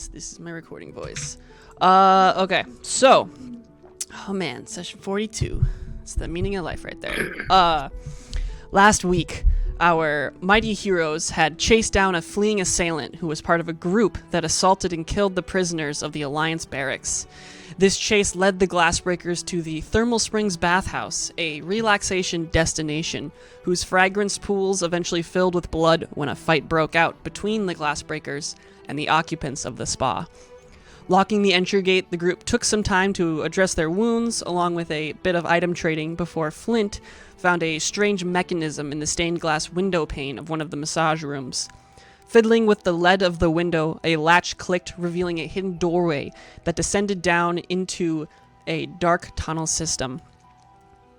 voice. This is my recording voice. Okay, so, oh man, session 42. It's the meaning of life right there. Last week, our mighty heroes had chased down a fleeing assailant who was part of a group that assaulted and killed the prisoners of the Alliance barracks. This chase led the Glassbreakers to the Thermal Springs Bathhouse, a relaxation destination whose fragrance pools eventually filled with blood when a fight broke out between the Glassbreakers and the occupants of the spa. Locking the entry gate, the group took some time to address their wounds, along with a bit of item trading, before Flint found a strange mechanism in the stained glass window pane of one of the massage rooms. Fiddling with the lead of the window, a latch clicked, revealing a hidden doorway that descended down into a dark tunnel system.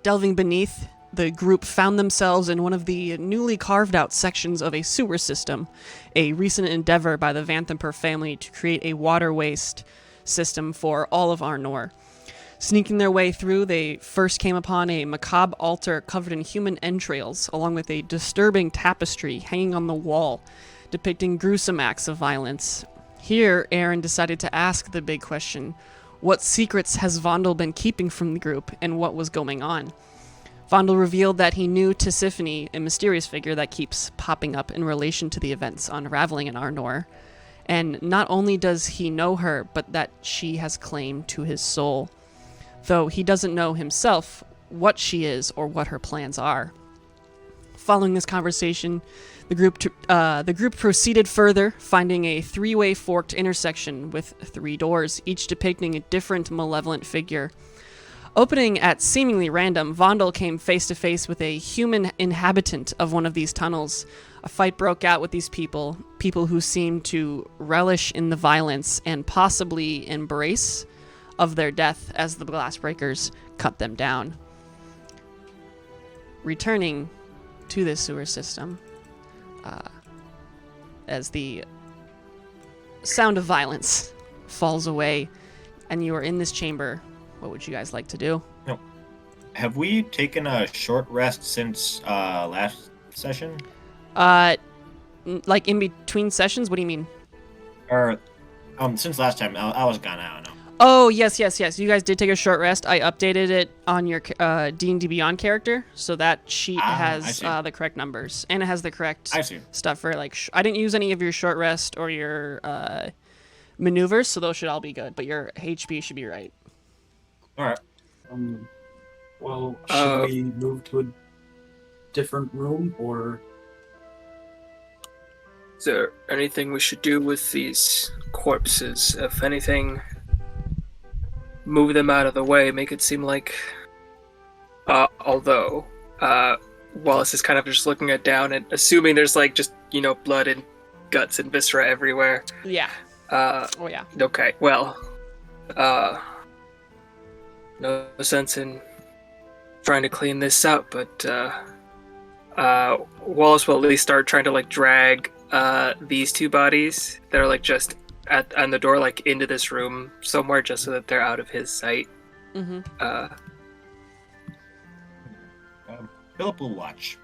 Delving beneath, the group found themselves in one of the newly carved-out sections of a sewer system, a recent endeavor by the Vanthamper family to create a water waste system for all of Arnor. Sneaking their way through, they first came upon a macabre altar covered in human entrails, along with a disturbing tapestry hanging on the wall, depicting gruesome acts of violence. Here, Aaron decided to ask the big question: what secrets has Vondel been keeping from the group, and what was going on? Vondel revealed that he knew Tisiphone, a mysterious figure that keeps popping up in relation to the events unraveling in Arnor. And not only does he know her, but that she has claim to his soul, though he doesn't know himself what she is or what her plans are. Following this conversation, the group proceeded further, finding a three-way forked intersection with 3 doors, each depicting a different malevolent figure. Opening at seemingly random, Vondel came face to face with a human inhabitant of one of these tunnels. A fight broke out with these people who seemed to relish in the violence and possibly embrace of their death as the Glassbreakers cut them down. Returning to this sewer system, as the sound of violence falls away and you are in this chamber, what would you guys like to do? No. Have we taken a short rest since last session? Like in between sessions? What do you mean? Or since last time, I was gone. I don't know. Oh, yes. You guys did take a short rest. I updated it on your D&D Beyond character, so that sheet has the correct numbers, and it has the correct stuff for, like, I didn't use any of your short rest or your maneuvers, so those should all be good, but your HP should be right. All right. Well, should we move to a different room, or... Is there anything we should do with these corpses? If anything, move them out of the way, make it seem like... although, Wallace is kind of just looking at down and assuming there's, like, just, blood and guts and viscera everywhere. Yeah. Oh, yeah. Okay, well, no sense in trying to clean this up, but Wallace will at least start trying to, like, drag these 2 bodies that are, like, just on the door, like, into this room somewhere, just so that they're out of his sight. Mm-hmm. Philip will watch.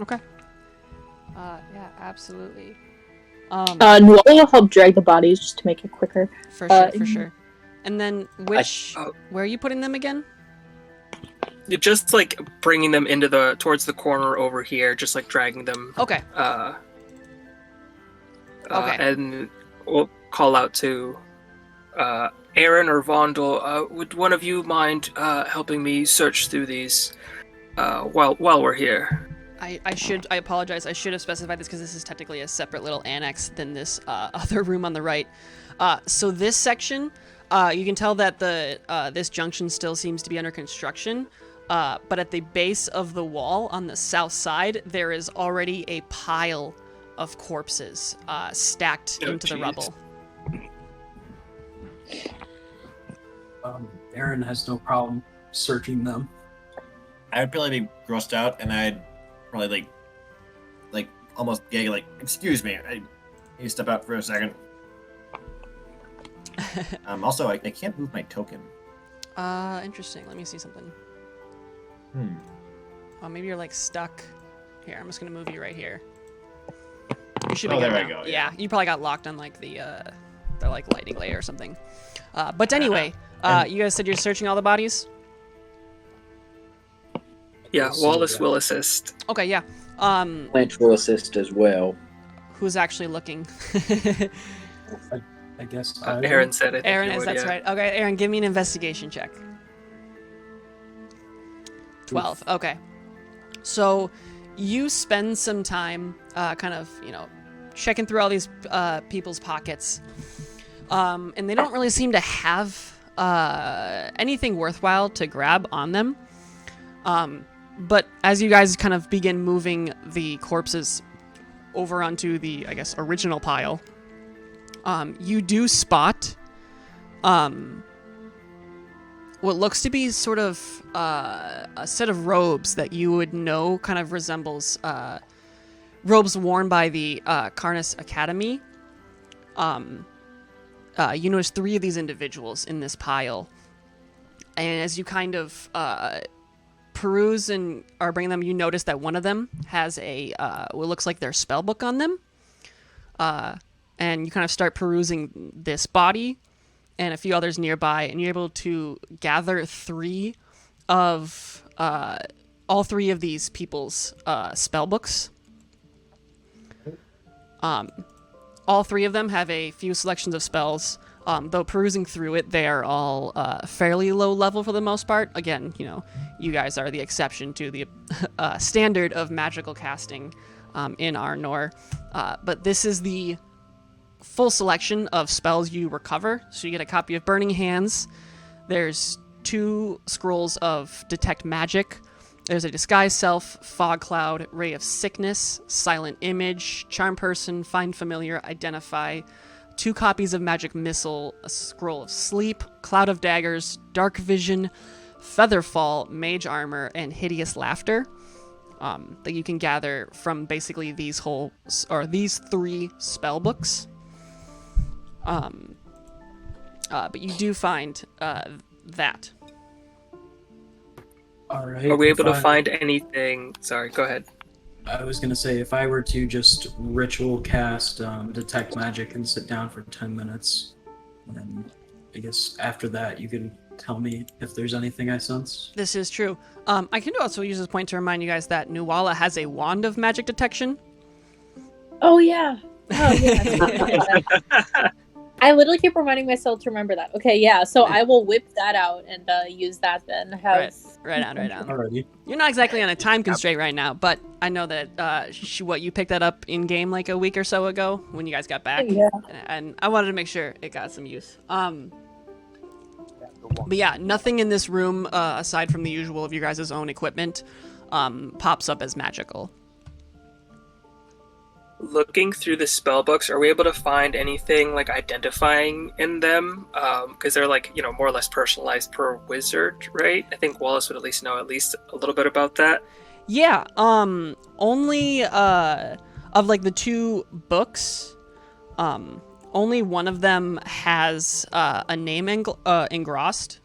Okay. Yeah, absolutely. Noel will help drag the bodies just to make it quicker. For sure. And then where are you putting them again? Just, like, bringing them towards the corner over here, just, like, dragging them. Okay. Okay. And we'll call out to Aaron or Vondel. Would one of you mind helping me search through these while we're here? I apologize. I should have specified this because this is technically a separate little annex than this other room on the right. So this section, you can tell that this junction still seems to be under construction. But at the base of the wall on the south side, there is already a pile of corpses stacked into the rubble. Aaron has no problem searching them. I would probably be grossed out, and I'd probably like almost gag, like, excuse me, I need to step out for a second. Also, I can't move my token. Interesting. Let me see something. Hmm. Oh, maybe you're, like, stuck. Here, I'm just gonna move you right here. You should be there good I now. go. Yeah, you probably got locked on, like, the they're like lightning layer or something. But anyway, you guys said you're searching all the bodies? Yeah, Wallace will assist. Okay, yeah. Lynch will assist as well. Who's actually looking? I guess Aaron said it. Aaron, that's right. Okay, Aaron, give me an investigation check. 12. Okay. So you spend some time kind of, checking through all these people's pockets. And they don't really seem to have anything worthwhile to grab on them. But as you guys kind of begin moving the corpses over onto the, I guess, original pile, you do spot what looks to be sort of a set of robes that you would know kind of resembles robes worn by the Karnas Academy. You notice 3 of these individuals in this pile. And as you kind of peruse and are bringing them, you notice that one of them has a what looks like their spell book on them. And you kind of start perusing this body and a few others nearby, and you're able to gather 3 of all 3 of these people's spell books. All 3 of them have a few selections of spells. Though perusing through it, they are all fairly low level for the most part. Again, you guys are the exception to the standard of magical casting in Arnor. But this is the full selection of spells you recover. So you get a copy of Burning Hands. There's 2 scrolls of Detect Magic. There's a Disguise Self, Fog Cloud, Ray of Sickness, Silent Image, Charm Person, Find Familiar, Identify, 2 copies of Magic Missile, a Scroll of Sleep, Cloud of Daggers, Dark Vision, Featherfall, Mage Armor, and Hideous Laughter. That you can gather from basically these 3 spell books. But you do find that. All right. Are we able to find anything? Sorry, go ahead. I was gonna say, if I were to just ritual cast Detect Magic and sit down for 10 minutes, then I guess after that you can tell me if there's anything I sense. This is true. I can also use this point to remind you guys that Nuala has a wand of magic detection. Oh yeah. Oh yeah. I literally keep reminding myself to remember that. Okay, yeah. So I will whip that out and use that then. Right on. Alrighty. You're not exactly on a time constraint right now, but I know that you picked that up in game like a week or so ago when you guys got back. Yeah. And I wanted to make sure it got some use. But yeah, nothing in this room aside from the usual of your guys' own equipment pops up as magical. Looking through the spell books, are we able to find anything like identifying in them? Because they're like, more or less personalized per wizard, right? I think Wallace would at least know a little bit about that. Yeah, only of like the 2 books, only one of them has a name engrossed.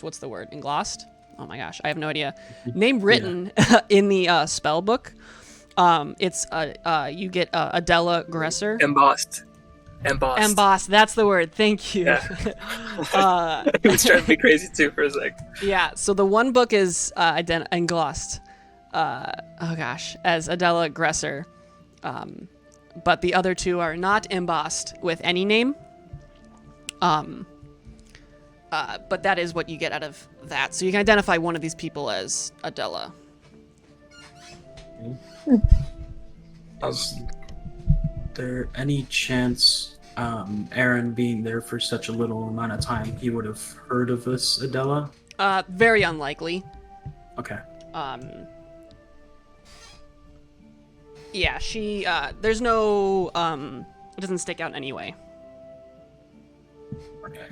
What's the word? Englossed? Oh my gosh, I have no idea. Name written in the spell book. It's you get Adela Gresser. Embossed. That's the word. Thank you. Yeah. It's driving me crazy too for a sec. Yeah. So the one book is englossed. As Adela Gresser. But the other 2 are not embossed with any name. But that is what you get out of that. So you can identify one of these people as Adela. Is there any chance Aaron being there for such a little amount of time, he would have heard of this Adela? Very unlikely. Okay. Yeah, she, there's no, it doesn't stick out anyway. Okay.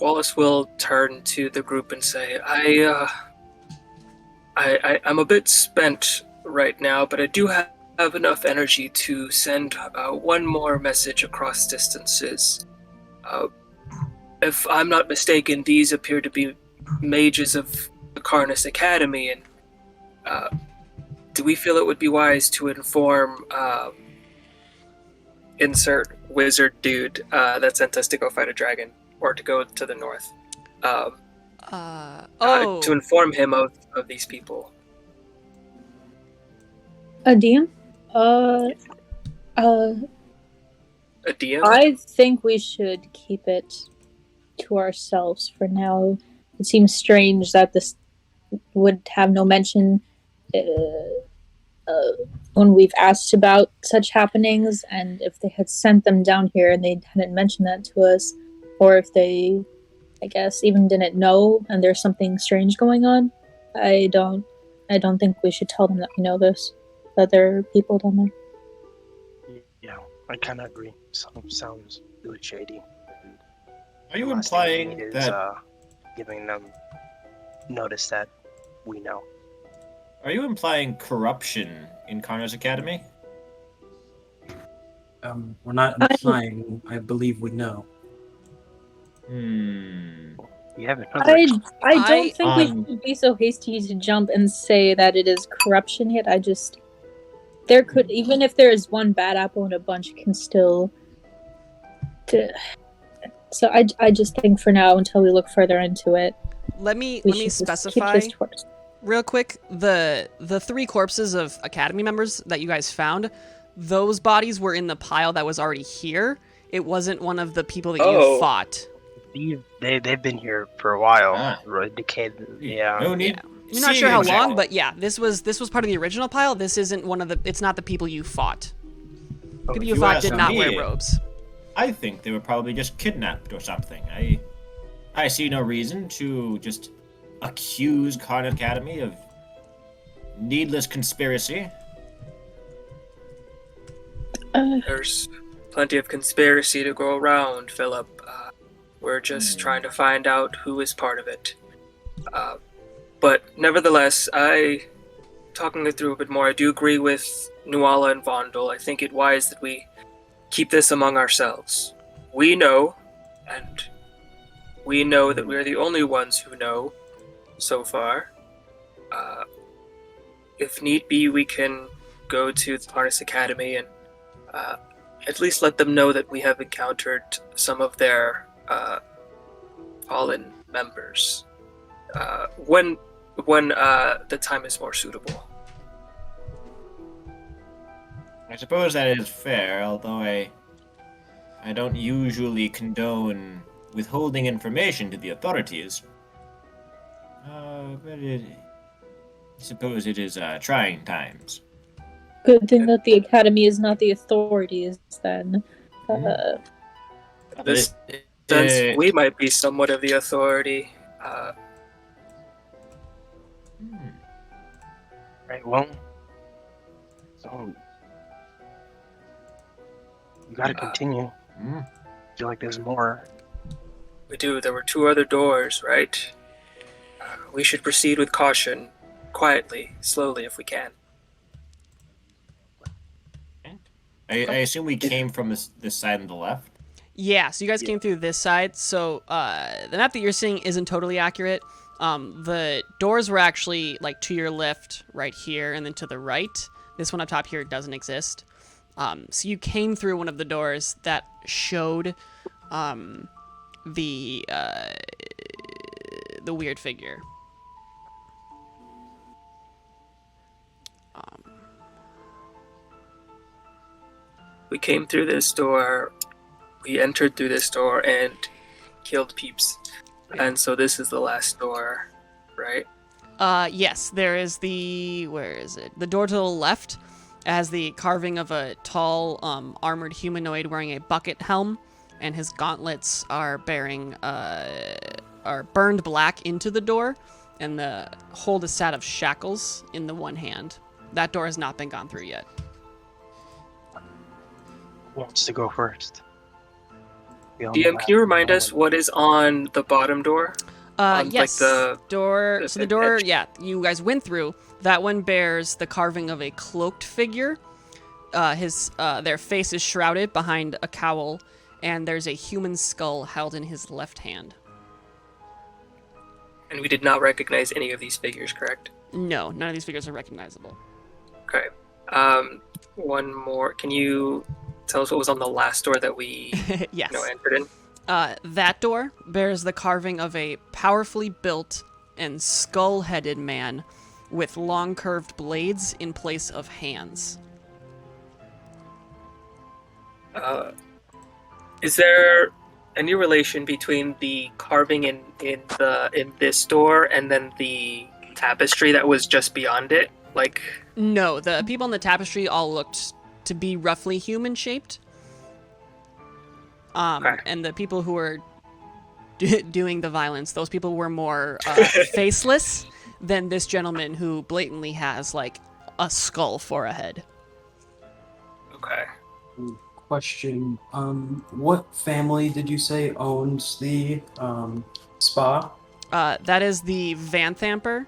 Wallace will turn to the group and say, I'm a bit spent right now, but I do have enough energy to send one more message across distances. If I'm not mistaken, these appear to be mages of the Karnas Academy, and do we feel it would be wise to inform insert wizard dude that sent us to go fight a dragon, or to go to the north. To inform him of these people. A DM? A DM? I think we should keep it to ourselves for now. It seems strange that this would have no mention when we've asked about such happenings, and if they had sent them down here and they hadn't mentioned that to us, or if they, I guess, even didn't know and there's something strange going on. I don't think we should tell them that we know this, that there are people down there. Yeah, I kind of agree. Sounds really shady. Are you The last thing we implying need that? is, giving them notice that we know? Are you implying corruption in Karna's Academy? We're not implying. I believe we know. We haven't. I don't think we um, should be so hasty to jump and say that it is corruption yet. There could, even if there is one bad apple in a bunch, can still. So I just think for now, until we look further into it, Let me we should just specify keep this to ourselves. real quick. The 3 corpses of Academy members that you guys found, those bodies were in the pile that was already here. It wasn't one of the people that you fought. They've been here for a while. Ah. Decayed. Yeah. No need. You're not sure how seeing long, that. but yeah, this was part of the original pile. This isn't one of the. It's not the people you fought. People you you fought ask did not wear me- robes. I think they were probably just kidnapped or something. I see no reason to just accuse Karna Academy of needless conspiracy. There's plenty of conspiracy to go around, Philip. We're just trying to find out who is part of it. But nevertheless, talking it through a bit more, I do agree with Nuala and Vondel. I think it wise that we keep this among ourselves. We know, and we know that we're the only ones who know so far. If need be, we can go to the Harness Academy and at least let them know that we have encountered some of their fallen members when the time is more suitable. I suppose that is fair, although I don't usually condone withholding information to the authorities. But I suppose it is trying times. Good thing that the academy is not the authorities. Then, This sense, we might be somewhat of the authority. Right. Well. So. You gotta continue. Feel like there's more. We do. There were 2 other doors, right? We should proceed with caution, quietly, slowly, if we can. I assume we came from this side on the left. Yeah, so you guys came through this side. So the map that you're seeing isn't totally accurate. The doors were actually like to your left, right here, and then to the right. This one up top here doesn't exist. So you came through one of the doors that showed the weird figure. We came through this door, we entered through this door and killed peeps. And so this is the last door, right? Yes, there is where is it? The door to the left has the carving of a tall, armored humanoid wearing a bucket helm, and his gauntlets are are burned black into the door, and hold a set of shackles in the one hand. That door has not been gone through yet. Who wants to go first? DM, can you remind us what is on the bottom door? Yes. Like door. the So the door, edge. yeah, you guys went through. That one bears the carving of a cloaked figure. Their face is shrouded behind a cowl, and there's a human skull held in his left hand. And we did not recognize any of these figures, correct? No, none of these figures are recognizable. Okay. One more. Can you tell us what was on the last door that we Yes. entered in? That door bears the carving of a powerfully built and skull-headed man with long curved blades in place of hands. Is there any relation between the carving in this door and then the tapestry that was just beyond it? Like, No, the people on the tapestry all looked to be roughly human-shaped. Okay. And the people who were doing the violence, those people were more faceless than this gentleman who blatantly has, like, a skull for a head. okay. Question. What family did you say owns the spa? That is the Vanthamper.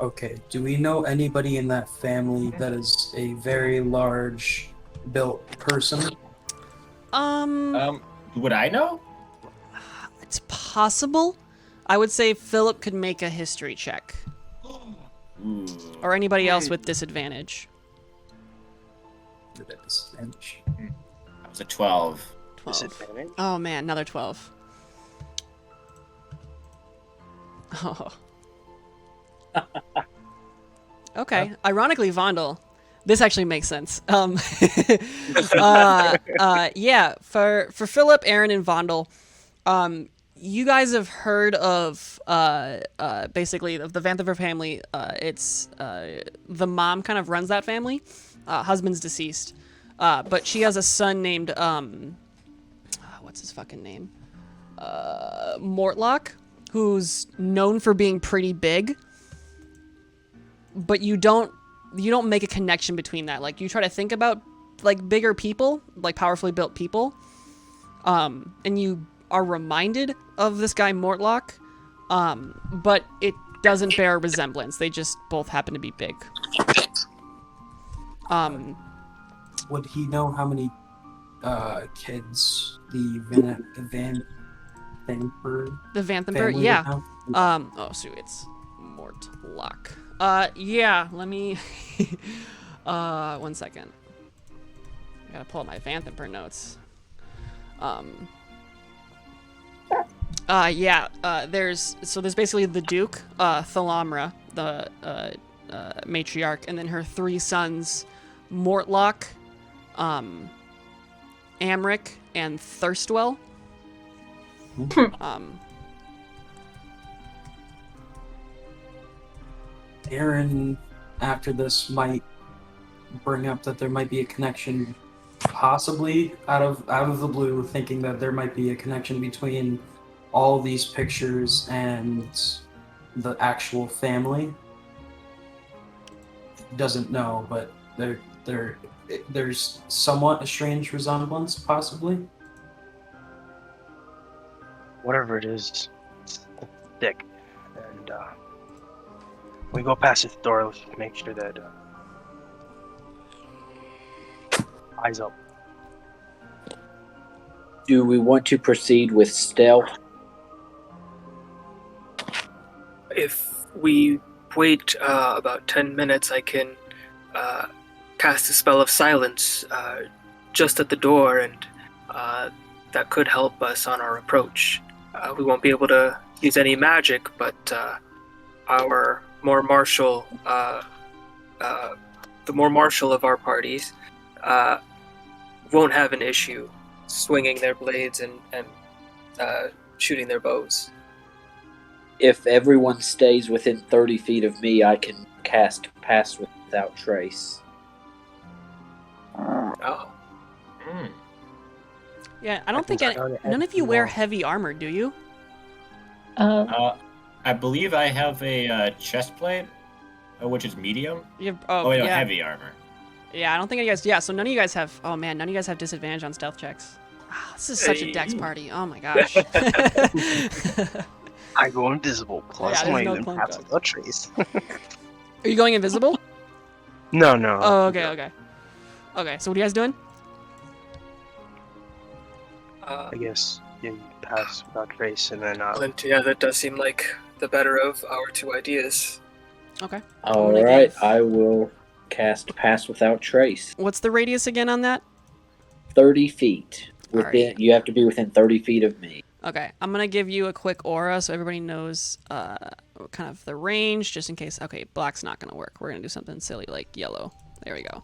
Okay. Do we know anybody in that family that is a very large built person? Would I know? It's possible. I would say Philip could make a history check. Ooh. Or anybody else with disadvantage. Disadvantage. That was a 12. 12. Disadvantage? Oh man, another 12. Oh. Okay. Ironically, Vondel. This actually makes sense. Yeah, for Philip, Aaron, and Vondel, you guys have heard of basically of the Vanthaver family. It's the mom kind of runs that family. Husband's deceased, but she has a son named what's his fucking name? Mortlock, who's known for being pretty big. But you don't make a connection between that. Like, you try to think about, like, bigger people, like powerfully built people, and you are reminded of this guy Mortlock, but it doesn't bear a resemblance. They just both happen to be big. Would he know how many kids the Vanthamper? The Vanthamper, family yeah. would have? Oh, so it's Mortlock. Yeah, let me, 1 second. I gotta pull up my Vanthamper notes. There's basically the Duke, Thalamra, the matriarch, and then her 3 sons, Mortlock, Amric, and Thirstwell. Aaron, after this, might bring up that there might be a connection, possibly out of the blue, thinking that there might be a connection between all these pictures and the actual family. Doesn't know, but there's somewhat a strange resemblance, possibly. Whatever it is, it's thick. And we go past this door, let's just make sure that eyes up. Do we want to proceed with stealth? If we wait about 10 minutes, I can cast a spell of silence just at the door, and that could help us on our approach. We won't be able to use any magic, but our more martial, the more martial of our parties, won't have an issue swinging their blades and shooting their bows. If everyone stays within 30 feet of me, I can cast Pass Without Trace. Oh. Yeah, I don't think I don't none of you wear heavy armor, do you? I believe I have a chest plate, which is medium. You have, Oh, wait, no, yeah. heavy armor. Yeah, I don't think you guys. Yeah, so none of you guys have. Oh man, none of you guys have disadvantage on stealth checks. Ah, this is such a dex party. Oh my gosh. I go invisible, plus Yeah, there's my no even clone Pass codes. Without Trace. Are you going invisible? No. Oh, okay. Okay, so what are you guys doing? I guess you Pass Without Trace, and then Clint, yeah, that does seem like the better of our 2 ideas. Okay. All right, I will cast Pass Without Trace. What's the radius again on that? 30 feet. Alright. You have to be within 30 feet of me. Okay, I'm gonna give you a quick aura so everybody knows kind of the range, just in case. Okay, black's not gonna work. We're gonna do something silly like yellow. There we go.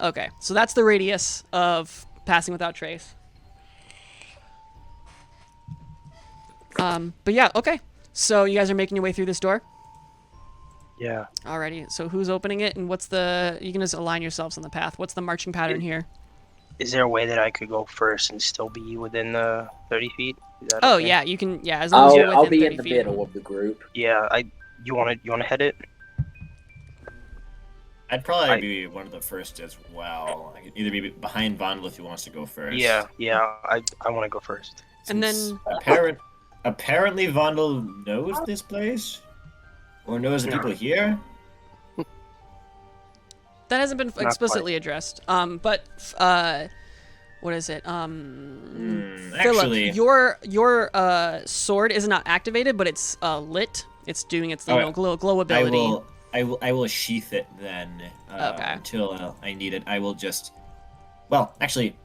Okay, so that's the radius of passing without trace. But yeah, okay. So you guys are making your way through this door? Yeah. Alrighty, so who's opening it, and what's the... You can just align yourselves on the path. What's the marching pattern here? Is there a way that I could go first and still be within the 30 feet? Is that Oh, okay? yeah, you can... Yeah, as long as you're within I'll be 30 in the feet. middle of the group. Yeah, you wanna head it? I'd probably be one of the first as well. I could either be behind Vondel if he wants to go first. Yeah, I want to go first. And Since then... apparently Vondel knows this place? Or knows the people here? That hasn't been Not explicitly addressed. But what is it? Actually, Philip, your sword is not activated, but it's lit. It's doing its glow ability. I will sheath it then Okay. until I need it. I will just... Well, actually,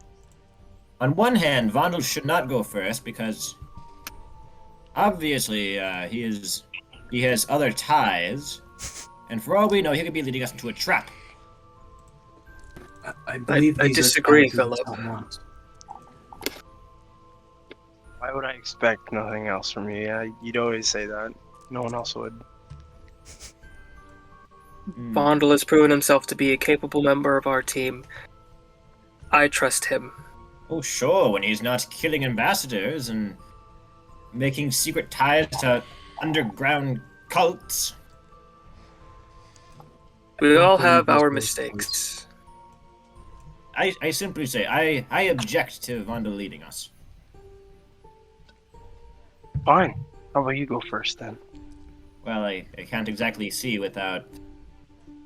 on one hand, Vondel should not go first because obviously he has other ties, and for all we know, he could be leading us into a trap. I believe I these are disagree, ties of Philip. someone. Why would I expect nothing else from you? Yeah, you'd always say that. No one else would. Vondel has proven himself to be a capable member of our team. I trust him. Oh, sure, when he's not killing ambassadors and making secret ties to underground cults. We all believe have these our are mistakes. I simply say, I object to Vondel leading us. Fine. How about you go first then? Well, I can't exactly see without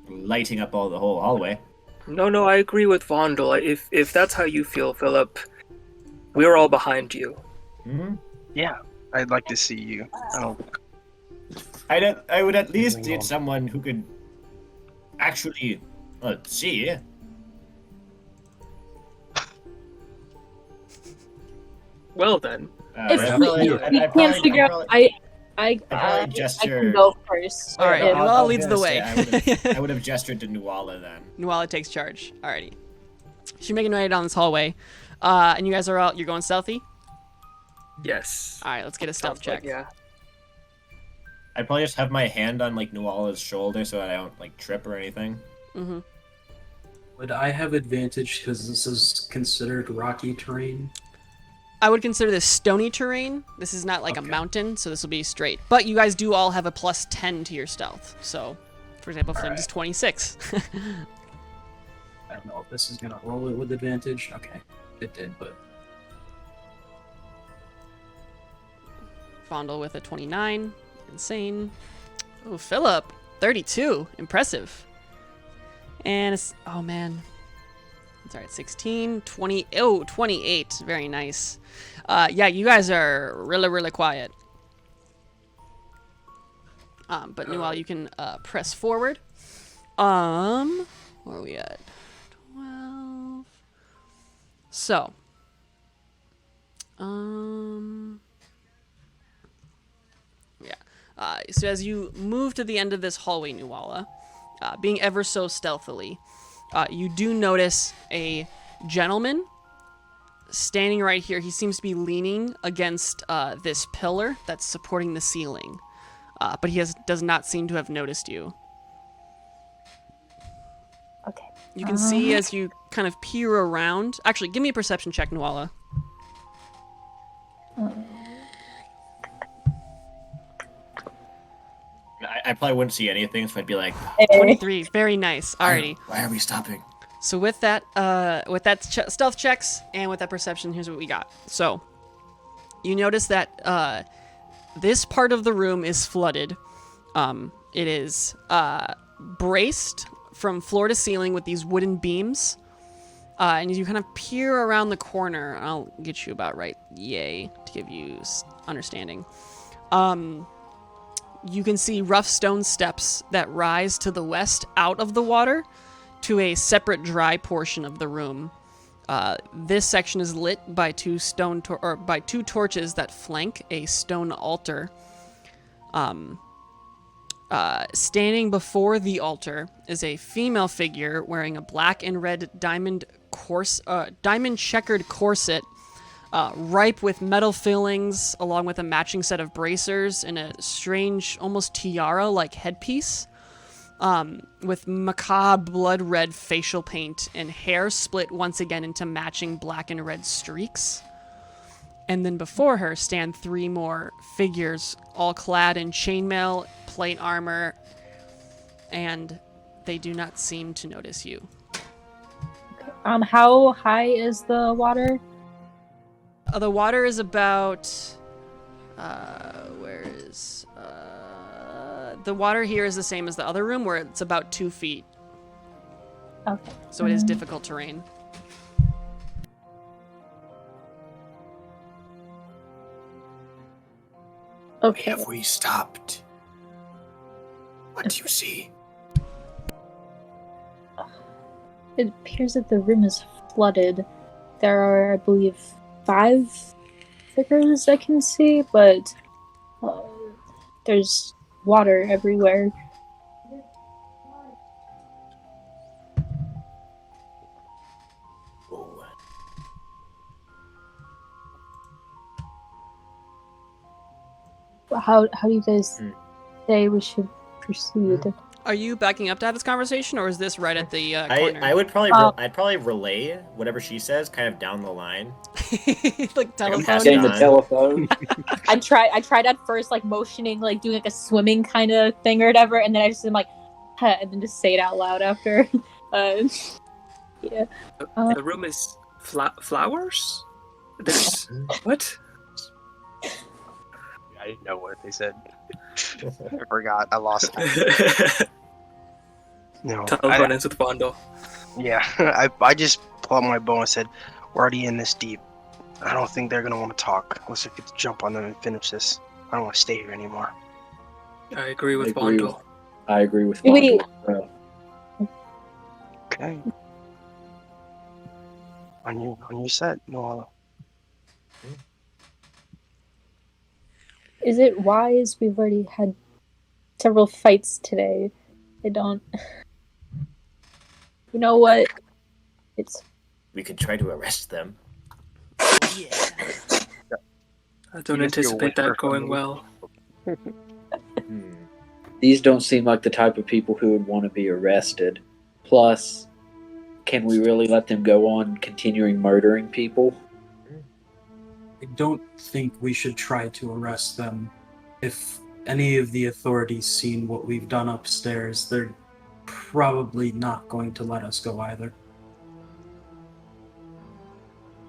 lighting up the whole hallway. No, I agree with Vondel. If that's how you feel, Philip, we're all behind you. Mm-hmm. Yeah, I'd like to see you. I would at least Moving need on. someone who could actually see. Well then, If I'd we, probably- if I'd we probably- can't figure I'd out, probably- I probably can gesture- go first. All right, If- Nuala I was leads the gonna way. say, I would have gestured to Nuala then. Nuala takes charge. Alrighty. She's making her way down this hallway. And you guys are you're going stealthy? yes. Alright, let's get a stealth Sounds like- check. yeah. I'd probably just have my hand on like Nuala's shoulder so that I don't like trip or anything. Mm-hmm. Would I have advantage because this is considered rocky terrain? I would consider this stony terrain. This is not like a Okay. mountain, so this will be straight. But you guys do all have a plus 10 to your stealth. So, for example, Flint is Alright. 26. I don't know if this is gonna roll it with advantage. Okay, it did, but Fondle with a 29. Insane. Oh, Philip. 32. Impressive. And it's... Oh, man. It's alright. 16. 20. Oh, 28. Very nice. Yeah, you guys are really, really quiet. But Nuala, you can press forward. Where are we at? 12. So. Yeah. So as you move to the end of this hallway, Nuala, being ever so stealthily, you do notice a gentleman standing right here. He seems to be leaning against this pillar that's supporting the ceiling, but he does not seem to have noticed you. Okay. You can see as you kind of peer around. Actually, give me a perception check, Nuala. I probably wouldn't see anything, so I'd be like, 23. Very nice. Alrighty. Why are we stopping? So with that stealth checks and with that perception, here's what we got. So you notice that this part of the room is flooded. It is braced from floor to ceiling with these wooden beams. And as you kind of peer around the corner, I'll get you about right, yay, to give you understanding. You can see rough stone steps that rise to the west out of the water to a separate dry portion of the room. This section is lit by two torches that flank a stone altar. Standing before the altar is a female figure wearing a black and red diamond checkered corset, ripe with metal fillings, along with a matching set of bracers and a strange, almost tiara-like headpiece, with macabre blood red facial paint and hair split once again into matching black and red streaks. And then before her stand three more figures, all clad in chainmail, plate armor, and they do not seem to notice you. How high is the water? The water is about... the water here is the same as the other room, where it's about 2 feet. Okay. So it is difficult terrain. Okay. Have we stopped? What do you see? It appears that the room is flooded. There are, I believe, 5 figures I can see, but there's water everywhere. Oh. How do you guys say we should proceed? Are you backing up to have this conversation, or is this right at the corner? I would probably I'd probably relay whatever she says kind of down the line. Like telephone. pass Game the on. telephone. I tried at first, like, motioning, like, doing, like, a swimming kind of thing or whatever, and then I just am like, huh, and then just say it out loud after. Yeah. The room is flowers? There's... what? I didn't know what they said. I forgot. I lost it. No, Telephone ends with Bondo. yeah, I just pulled out my bow and said, we're already in this deep. I don't think they're going to want to talk unless I get to jump on them and finish this. I don't want to stay here anymore. I agree with Bondo. I agree with Wait. Bondo. Okay. On your set, Noala. Is it wise? We've already had several fights today. I don't... You know what? We could try to arrest them. Yeah. I don't You just feel anticipate that whisper going from well. These don't seem like the type of people who would want to be arrested. Plus, can we really let them go on continuing murdering people? I don't think we should try to arrest them. If any of the authorities seen what we've done upstairs, they're probably not going to let us go either.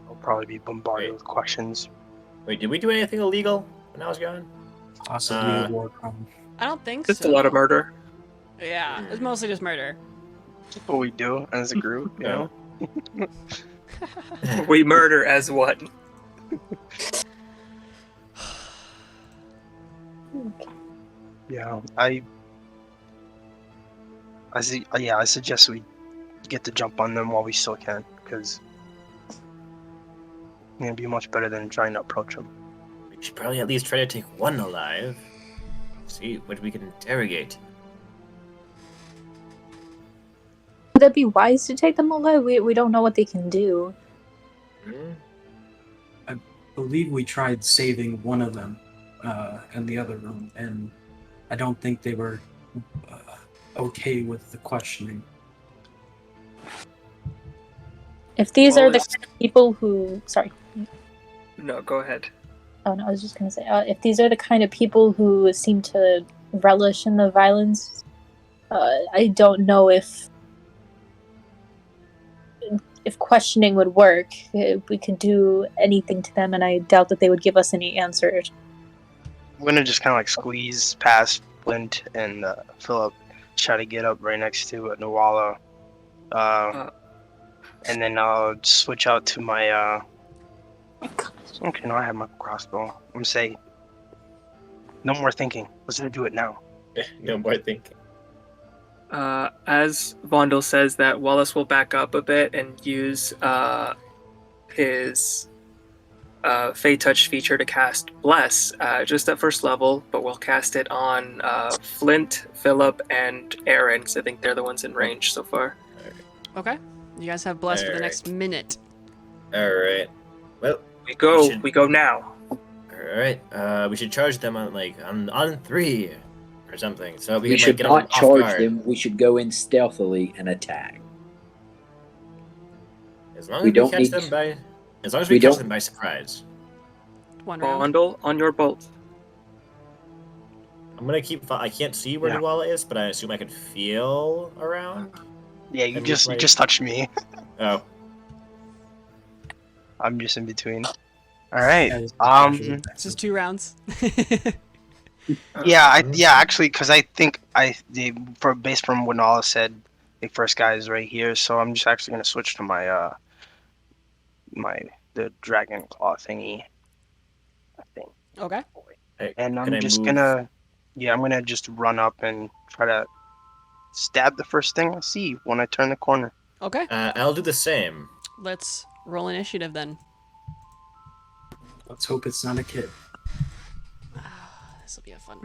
I'll probably be bombarded with questions. Wait, did we do anything illegal when I was gone? Possibly a war crime. I don't think Just so. a lot of murder. Yeah, it's mostly just murder. That's what we do as a group, you know? We murder as one. Yeah, I suggest we get to jump on them while we still can, because it'd be much better than trying to approach them. We should probably at least try to take one alive. See what we can interrogate. Would that be wise to take them alive? We don't know what they can do. I believe we tried saving one of them in the other room, and I don't think they were okay with the questioning. If these Well, are the kind of people who... Sorry. No, go ahead. Oh, no, I was just going to say, if these are the kind of people who seem to relish in the violence, I don't know if questioning would work. We could do anything to them, and I doubt that they would give us any answers. I'm gonna just kind of like squeeze past Flint and Philip, try to get up right next to Nawala, and then I'll switch out to my. Okay, no, I have my crossbow. I'm gonna say, no more thinking. Let's do it now. No more thinking. As Vondel says that, Wallace will back up a bit and use his Fey Touch feature to cast Bless, just at first level, but we'll cast it on Flint, Philip, and Aaron, because I think they're the ones in range so far. Okay. You guys have blessed for the Alright. next minute. All right. Well, We go. should- We go now. all right. We should charge them on 3 or something. So we We can should get them not off charge guard. them. We should go in stealthily and attack. As long as We we don't catch need- them by, as long as we we catch don't- them by surprise. One round. Vondel, on your bolt. I'm gonna keep. I can't see where Yeah. Nuala is, but I assume I can feel around. Yeah, you And just with you my- just touched me. Oh, I'm just in between. All right. That is It's just 2 rounds. Yeah, actually, because I think based from what Nala said, the first guy is right here, so I'm just actually gonna switch to my the dragon claw thingy. I think, Okay. Hey, and I'm can I just move? I'm gonna just run up and try to stab the first thing I see when I turn the corner. Okay. I'll do the same. Let's roll initiative then. Let's hope it's not a kid. This will be a fun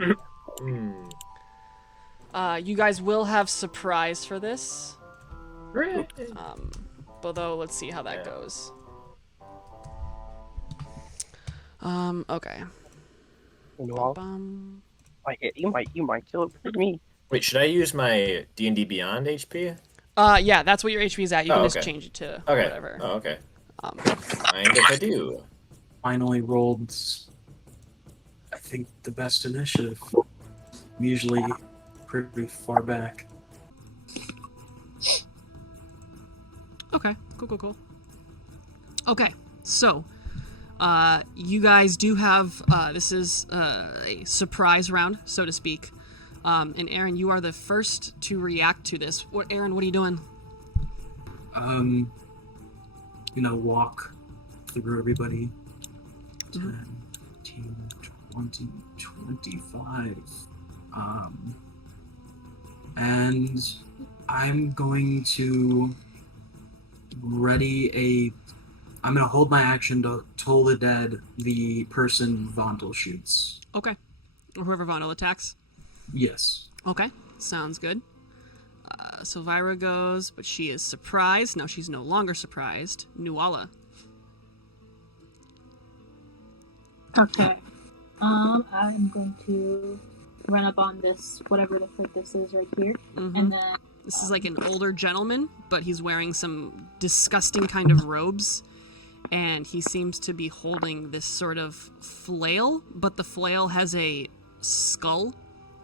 one. You guys will have surprise for this. Although, let's see how that Yeah. goes. Okay. Well, Bum. you might kill it with me. Wait, should I use my D&D Beyond HP? Yeah, that's what your HP is at. You Oh, can just okay. change it to Okay. whatever. Oh, okay. Um, Mind if I do? Finally rolled, I think, the best initiative. I'm usually pretty far back. Okay, cool. Okay, so, you guys do have, this is a surprise round, so to speak. And Aaron, you are the first to react to this. Aaron, what are you doing? Walk through everybody. 10, 15, 20, 25. And I'm going to I'm going to hold my action to toll the dead the person Vondel shoots. Okay. Or whoever Vondel attacks. Yes. Okay, sounds good. So Vyra goes, but she is surprised. Now she's no longer surprised. Nuala. Okay. I'm going to run up on this, whatever the frick this is right here, Mhm. and then This is like an older gentleman, but he's wearing some disgusting kind of robes. And he seems to be holding this sort of flail, but the flail has a skull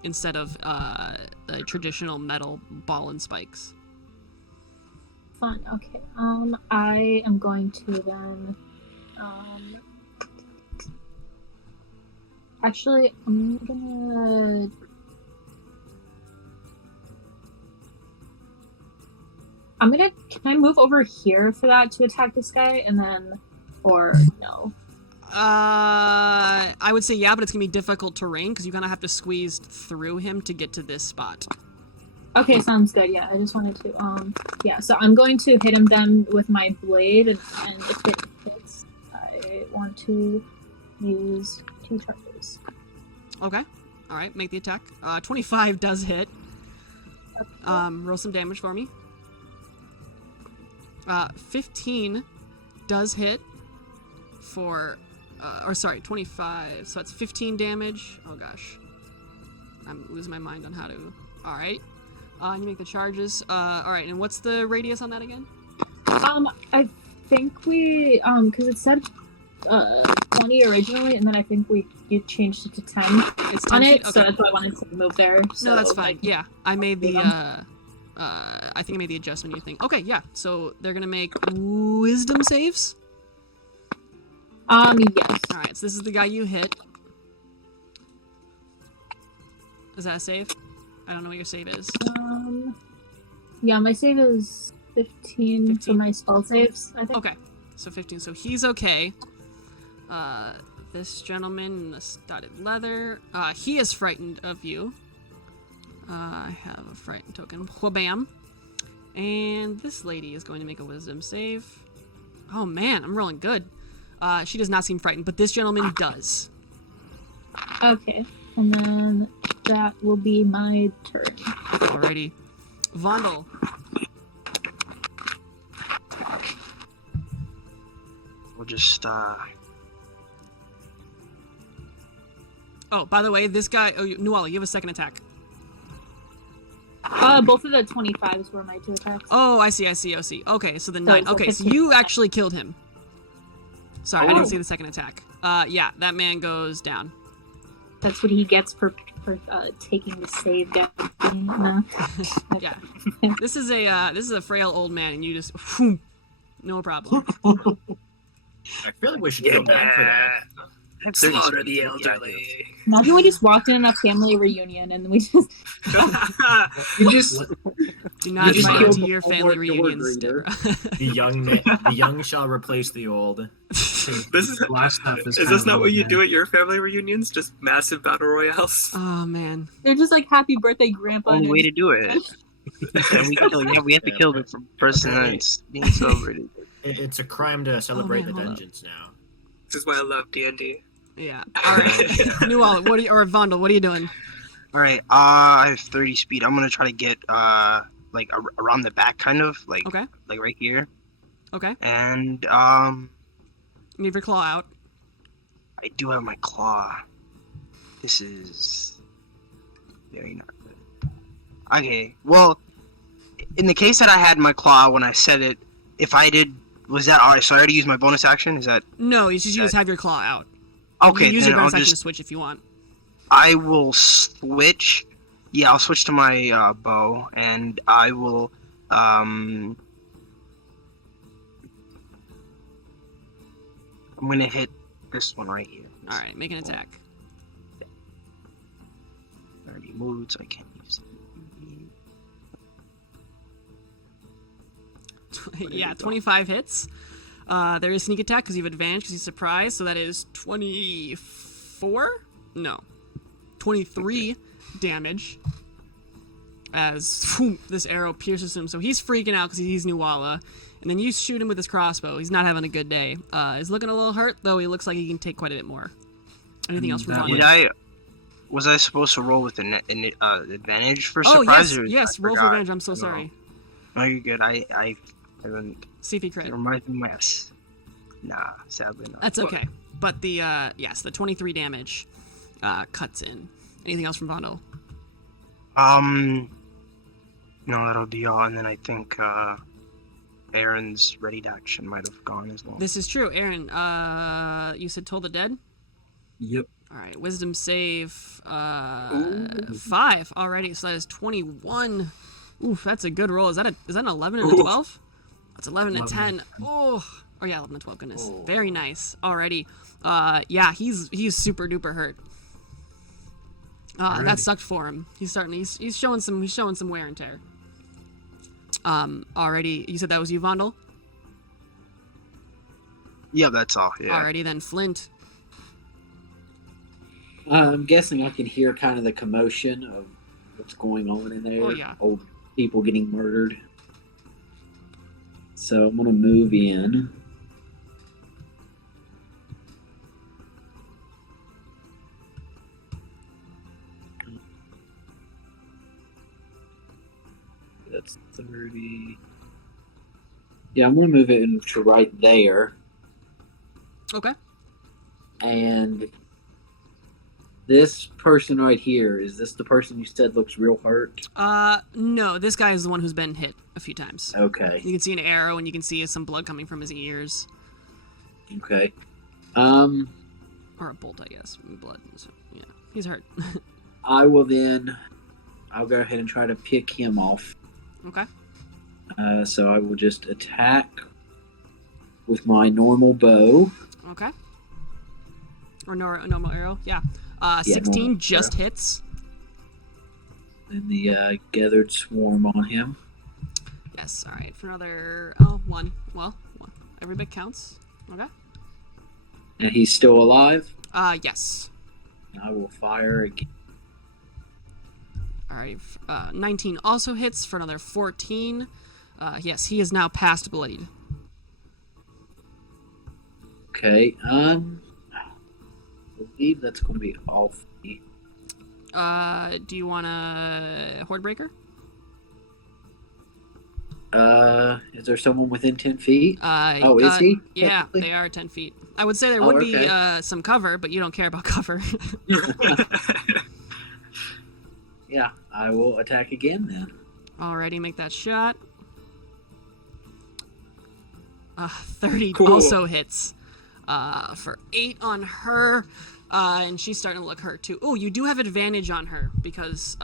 instead of a traditional metal ball and spikes. fun. Okay. I am going to then. Actually, I'm gonna. Can I move over here for that to attack this guy, and then, or no? I would say yeah, but it's gonna be difficult terrain because you kind of have to squeeze through him to get to this spot. Okay, sounds good. Yeah, I just wanted to. Yeah. So I'm going to hit him then with my blade, and if it hits, I want to use 2 charges. Okay. All right, make the attack. 25 does hit. Roll some damage for me. 15 does hit for, 25. So that's 15 damage. Oh gosh, I'm losing my mind on how to. All right. You make the charges. All right, and what's the radius on that again? I think we because it said 20 originally, and then I think you changed it to 10 It's 10 on feet? it, so Okay. that's why I wanted to move there. So, No, that's fine. like, Yeah, I made the. Yeah. I think I made the adjustment you think. Okay, yeah. So they're gonna make wisdom saves. yes. All right. So this is the guy you hit. Is that a save? I don't know what your save is. Yeah, my save is 15 for 15? my spell saves, I think. Okay, so 15. So he's okay. This gentleman in the studded leather. He is frightened of you. I have a frightened token. Whabam. And this lady is going to make a wisdom save. Oh man, I'm rolling good. She does not seem frightened, but this gentleman does. Okay. And then that will be my turn. Alrighty. Vondel. We'll just Oh, by the way, this guy... Oh, Nuala, you have a second attack. Both of the 25s were my 2 attacks. Oh, I see. Okay, so the 9. it's a Okay, so 15. you actually killed him. Sorry, I Oh. didn't see the second attack. Yeah, that man goes down. That's what he gets for taking the save down. No. Yeah. This is a frail old man, and you just... No problem. I feel like we should feel bad for that. Slaughter the elderly. Imagine we just walked in on a family reunion and we just... You just Do not just invite killed to the your whole family door reunions, greeter. Deborah. The young shall replace the old. This is last stuff is this not what you do at your family reunions? Just massive battle royales? Oh, man. They're just like, happy birthday, Grandpa. Only and way to do it. And we have to kill the person that's being celebrated. It's a crime to celebrate man, the hold up. dungeons now. This is why I love D&D. Yeah. All right. Newell, or Vondel, what are you doing? All right. I have 30 speed. I'm gonna try to get like around the back, kind of like Okay. like right here. Okay. And You have your claw out. I do have my claw. This is very not good. Okay. Well, in the case that I had my claw when I said it, if I did, was that alright? So I already used my bonus action. Is that No, you just have your claw out. okay? You can use Then your bonus I'll action to just switch if you want. I will switch. Yeah, I'll switch to my bow, and I will I'm gonna hit this one right here. All right, make an attack. Already moved, so I can't use it. Yeah, 25 hits. There is sneak attack because you have advantage because he's surprised, so that is 24? No. 23 damage as this arrow pierces him. So he's freaking out because he's Nuala. And then you shoot him with his crossbow. He's not having a good day. He's looking a little hurt, though he looks like he can take quite a bit more. Anything else from Vondel? Was I supposed to roll with an advantage for Oh, surprise? yes, or yes, I roll for forgot? advantage. I'm so sorry. No, you're good. I haven't. See if he crit. It reminds me of my S. Nah, sadly not. That's okay. But the, yes, the 23 damage cuts in. Anything else from Vondel? No, that'll be all. And then I think Aaron's ready to action might have gone as well. This is true. Aaron, you said Toll the Dead? Yep. All right, wisdom save 5 already, so that is 21. Oof, that's a good roll. Is that an 11 and a 12? That's 11 and 10. Oh, yeah, 11 and 12. Goodness, very nice. Already, yeah, he's super duper hurt. That sucked for him. He's showing some wear and tear. Already, you said that was you, Vondel? Yeah, that's all. Yeah. Alrighty then, Flint. I'm guessing I can hear kind of the commotion of what's going on in there. Oh, yeah. Old people getting murdered. So I'm gonna move in. That's 30. Yeah, I'm gonna move it into right there. Okay. And this person right here, is this the person you said looks real hurt? No, this guy is the one who's been hit a few times. Okay. You can see an arrow and you can see some blood coming from his ears. Okay. Or a bolt, I guess. Blood. So, yeah, he's hurt. I'll go ahead and try to pick him off. Okay. So I will just attack with my normal bow. Okay. Or normal arrow, yeah. Yeah, 16 normal just arrow. hits. And the gathered swarm on him. Yes, alright, for another... one. Well, one. Every bit counts. Okay. And he's still alive. Yes. I will fire again. All right, 19 also hits for another 14. Yes, he is now past bloodied. Okay, I believe that's going to be all three. Do you want a Horde Breaker? Is there someone within 10 feet? Is he? Yeah, technically? they are 10 feet. I would say there would be some cover, but you don't care about cover. Yeah, I will attack again then. Alrighty, make that shot. 30 Cool. also hits. For 8 on her. And she's starting to look hurt too. Oh, you do have advantage on her because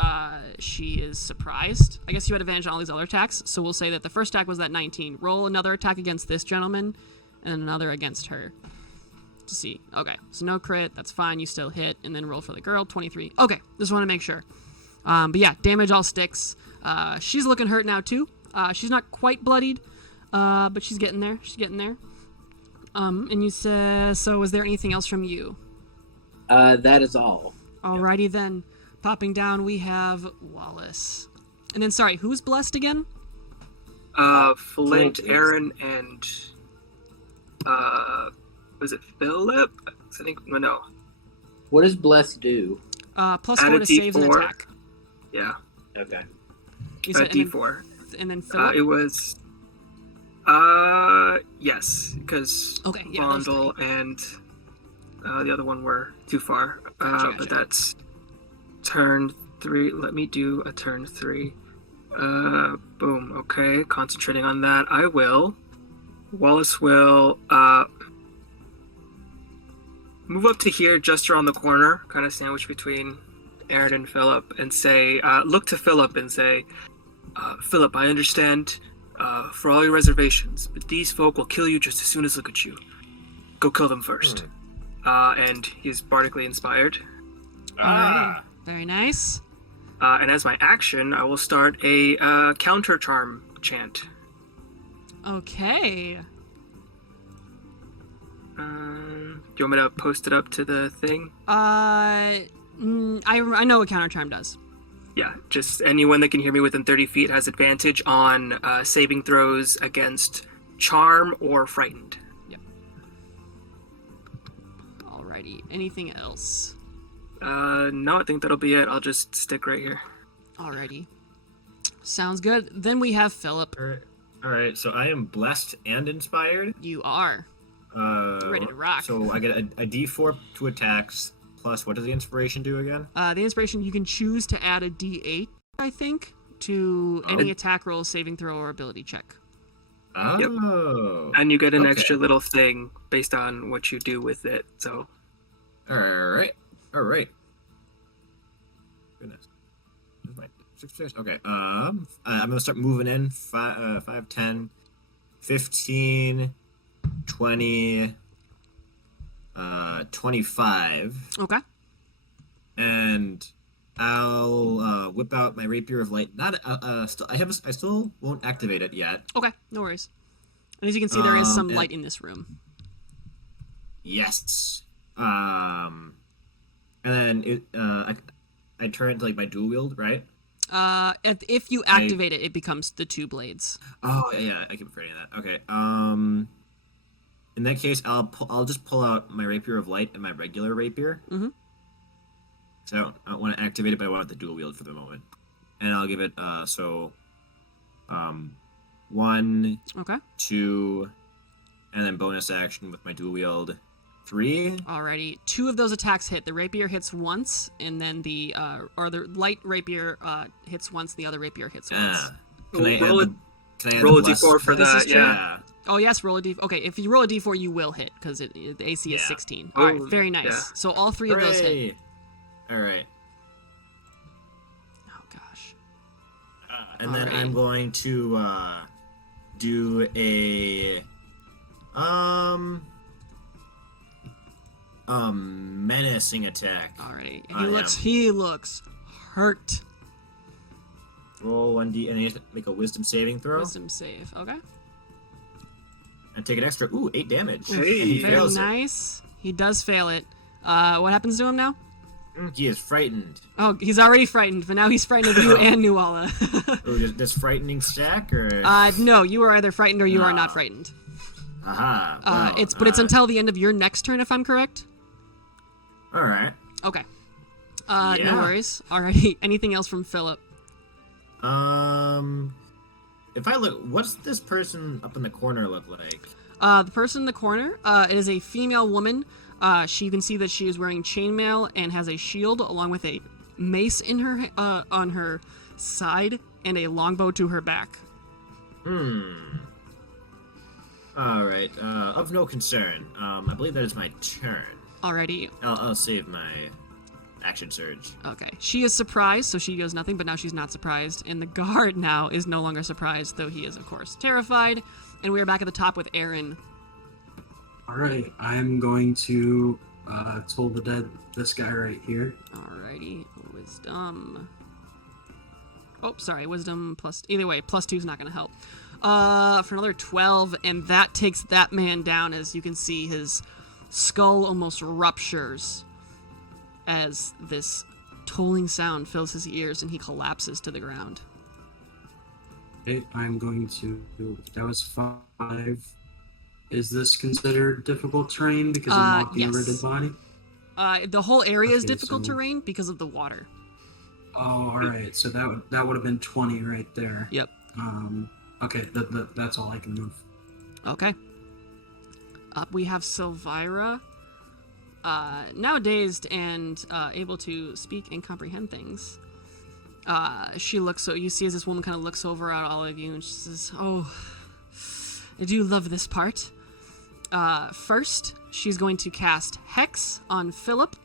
she is surprised. I guess you had advantage on all these other attacks. So we'll say that the first attack was that 19. Roll another attack against this gentleman and another against her. To see. Okay, so no crit. That's fine. You still hit. And then roll for the girl. 23. Okay, just want to make sure. But yeah, damage all sticks. She's looking hurt now too. She's not quite bloodied, but she's getting there. She's getting there. And you said, so was there anything else from you? That is all. Alrighty then. Popping down, we have Wallace. And then, sorry, who's blessed again? Flint, Aaron, and was it Philip? I think no. What does Bless do? Plus Add 4 a to saves and D4. attack. Yeah, Okay. You a said, D4. And then Philip? It was. Yes, because Okay, yeah, those Vondel and the other one were too far. Gotcha. But that's turn 3. Let me do a turn 3. Boom. Okay, concentrating on that. I will. Wallace will move up to here, just around the corner, kind of sandwiched between Aaron and Philip, and say, look to Philip and say, Philip, I understand for all your reservations, but these folk will kill you just as soon as look at you. Go kill them first. And he's bardically inspired. Alrighty. Very nice. And as my action, I will start a counter charm chant. Okay. Do you want me to post it up to the thing? I know what counter charm does. Yeah, just anyone that can hear me within 30 feet has advantage on saving throws against charm or frightened. Yep. Alrighty. Anything else? No, I think that'll be it. I'll just stick right here. Alrighty. Sounds good. Then we have Philip. All right. So I am blessed and inspired. You are ready to rock. So I get a D4 to attacks. Plus, what does the inspiration do again? The inspiration, you can choose to add a D8, I think, to any attack roll, saving throw, or ability check. Oh. Yep. And you get an Okay. extra little thing based on what you do with it. So. All right. Goodness. Where's my 6 Okay. I'm gonna start moving in. 5, 10, 15, 20, 25. Okay. And I'll whip out my rapier of light. Not I still won't activate it yet. Okay, no worries. And as you can see, there is some and- light in this room. Yes. And then I turn it into like my dual wield, right? If you activate it, it becomes the 2 blades. Oh yeah, I keep forgetting that. Okay. In that case, I'll just pull out my rapier of light and my regular rapier. Mm-hmm. So I don't want to activate it, but I want the dual wield for the moment. And I'll give it 1, Okay. 2, and then bonus action with my dual wield 3. Alrighty. 2 of those attacks hit. The rapier hits once, and then the light rapier hits once. The other rapier hits once. Can I roll add the roll a bless- d4 for This that. is true. Yeah. Oh yes, roll a d. Okay, if you roll a d4, you will hit because the AC is Yeah. 16. All right, Oh, very nice. yeah. So all 3 of those hit. Hooray! All right. Oh gosh. And then Alright. I'm going to do a menacing attack. Alrighty. I He looks hurt. Roll 1d and you have to make a wisdom saving throw. Wisdom save. Okay. And take an extra 8 damage. Hey. And he Very fails it. nice. He does fail it. What happens to him now? He is frightened. Oh, he's already frightened, but now he's frightened of you and Nuala. Oh, does frightening stack or? No, you are either frightened or you are not frightened. Aha. Well, It's until the end of your next turn, if I'm correct. All right. Okay. Yeah. No worries. Alrighty. Anything else from Philip? If I look, what's this person up in the corner look like? The person in the corner is a female woman. You can see that she is wearing chainmail and has a shield along with a mace in her on her side and a longbow to her back. All right. Of no concern. I believe that is my turn. Alrighty. I'll save my action surge. Okay. She is surprised, so she goes nothing, but now she's not surprised. And the guard now is no longer surprised, though he is, of course, terrified. And we are back at the top with Aaron. Alright, I'm going to Toll the Dead this guy right here. Alrighty. Wisdom. Oh, sorry. Wisdom plus... Either way, plus 2 is not going to help. For another 12, and that takes that man down. As you can see, his skull almost ruptures as this tolling sound fills his ears and he collapses to the ground. Okay, I'm going to... That was 5. Is this considered difficult terrain because I'm walking over a dead body? The whole area is Okay, difficult so- terrain because of the water. Oh, alright, so that would have been 20 right there. Yep. Okay, that's all I can move. Okay. Up we have Silvira. Now dazed and able to speak and comprehend things. She looks, so you see as this woman kind of looks over at all of you and she says, "Oh, I do love this part." First, she's going to cast Hex on Philip.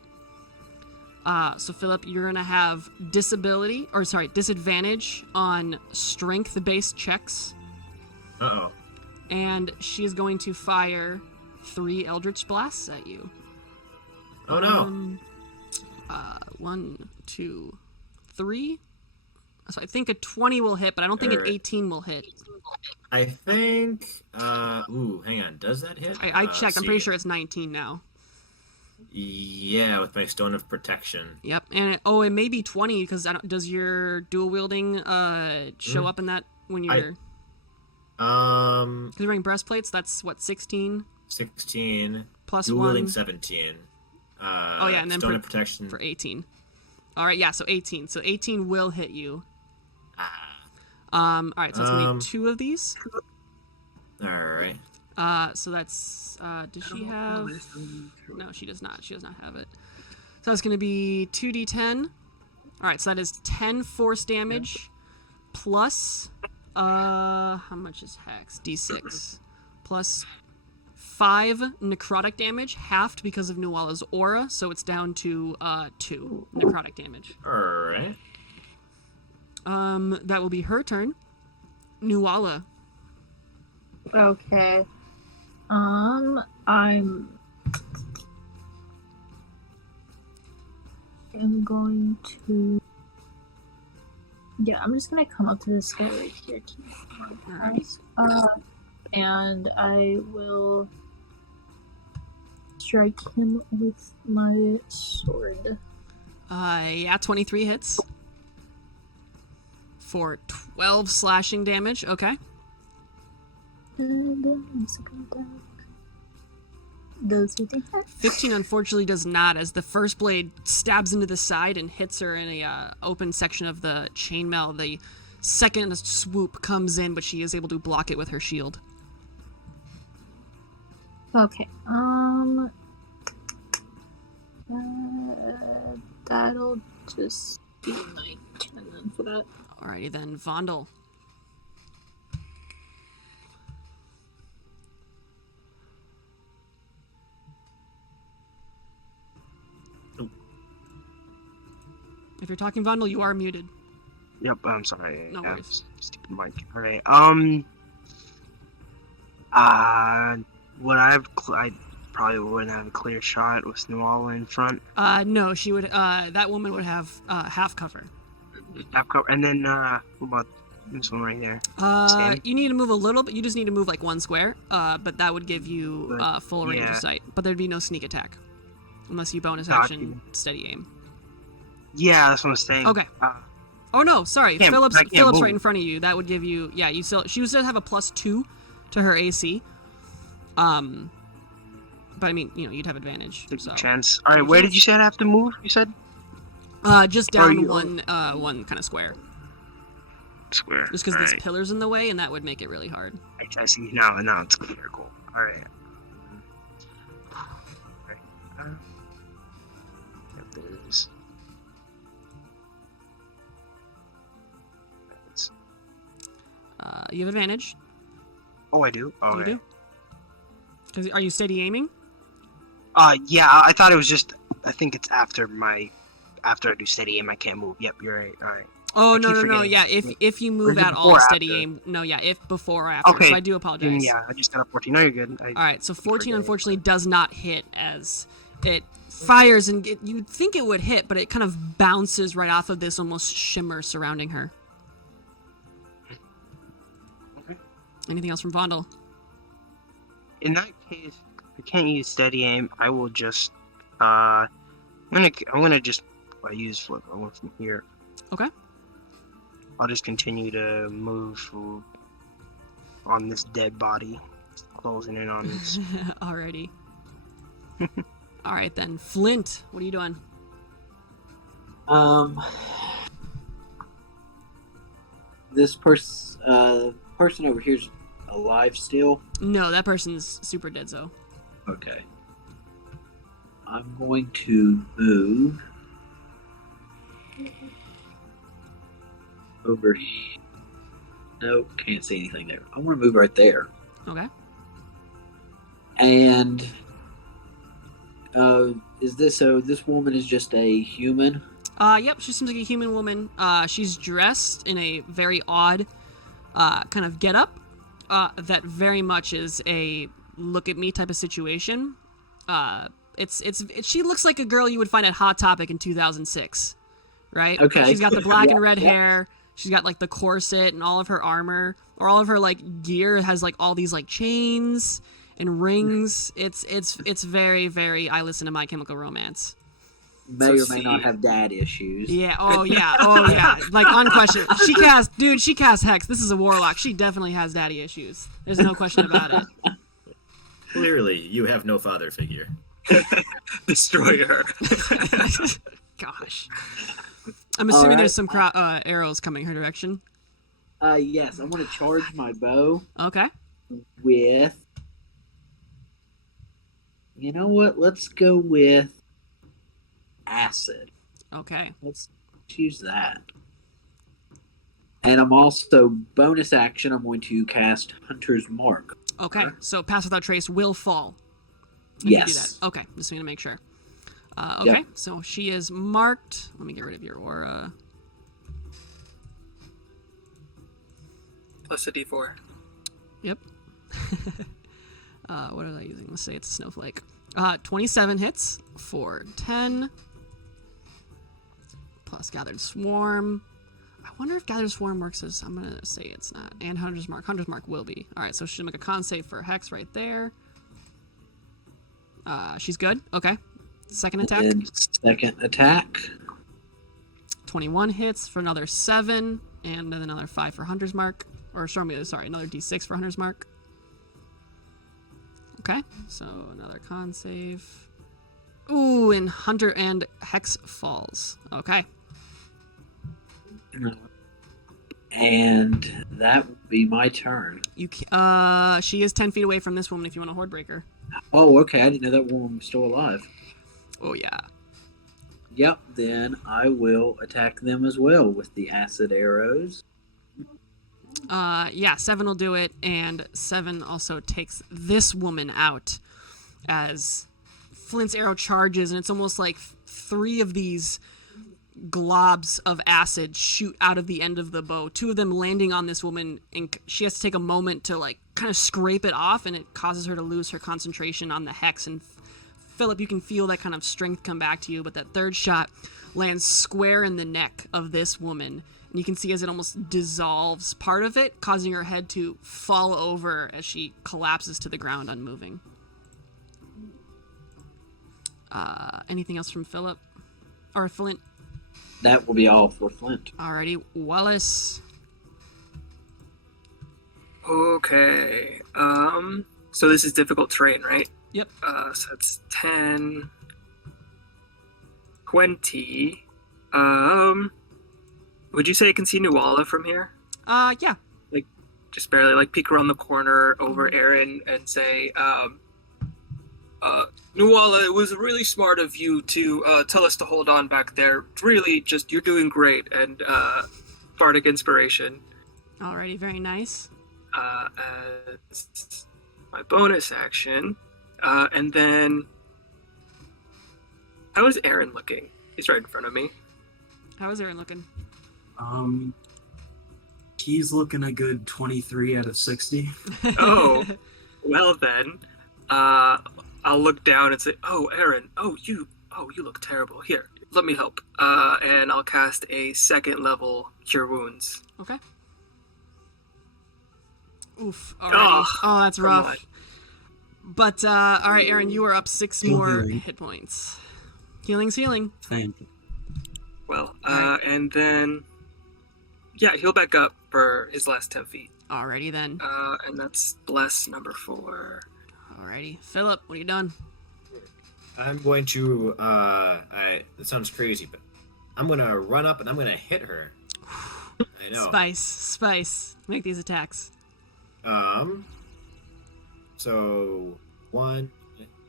So Philip, you're gonna have disadvantage on strength-based checks. Uh-oh. And she is going to fire 3 Eldritch Blasts at you. Oh no. 1, 2, 3. So I think a 20 will hit, but I don't think an 18 will hit. I think. Hang on. Does that hit? I checked. I'm pretty see. sure it's 19 now. Yeah, with my Stone of Protection. Yep. And it may be 20 because does your dual wielding show up in that when you're? Because you're wearing breastplates. That's what 16. 16 plus dual 1. wielding 17. Oh yeah, and then Stone of Protection for 18. All right, yeah, so 18. So 18 will hit you. All right, so that's gonna be 2 of these. All right. So that's does she have? No, she does not. She does not have it. So it's gonna be 2d10. All right, so that is 10 force damage plus how much is Hex? D6 plus 5 necrotic damage, halved because of Nuala's aura, so it's down to 2 necrotic damage. All right. That will be her turn. Nuala. Okay. I'm going to. Yeah, I'm just gonna come up to this guy right here. And I will strike him with my sword. Yeah, 23 hits. For 12 slashing damage, okay. And once I come back, those who think that 15 unfortunately does not, as the first blade stabs into the side and hits her in a open section of the chainmail. The second swoop comes in, but she is able to block it with her shield. Okay. That'll just be my turn then for that. Alrighty then, Vondel. If you're talking Vondel, you are muted. Yep, I'm sorry. No yeah, worries. Stupid mic. Alright, would I probably wouldn't have a clear shot with Nuala in front. No, she would, that woman would have, half cover. Half cover, and then, what about this one right here? Stand? You need to move a little bit, you just need to move like 1 square, but that would give you, full range of yeah. sight. But there'd be no sneak attack. Unless you bonus Got action you. steady aim. Yeah, that's what I'm saying. Okay. Oh no, sorry. I Philip's can't right move. in front of you. That would give you you still she would still have a +2 to her AC. But I mean, you'd have advantage. Take So a chance. All right, where did you say I have to move? You said just Or down you- one kind of square. square. Just because All this right. pillar's in the way, and that would make it really hard. I see. Now it's clear. Cool. All right. Yep, there's. You have advantage. Oh, I do. Oh, You okay. do. Because are you steady aiming? Yeah. I thought it was just. I think it's after I do steady aim, I can't move. Yep, you're right. All right. Oh I no keep no no forgetting. yeah if you move is it at all before or steady after? aim no yeah if before or after Okay. so I do apologize. Yeah, I just got a 14. No, you're good. All right, so 14 forgetting. unfortunately does not hit as it fires, and you'd think it would hit, but it kind of bounces right off of this almost shimmer surrounding her. Okay. Anything else from Vondel? In that case, if I can't use steady aim, I will just. I'm gonna just use flip. I went from here. Okay. I'll just continue to move on this dead body, just closing in on this. Alrighty. All right then, Flint, what are you doing? This person over here's alive still. No, that person's super dead, so. Okay. I'm going to move over. Nope, can't see anything there. I want to move right there. Okay. And is this so? This woman is just a human. Yep, she seems like a human woman. She's dressed in a very odd kind of getup. That very much is a look at me type of situation. She looks like a girl you would find at Hot Topic in 2006, right? Okay. She's got the black Yeah, and red yeah. hair. She's got like the corset and all of her armor, or all of her like gear has like all these like chains and rings. It's very very. I listen to My Chemical Romance. May So or may she- not have dad issues. Yeah. Oh yeah. Oh yeah. Like unquestioned. She cast Hex. This is a warlock. She definitely has daddy issues. There's no question about it. Clearly, you have no father figure. Destroy her. Gosh. I'm assuming Alright. there's some arrows coming her direction. Yes, I'm going to charge my bow Okay. with. You know what? Let's go with acid. Okay. Let's use that. And I'm also bonus action. I'm going to cast Hunter's Mark. Okay. So Pass Without Trace will fall. if you do Yes. that. Okay. Just going to make sure. Okay. Yep. So she is marked. Let me get rid of your aura. Plus a d4. Yep. What are they using? Let's say it's a snowflake. 27 hits for 10. Plus Gathered Swarm. I wonder if Gathered Swarm works as... I'm going to say it's not. And Hunter's Mark. Hunter's Mark will be. Alright, so she'll make a con save for Hex right there. She's good. Okay. Second attack. And second attack. 21 hits for another 7. And then another 5 for Hunter's Mark. Or, sorry, another d6 for Hunter's Mark. Okay, so another con save. Ooh, and Hunter and Hex falls. Okay. And that would be my turn. She is 10 feet away from this woman if you want a Hordebreaker. Oh, okay. I didn't know that woman was still alive. Oh, yeah. Yep, then I will attack them as well with the acid arrows. Yeah, 7 will do it, and 7 also takes this woman out as Flint's arrow charges, and it's almost like 3 of these globs of acid shoot out of the end of the bow. 2 of them landing on this woman, and she has to take a moment to like kind of scrape it off, and it causes her to lose her concentration on the hex. And Philip, you can feel that kind of strength come back to you, but that third shot lands square in the neck of this woman. And you can see as it almost dissolves part of it, causing her head to fall over as she collapses to the ground, unmoving. Anything else from Philip? Or Flint? That will be all for Flint. Alrighty, Wallace. Okay. So this is difficult terrain, right? Yep. So it's 10, 20. Would you say you can see Nuala from here? Yeah. Just barely, like, peek around the corner over Aaron and say, Nuala, it was really smart of you to tell us to hold on back there. Really, just, you're doing great, and bardic inspiration. Alrighty, very nice. As my bonus action. And then, how is Aaron looking? He's right in front of me. How is Aaron looking? He's looking a good 23 out of 60. Oh, well then, I'll look down and say, "Oh, Aaron, you look terrible. Here, let me help." And I'll cast a 2nd level Cure Wounds. Okay. Oof. Alrighty. Oh, that's come rough. on. But, alright, Aaron, you are up 6 more Healing. hit points. Healing's healing. Thank you. Well, and then, yeah, he'll back up for his last 10 feet. Alrighty then. And that's bless number 4. Alrighty. Philip, what are you doing? I'm going to, it sounds crazy, but I'm going to run up and I'm going to hit her. I know. Spice. Make these attacks. So 1,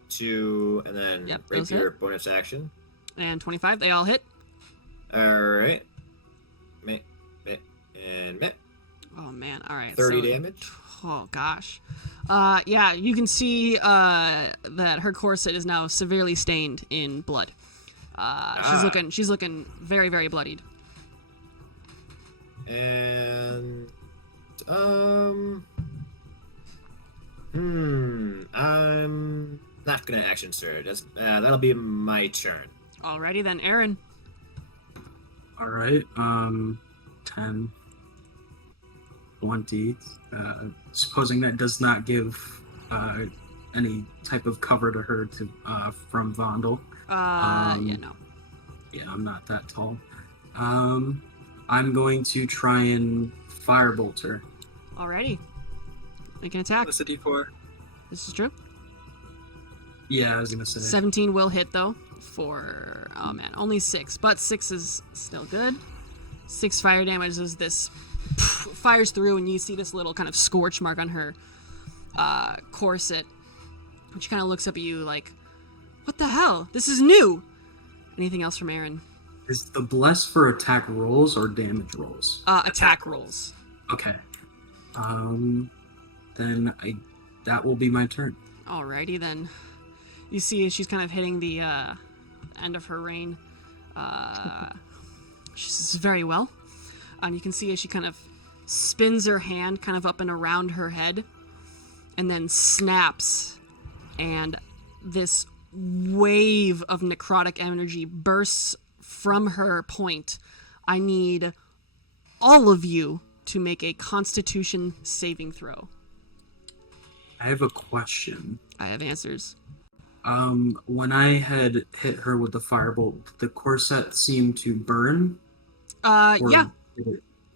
2, and then Yep, those rapier bonus action. And 25, they all hit. Alright. Meh, and meh. Oh man, alright. 30 so, damage. Oh gosh. Yeah, you can see that her corset is now severely stained in blood. She's looking very, very bloodied. And I'm not gonna action surge. That'll be my turn. Alrighty then, Aaron. Alright, 10, 20. Supposing that does not give any type of cover to her from Vondel. Yeah, no. Yeah, I'm not that tall. I'm going to try and firebolt her. Alrighty. Make an attack. Plus a D4. This is true. Yeah, I was gonna say. 17 will hit though. For oh man, only 6, but 6 is still good. 6 fire damage as this fires through, and you see this little kind of scorch mark on her corset. And she kind of looks up at you like, "What the hell? This is new." Anything else from Aaron? Is the bless for attack rolls or damage rolls? Attack rolls. Okay. Then that will be my turn. Alrighty then. You see she's kind of hitting the end of her reign. She's very well. And you can see as she kind of spins her hand kind of up and around her head and then snaps, and this wave of necrotic energy bursts from her point. I need all of you to make a Constitution saving throw. I have a question. I have answers. When I had hit her with the firebolt, the corset seemed to burn? Yeah.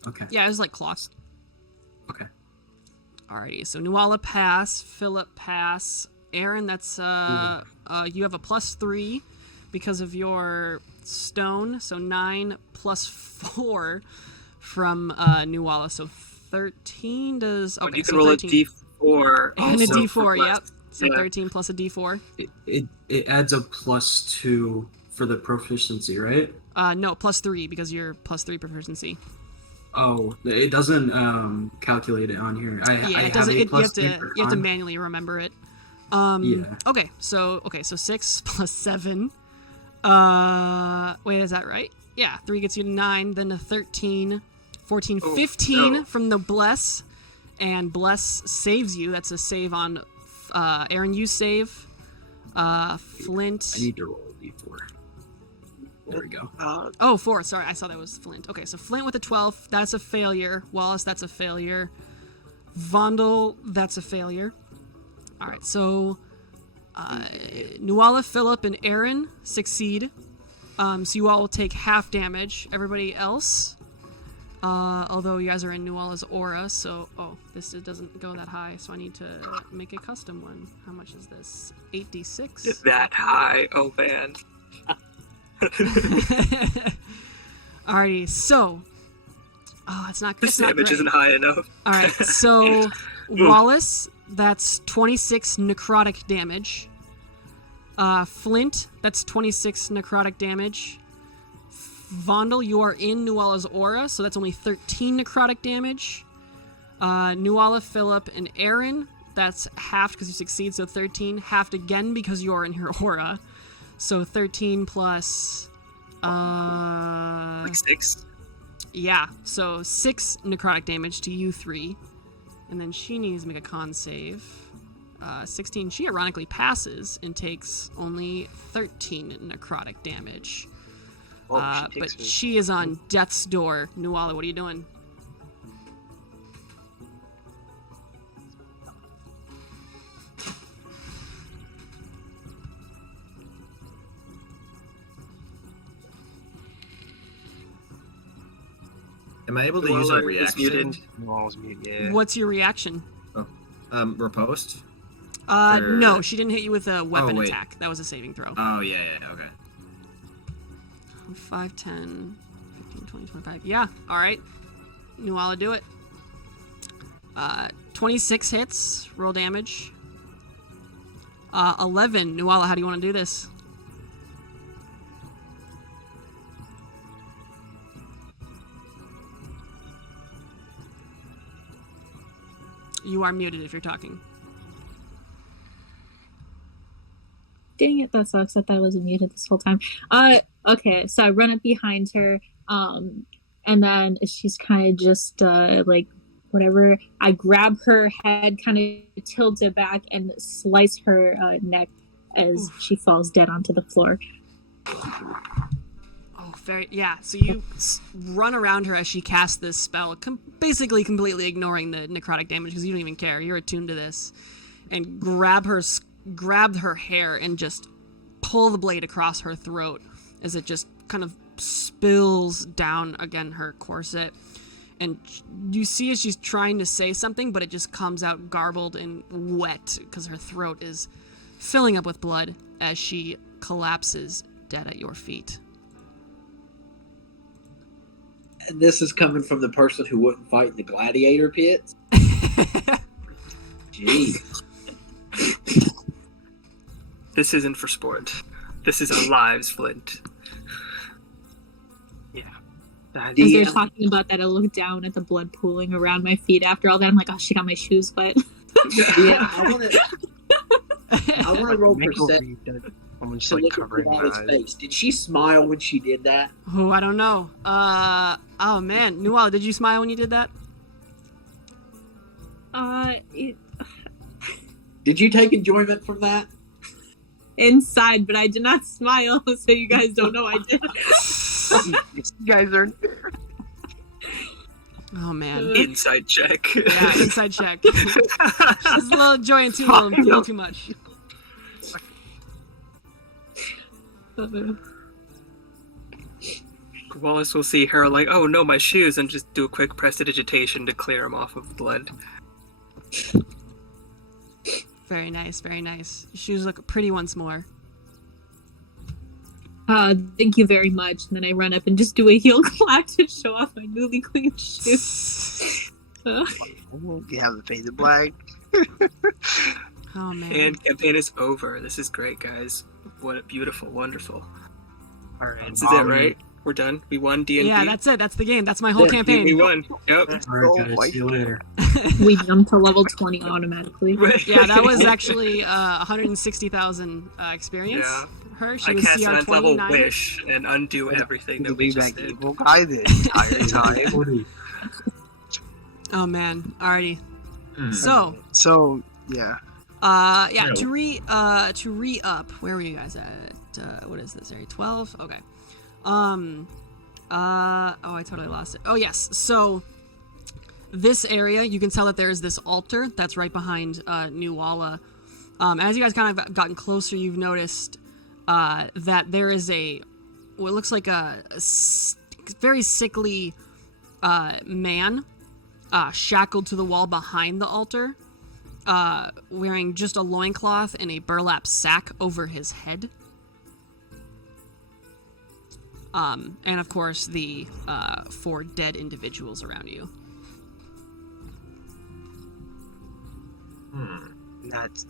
Okay. Yeah, it was like cloths. Okay. Alrighty, so Nuala pass, Philip pass. Aaron, that's, you have a +3 because of your stone, so 9 plus 4 from, Nuala, so 13 does... Okay, You can so roll 13. a D4. And a also D4, for yep. bless. So Yeah. 13 plus a D4. It adds a +2 for the proficiency, right? No, +3 because you're +3 proficiency. Oh, it doesn't calculate it on here. Yeah, I it doesn't. Have a You have +2 to. for You have to con. manually remember it. Yeah. Okay. So 6 plus 7. Wait, is that right? Yeah. 3 gets you to 9. Then a 13, 14, Oh, 15 no. from the bless, and bless saves you. That's a save on. Aaron, you save. Flint. I need to roll a d4. There we go. Oh, 4. Sorry, I saw that was Flint. Okay, so Flint with a 12. That's a failure. Wallace, that's a failure. Vondel, that's a failure. All right, so Nuala, Philip, and Aaron succeed. So you all will take half damage. Everybody else, although you guys are in Nuala's aura, so this doesn't go that high. So I need to make a custom one. How much is this? 8d6. That high? Oh man. Alrighty, so it's not. This it's not damage great. isn't high enough. All right, so Wallace, that's 26 necrotic damage. Flint, that's 26 necrotic damage. Vondel, you are in Nuala's aura, so that's only 13 necrotic damage. Nuala, Philip, and Aaron, that's halved because you succeed, so 13. Halved again because you are in her aura. So 13 plus... Like 6? Yeah, so 6 necrotic damage to you 3. And then she needs to make a con save. 16. She ironically passes and takes only 13 necrotic damage. But she is on death's door. Nuala, what are you doing? Am I able to use a reaction? Yeah. What's your reaction? Riposte? No, she didn't hit you with a weapon wait. attack. That was a saving throw. Oh, yeah, okay. 5, 10, 15, 20, 25. Yeah, alright. Nuala, do it. 26 hits. Roll damage. 11. Nuala, how do you want to do this? You are muted if you're talking. Dang it, that sucks. I thought I was muted this whole time. Okay, so I run up behind her, and then she's kind of just, like, whatever. I grab her head, kind of tilt it back, and slice her neck as she falls dead onto the floor. Yeah, so you run around her as she casts this spell, basically completely ignoring the necrotic damage because you don't even care. You're attuned to this. And grab her hair and just pull the blade across her throat as it just kind of spills down, again, her corset. And you see as she's trying to say something, but it just comes out garbled and wet because her throat is filling up with blood as she collapses dead at your feet. And this is coming from the person who wouldn't fight in the gladiator pits? Jeez. This isn't for sport. This is our lives, Flint. Yeah. As they're talking about that, I look down at the blood pooling around my feet. After all that, I'm like, oh, she got my shoes wet. Yeah, I want to roll perception. I'm just to like look at covering my Nuala's eyes. face. Did she smile when she did that? Oh, I don't know. Oh man, Nuala, did you smile when you did that? Did you take enjoyment from that? Inside, but I did not smile, so you guys don't know I did. You guys are. Oh man. Inside check. Yeah, inside check. Just a little joy and too little too much. Wallace will see her like, oh no, my shoes, and just do a quick prestidigitation to clear them off of blood. Very nice, very nice. Your shoes look pretty once more. Thank you very much. And then I run up and just do a heel clap to show off my newly cleaned shoes. You have the faded black. Oh man. And campaign is over. This is great, guys. What a beautiful, wonderful. Alright, This is it, right? We're done. We won D&D. Yeah, that's it. That's the game. That's my whole campaign. We won. Yep. Alright, guys, see you later. We jumped to level 20 automatically. Yeah, that was actually 160,000 experience. Yeah. Her, she I was cast CR an level 29. wish and undo everything that we be just that did. evil guy the entire time. Oh man, alrighty. So, Yeah. to re-up, where were you guys at? What is this area? 12? Okay. I totally lost it. Oh yes, so this area, you can tell that there is this altar that's right behind Nuala. As you guys kind of gotten closer, you've noticed that there is a what looks like a very sickly man shackled to the wall behind the altar, wearing just a loincloth and a burlap sack over his head. And of course the 4 dead individuals around you.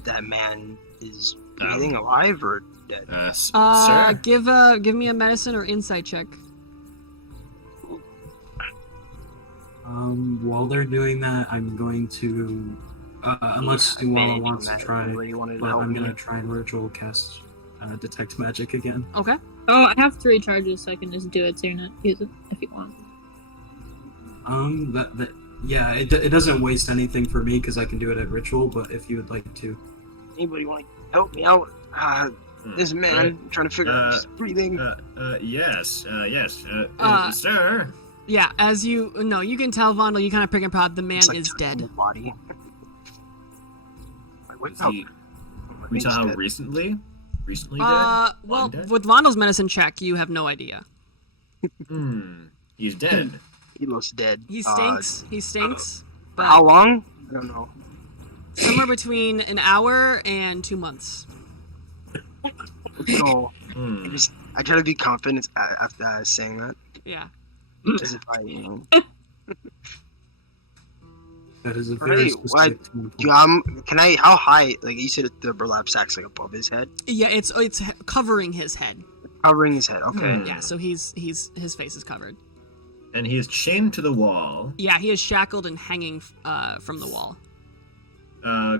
That man is breathing, alive or dead? Sir? Give me a medicine or insight check. While they're doing that, I'm going to, unless Nuala wants to try, really wanted to but help I'm me. gonna try and ritual cast detect magic again. Okay. Oh, I have 3 charges, so I can just do it. So you're not use it if you want. Yeah, it doesn't waste anything for me because I can do it at ritual. But if you would like to, Anybody want to help me out? This man trying to figure out his breathing. Yes, sir. Yeah, you can tell, Vondel, you kind of pick and prod, the man It's like is touching the dead. body. Like, what? Is he- We saw how recently dead? Well, Dead? with Vondel's medicine check, you have no idea. He's dead. He looks dead. He stinks, but How long? I don't know. somewhere between an hour and 2 months. So I try to be confident after saying that, Yeah. as if I, you know. that is a very Hey, specific. Can I? How high? Like you said, the burlap sack's like above his head, Yeah, it's covering his head. covering his head. Okay. Yeah, so his face is covered. And he is chained to the wall. Yeah, he is shackled and hanging from the wall.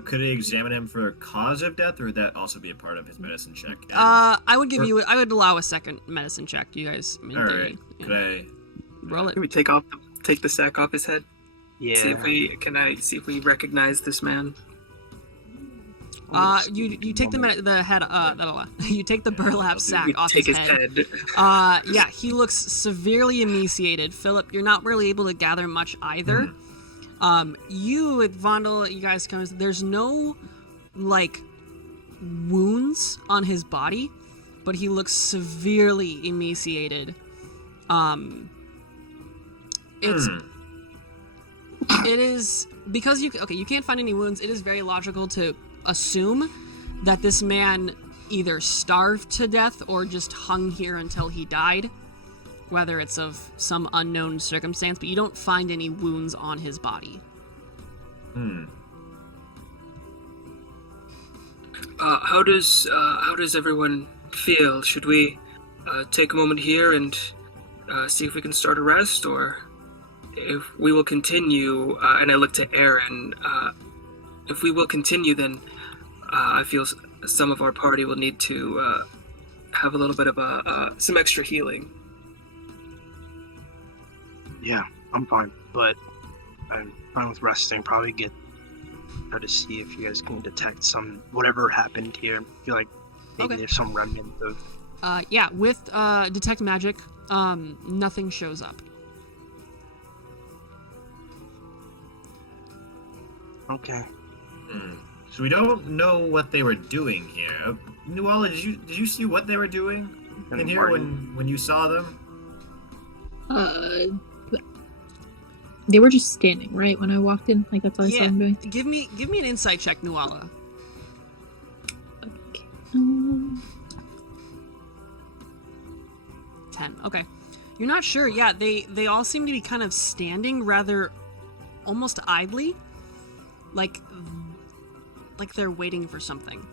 Could I examine him for cause of death, or would that also be a part of his medicine check? I would allow a second medicine check. You guys, All right. Could I? roll it? Can we take the sack off his head? Yeah. See if we recognize this man? You take the head. You take the burlap sack We off take his his head. head. Yeah, he looks severely emaciated. Philip, you're not really able to gather much either. You with Vondel, you guys come. There's no like wounds on his body, but he looks severely emaciated. It is because you can't find any wounds. It is very logical to assume that this man either starved to death or just hung here until he died, whether it's of some unknown circumstance, but you don't find any wounds on his body. How does everyone feel? Should we take a moment here and see if we can start a rest, or if we will continue? And I look to Aaron. If we will continue, then I feel some of our party will need to have a little bit of some extra healing. Yeah, I'm fine, but I'm fine with resting. Probably try to see if you guys can detect whatever happened here. I feel like maybe there's some remnant of. Yeah, with detect magic, nothing shows up. Okay. So we don't know what they were doing here. Nuala, did you see what they were doing in here when you saw them? They were just standing, right? When I walked in, like that's all I saw them doing. Give me an insight check, Nuala. Okay. 10. Okay. You're not sure. Yeah, they all seem to be kind of standing rather almost idly. Like they're waiting for something.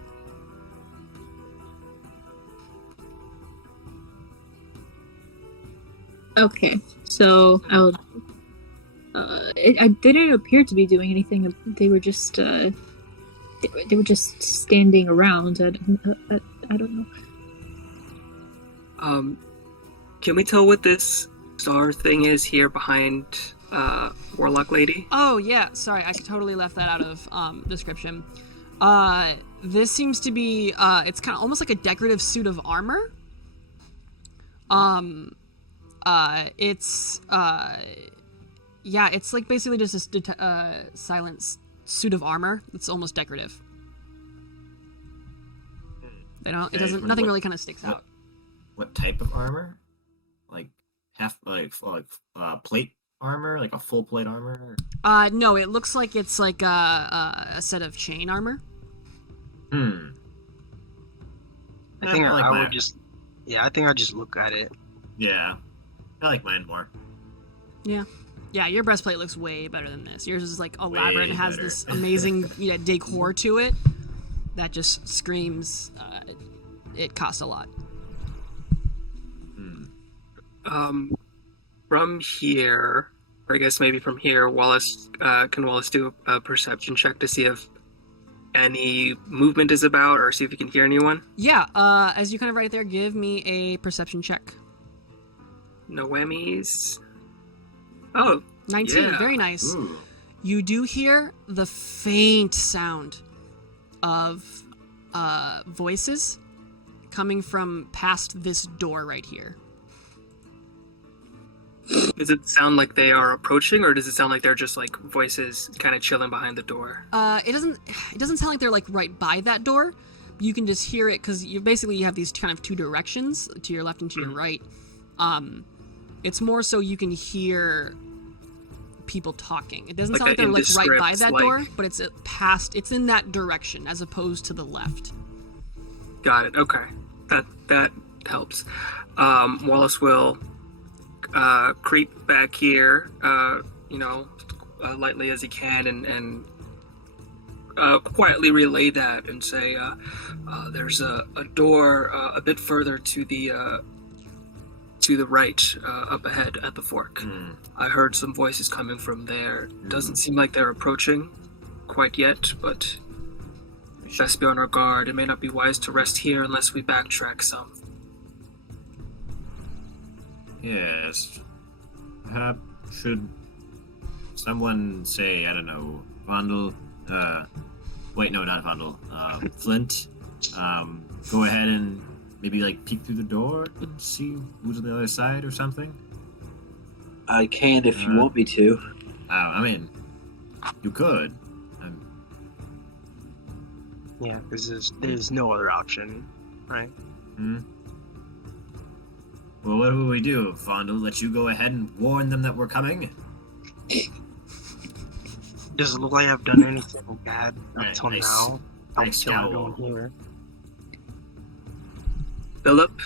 Okay, so I'll. They didn't appear to be doing anything. They were just. They were just standing around. I don't know. Can we tell what this star thing is here behind Warlock Lady? Oh yeah, sorry, I totally left that out of description. This seems to be it's kind of almost like a decorative suit of armor. It's it's like basically just a silent suit of armor. It's almost decorative. They don't. It doesn't. Nothing really kind of sticks out. What type of armor? plate armor, like a full plate armor? No, it looks like it's like a set of chain armor. Hmm. I think I mine. would just. Yeah, I think I'd just look at it. Yeah, I like mine more. Yeah, your breastplate looks way better than this. Yours is like elaborate and has better. this amazing decor to it that just screams it costs a lot. From here, or I guess maybe from here, Wallace can Wallace do a perception check to see if any movement is about, or see if you can hear anyone? Yeah, as you kind of right there, give me a perception check. No whammies. Oh, 19, yeah. very nice. Ooh. You do hear the faint sound of voices coming from past this door right here. Does it sound like they are approaching, or does it sound like they're just like voices kind of chilling behind the door? It doesn't sound like they're like right by that door. You can just hear it because you have these kind of two directions, to your left and to your right. It's more so you can hear people talking. It doesn't Like sound like they're like right by indescript, that like- door, but it's in that direction as opposed to the left. Got it. Okay, that helps. Wallace will creep back here, lightly as he can, and quietly relay that and say, "There's a door a bit further to the right, up ahead at the fork. I heard some voices coming from there. Doesn't seem like they're approaching quite yet, but best be on our guard. It may not be wise to rest here unless we backtrack some." Yes. Perhaps should someone say, I don't know, Vondel, wait, no, not Vondel, Flint, go ahead and maybe like peek through the door and see who's on the other side or something? I can if you want me to. I mean, you could. Yeah, because there's no other option, right? Well, what will we do, Vondel? Let you go ahead and warn them that we're coming? Does it look like I've done anything bad Right, until nice. now? Nice I'm scowl. going here. Philip,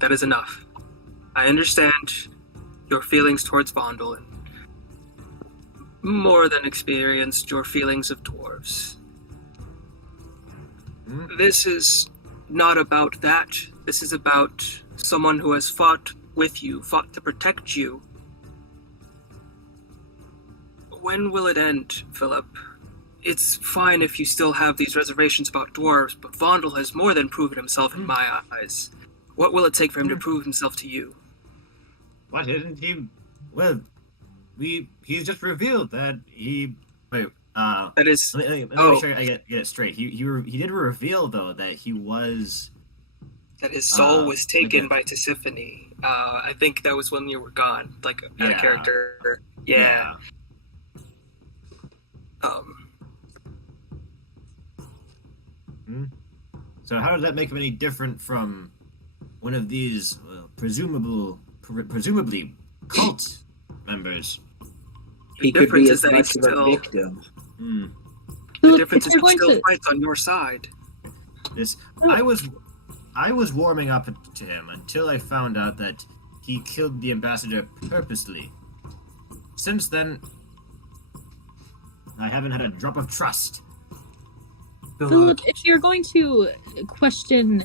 that is enough. I understand your feelings towards Vondel, and more than experienced your feelings of dwarves. This is not about that. This is about someone who has fought with you, fought to protect you. When will it end, Philip? It's fine if you still have these reservations about dwarves, but Vondel has more than proven himself in my eyes. What will it take for him to prove himself to you? What, isn't he? Well, he's just revealed that he... Wait, That is... let me Oh. make sure I get it straight. He did reveal, though, that he was... That his soul was taken okay. by Tisiphone. I think that was when you were gone, like out of Yeah. character. Yeah. So how does that make him any different from one of these presumably cult members? He The could be difference as is that much he's of a still... victim. The difference if is you're he going still to- fights on your side. This I was warming up to him until I found out that he killed the ambassador purposely. Since then, I haven't had a drop of trust. Philip, if you're going to question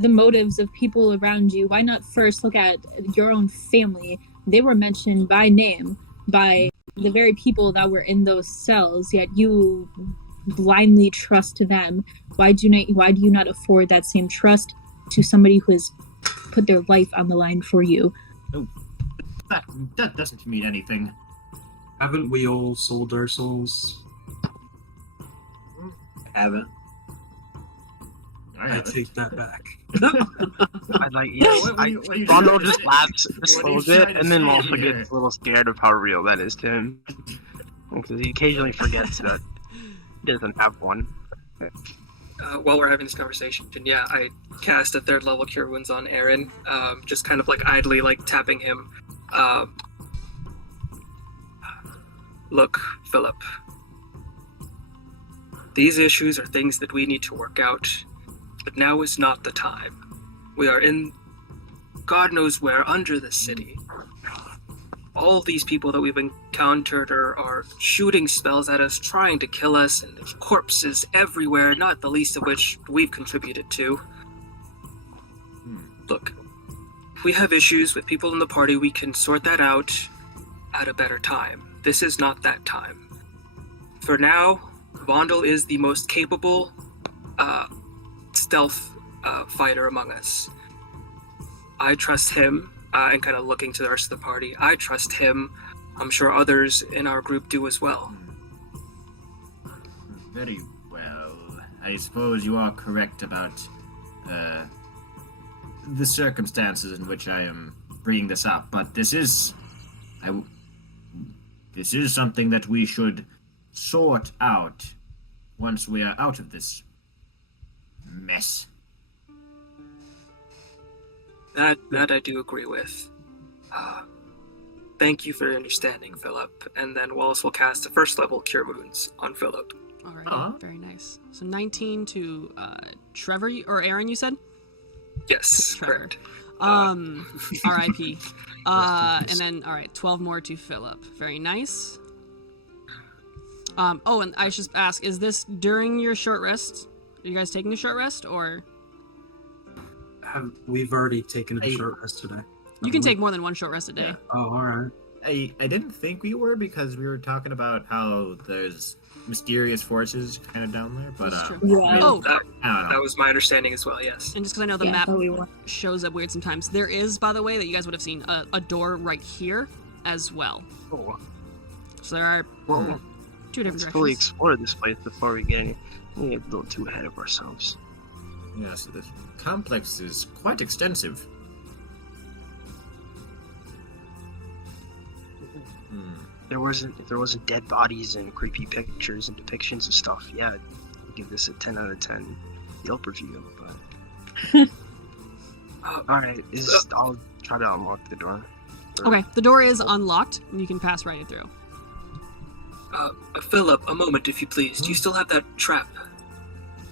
the motives of people around you, why not first look at your own family? They were mentioned by name by the very people that were in those cells, yet you blindly trust them. Why do you not afford that same trust to somebody who has put their life on the line for you? That doesn't mean anything. Haven't we all sold our souls? Haven't. I take that back. I'd like, yes. What are you Vondel trying to just say? laughs just a What are you little bit, trying to and then say also here? gets a little scared of how real that is to him. Because he occasionally forgets that he doesn't have one. while we're having this conversation, yeah, I cast a 3rd level Cure Wounds on Aaron, just kind of like idly like tapping him. Look, Philip, these issues are things that we need to work out, but now is not the time. We are in God knows where under the city. All these people that we've encountered are shooting spells at us, trying to kill us, and there's corpses everywhere, not the least of which we've contributed to. Look, if we have issues with people in the party, we can sort that out at a better time. This is not that time. For now, Vondel is the most capable stealth fighter among us. I trust him. And kind of looking to the rest of the party, I trust him. I'm sure others in our group do as well. Very well. I suppose you are correct about the circumstances in which I am bringing this up, but this is something that we should sort out once we are out of this mess. That I do agree with. Thank you for your understanding, Philip. And then Wallace will cast a 1st level Cure Wounds on Philip. Alright, very nice. So 19 to Trevor, or Aaron, you said? Yes, Trevor. correct. R.I.P. And then, alright, 12 more to Philip. Very nice. Oh, and I should ask, is this during your short rest? Are you guys taking a short rest, or...? We've already taken a short rest today. You can take more than one short rest a day. Yeah. Oh, alright. I didn't think we were, because we were talking about how there's mysterious forces kind of down there, but That's true. Yeah. Oh, I don't That know. was my understanding as well, yes. and just because I know the Yeah, map but we were. shows up weird sometimes, there is, by the way, that you guys would have seen, a door right here as well. Oh, So there are well, two different let's fully directions. explore this place before we get a little too ahead of ourselves. Yeah, so this complex is quite extensive. If there wasn't dead bodies and creepy pictures and depictions of stuff, yeah, I'd give this a 10 out of 10 Yelp review. But all right, I'll try to unlock the door. Okay, the door is unlocked, and you can pass right through. Philip, a moment, if you please. Do you still have that trap?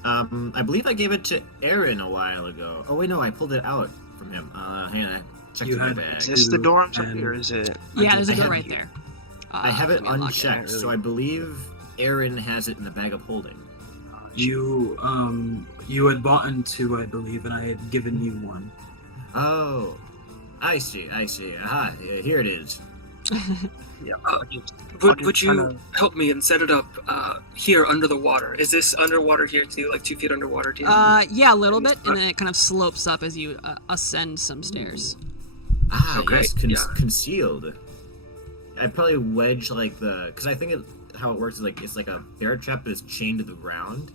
I believe I gave it to Aaron a while ago. Oh wait, no, I pulled it out from him. Hang on, I checked You in my had- bag. Is this the door I'm talking, or is it? Yeah, there's a I door have- right there. I have it let me unlock unchecked, so I believe Aaron has it in the bag of holding. You had bought into, I believe, and I had given you one. Oh, I see. Aha, here it is. Yeah. Would you help me and set it up here under the water? Is this underwater here too, like 2 feet underwater too? Yeah, a little bit, and then it kind of slopes up as you ascend some stairs. Ah, Okay, yes, yeah. concealed. I'd probably wedge like because I think how it works is like it's like a bear trap, but it's chained to the ground.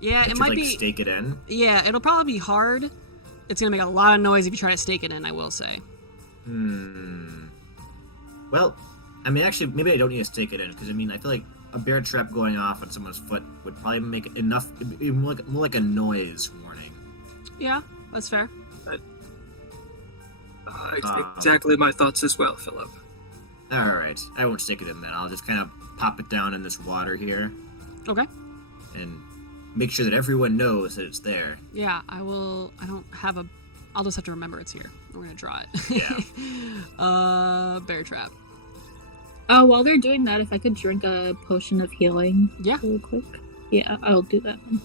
Yeah, You it should, might like, be. stake it in. Yeah, it'll probably be hard. It's gonna make a lot of noise if you try to stake it in, I will say. Well, I mean, actually, maybe I don't need to stake it in, because I mean, I feel like a bear trap going off on someone's foot would probably make enough, it'd be more like a noise warning. Yeah, that's fair. Exactly my thoughts as well, Philip. Alright, I won't stick it in then. I'll just kind of pop it down in this water here, Okay. and make sure that everyone knows that it's there. Yeah, I will. I don't have a. I'll just have to remember it's here. We're gonna draw it. Yeah. Bear trap. While they're doing that, if I could drink a potion of healing Yeah. really quick. Yeah, I'll do that then.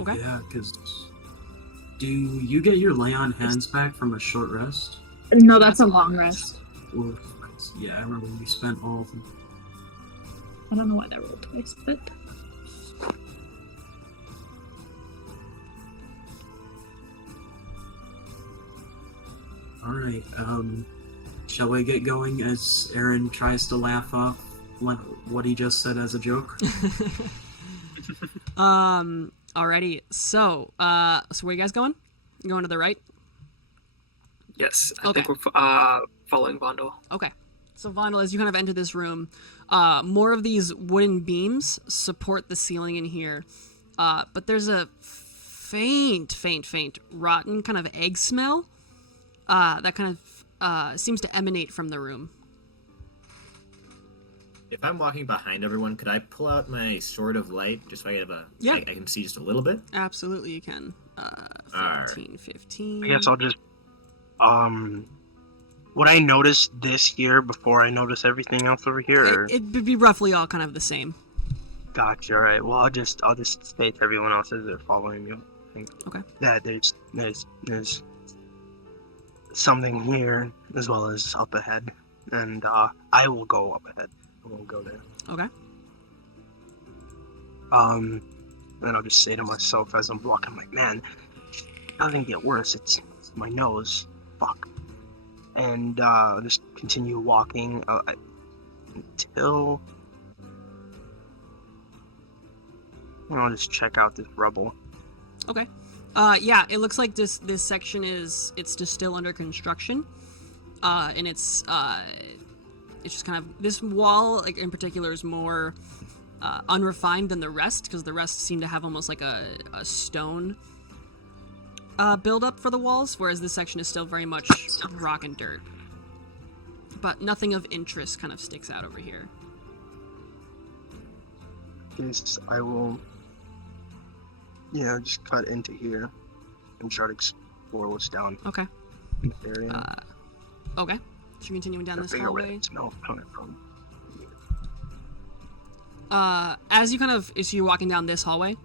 Okay. Yeah, because do you get your lay on hands back from a short rest? No, that's a long rest. Or, yeah, I remember we spent all of them. I don't know why that rolled twice, but Alright, shall we get going as Aaron tries to laugh off what he just said as a joke? Alrighty. So where you guys going? You going to the right? Yes, I Okay. think we're following Vondel. Okay. So Vondel, as you kind of enter this room, More of these wooden beams support the ceiling in here, but there's a faint rotten kind of egg smell that kind of seems to emanate from the room. If I'm walking behind everyone, could I pull out my sword of light just so I have I can see just a little bit? Absolutely, you can. 15. I guess I'll just would I notice this here before I notice everything else over here? Or? It would be roughly all kind of the same. Gotcha. All right. Well, I'll just say to everyone else as they're following me. I think Okay. that there's something here as well as up ahead, and I will go up ahead. I won't go there. Okay. Then I'll just say to myself as I'm walking, I'm like, man, nothing get worse. It's my nose. Fuck. And I'll just continue walking until I'll just check out this rubble. Okay. Yeah, it looks like this section it's just still under construction. And it's just kind of, this wall, like in particular, is more unrefined than the rest, because the rest seem to have almost like a stone build up for the walls, whereas this section is still very much rock and dirt. But nothing of interest kind of sticks out over here. Yes, I will, just cut into here and try to explore what's down Okay. in the area. Okay. So you're continuing down this Figure where hallway. that smell's coming from. So you're walking down this hallway?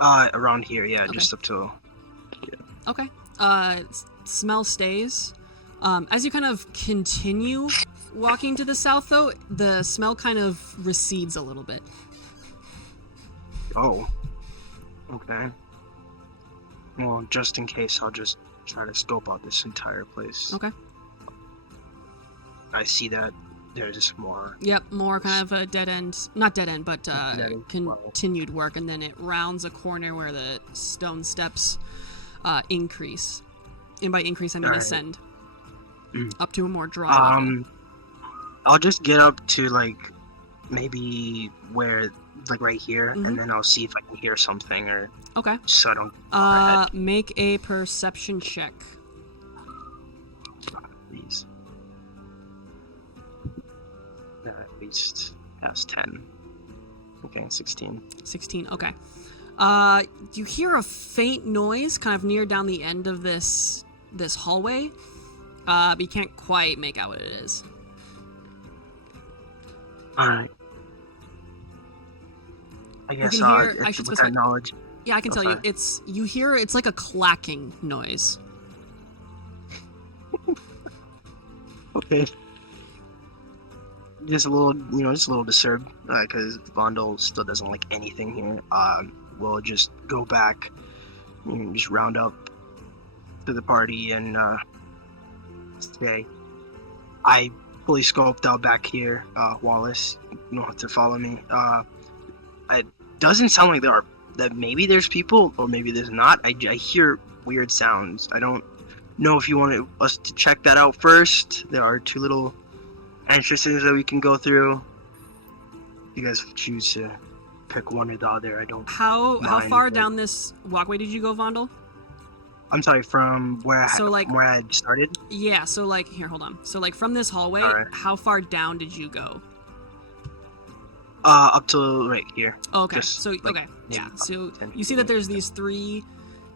Around here, yeah, Okay. just up to. Okay. Smell stays. As you kind of continue walking to the south, though, the smell kind of recedes a little bit. Oh. Okay. Well, just in case, I'll just try to scope out this entire place. Okay. I see that there's more. Yep, more kind of a dead end. Not dead end, but Dead end, continued work, and then it rounds a corner where the stone steps increase. And by increase, I mean Alright. ascend. Up to a more dry level. I'll just get up to maybe where right here, Mhm. and then I'll see if I can hear something or Okay. so I don't. Make a perception check. Please. At least past 10. Okay, 16. 16, okay. You hear a faint noise kind of near down the end of this hallway, but you can't quite make out what it is. Alright. I guess can hear- I with should that specify- knowledge. Yeah, I can tell you, Okay. it's like a clacking noise. Okay. Just a little disturbed because Vondel still doesn't like anything here. We'll just go back and just round up to the party and stay. I fully scoped out back here, Wallace. You don't have to follow me. It doesn't sound like that maybe there's people or maybe there's not. I hear weird sounds. I don't know if you want us to check that out first. There are two little entrances that we can go through. You guys choose to pick one or the other. I don't. How mind, far but- down this walkway did you go, Vondel? I'm sorry, from where So, from where I had started. Yeah, so here, hold on. So from this hallway, Alright. how far down did you go? Up to right here. Oh, okay. Just, So like, okay, yeah. maybe So 10 you see feet that away. there's these three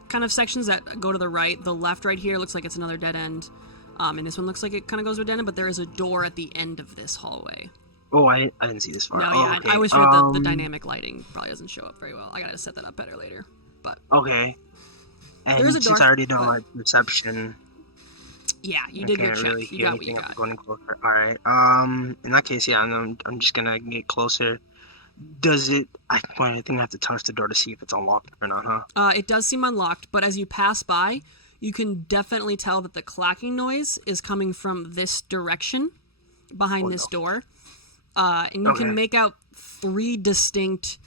kind of sections that go to the right. The left right here looks like it's another dead end, and this one looks like it kind of goes to a dead end. But there is a door at the end of this hallway. Oh, I didn't see this far. No, Oh, yeah, okay. I was sure the dynamic lighting probably doesn't show up very well. I gotta set that up better later. But Okay. And There's a since door, I already know but- my perception, yeah, you I did your can't check. really You hear got what you anything got. after going closer. All right. In that case, yeah, I'm just gonna get closer. Does it? I think I have to touch the door to see if it's unlocked or not, huh? It does seem unlocked, but as you pass by, you can definitely tell that the clacking noise is coming from this direction, behind Oh, this no. door. And you Okay. can make out three distinct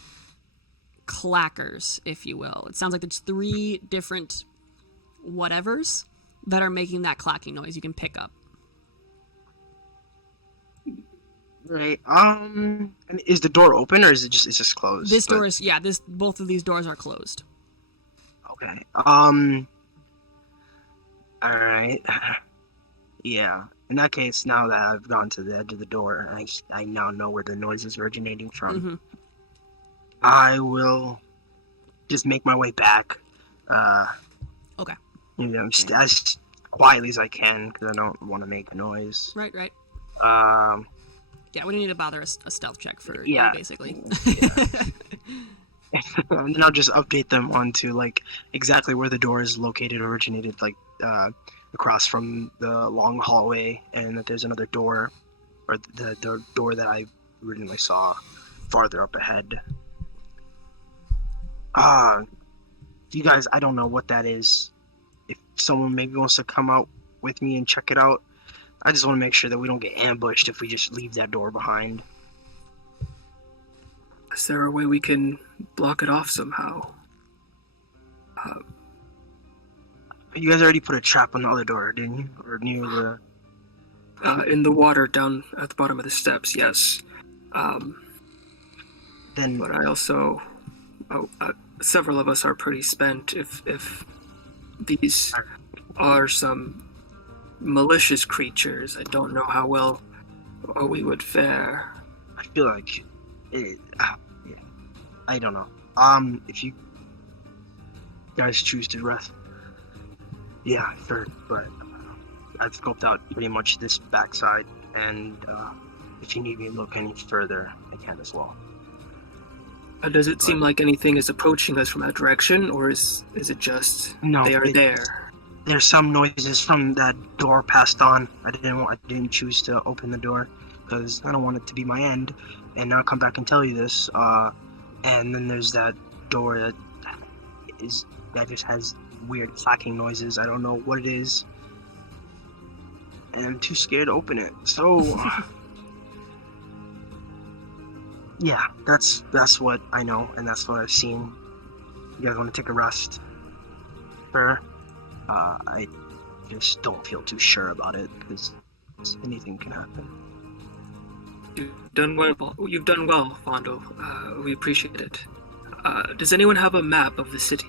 clackers, if you will. It sounds like there's three different whatevers that are making that clacking noise you can pick up. Right. And is the door open or is it just closed? This door is both of these doors are closed. Okay. All right. Yeah. In that case, now that I've gone to the edge of the door, I now know where the noise is originating from. Mm-hmm. I will just make my way back. Okay. You know, just as quietly as I can because I don't want to make noise. Right. Yeah, we don't need to bother a stealth check for you, basically. And then I'll just update them onto like exactly where the door is located, originated, like across from the long hallway, and that there's another door, or the door that I originally saw farther up ahead. You guys, I don't know what that is. If someone maybe wants to come out with me and check it out, I just want to make sure that we don't get ambushed if we just leave that door behind. Is there a way we can block it off somehow? You guys already put a trap on the other door, didn't you? Or near the... In the water down at the bottom of the steps, yes. Then... But I also... several of us are pretty spent. If these are some malicious creatures, I don't know how well we would fare. I feel like... I don't know. If you guys choose to rest... Yeah, sure, but I've scoped out pretty much this backside, and if you need me to look any further, I can as well. Does it seem like anything is approaching us from that direction, or is it just they are there? There's some noises from that door passed on. I didn't choose to open the door because I don't want it to be my end, and now come back and tell you this. And then there's that door that just has weird clacking noises. I don't know what it is, and I'm too scared to open it. So, yeah, that's what I know, and that's what I've seen. You guys want to take a rest? Sure. I just don't feel too sure about it because anything can happen. You've done well, Fondle. We appreciate it. Does anyone have a map of the city?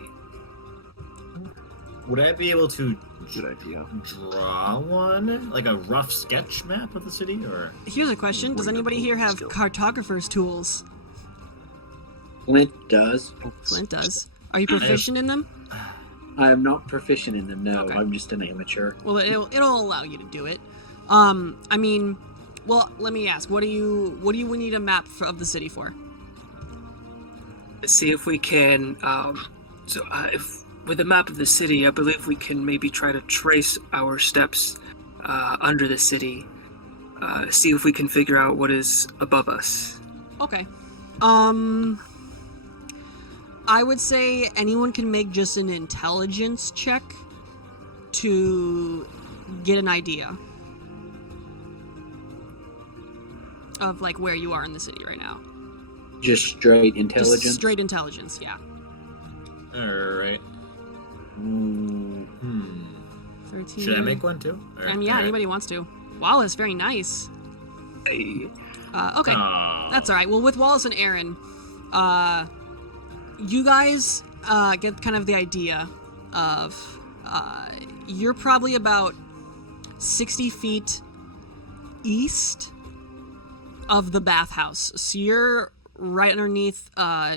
Would I be able to Good idea. draw one? Like a rough sketch map of the city? Or Here's a question. Does anybody here have cartographer's tools? Flint does. Flint does. Are you proficient in them? I am not proficient in them, no. Okay. I'm just an amateur. Well, it'll allow you to do it. Well, let me ask. What do you need a map of the city for? See if we can. If with a map of the city, I believe we can maybe try to trace our steps under the city. See if we can figure out what is above us. Okay. I would say anyone can make just an intelligence check to get an idea of like where you are in the city right now. Just straight intelligence? Just straight intelligence, yeah. alright. 13. Should I make one too? Or, Yeah, alright. anybody wants to. Wallace, very nice. Okay, Aw. that's all right. Well, with Wallace and Aaron, you guys get kind of the idea of you're probably about 60 feet east of the bathhouse. So you're right underneath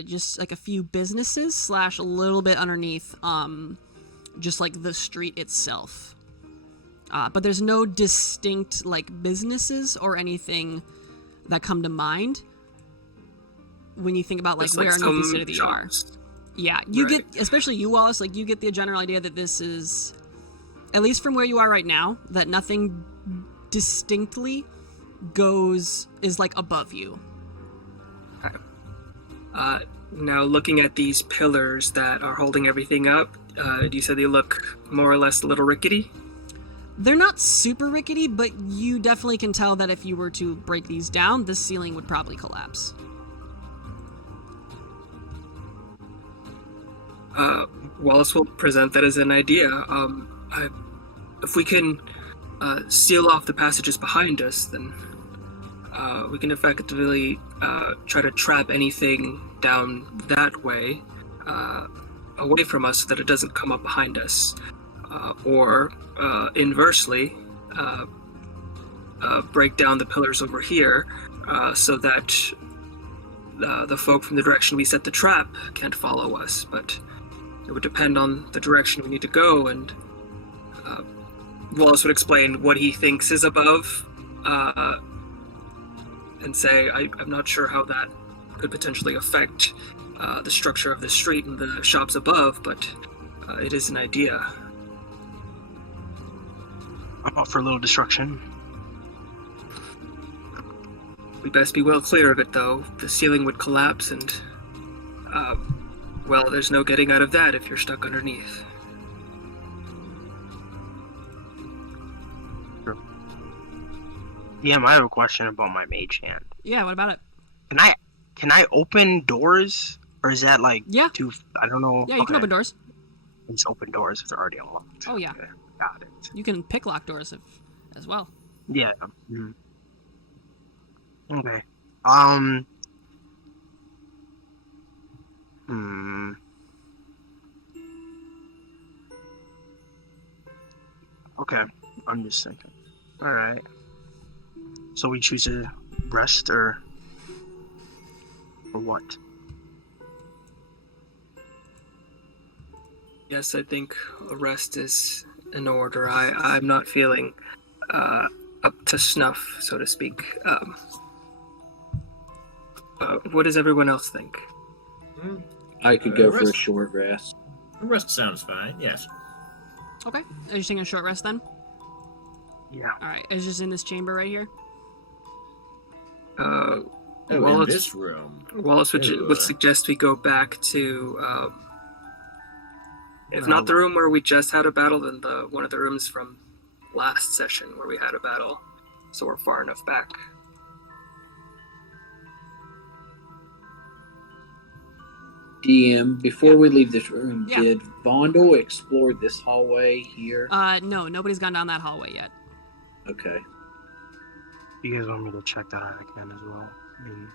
just like a few businesses / a little bit underneath just like the street itself. But there's no distinct like businesses or anything that come to mind when you think about like Just, where underneath the some city you are. shops. Yeah, you Right. get, especially you, Wallace, like you get the general idea that this is, at least from where you are right now, that nothing distinctly is like above you. Now, looking at these pillars that are holding everything up, you said they look more or less a little rickety? They're not super rickety, but you definitely can tell that if you were to break these down, the ceiling would probably collapse. Wallace will present that as an idea. If we can seal off the passages behind us, then we can effectively try to trap anything down that way, away from us so that it doesn't come up behind us. Or inversely, break down the pillars over here so that the folk from the direction we set the trap can't follow us. But it would depend on the direction we need to go, and Wallace would explain what he thinks is above, and say, I'm not sure how that could potentially affect the structure of the street and the shops above, but it is an idea. I'm up for a little destruction. We best be well clear of it, though. The ceiling would collapse, and, well, there's no getting out of that if you're stuck underneath. DM, I have a question about my mage hand. Yeah, what about it? Can I open doors, or is that like Yeah. too? I don't know. Yeah, you can open doors. Just open doors if they're already unlocked. Oh, yeah. Okay, got it. You can pick lock doors as well. Yeah. Okay. Okay. I'm just thinking. All right. So we choose to rest or what? Yes, I think a rest is in order. I'm not feeling up to snuff, so to speak. What does everyone else think? I could go for a short rest. Rest sounds fine, yes. Okay. Are you taking a short rest then? Yeah. Alright, is just in this chamber right here? In Wallace, this room. Wallace would suggest we go back to, if not the room where we just had a battle, then one of the rooms from last session where we had a battle, so we're far enough back. DM, before we leave this room, Yeah. did Vondel explore this hallway here? No, nobody's gone down that hallway yet. Okay. If you guys want me to check that out, I can as well. I mean,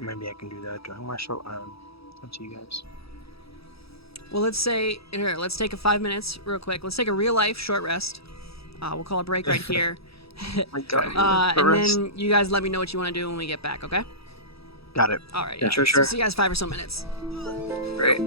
maybe I can do that during my show. Up to you guys. Well, let's take a 5 minutes real quick. Let's take a real life short rest. We'll call a break right here. My God. And then you guys let me know what you want to do when we get back, okay? Got it. Alright, Yeah, yeah. sure. So see you guys 5 or so minutes. Great.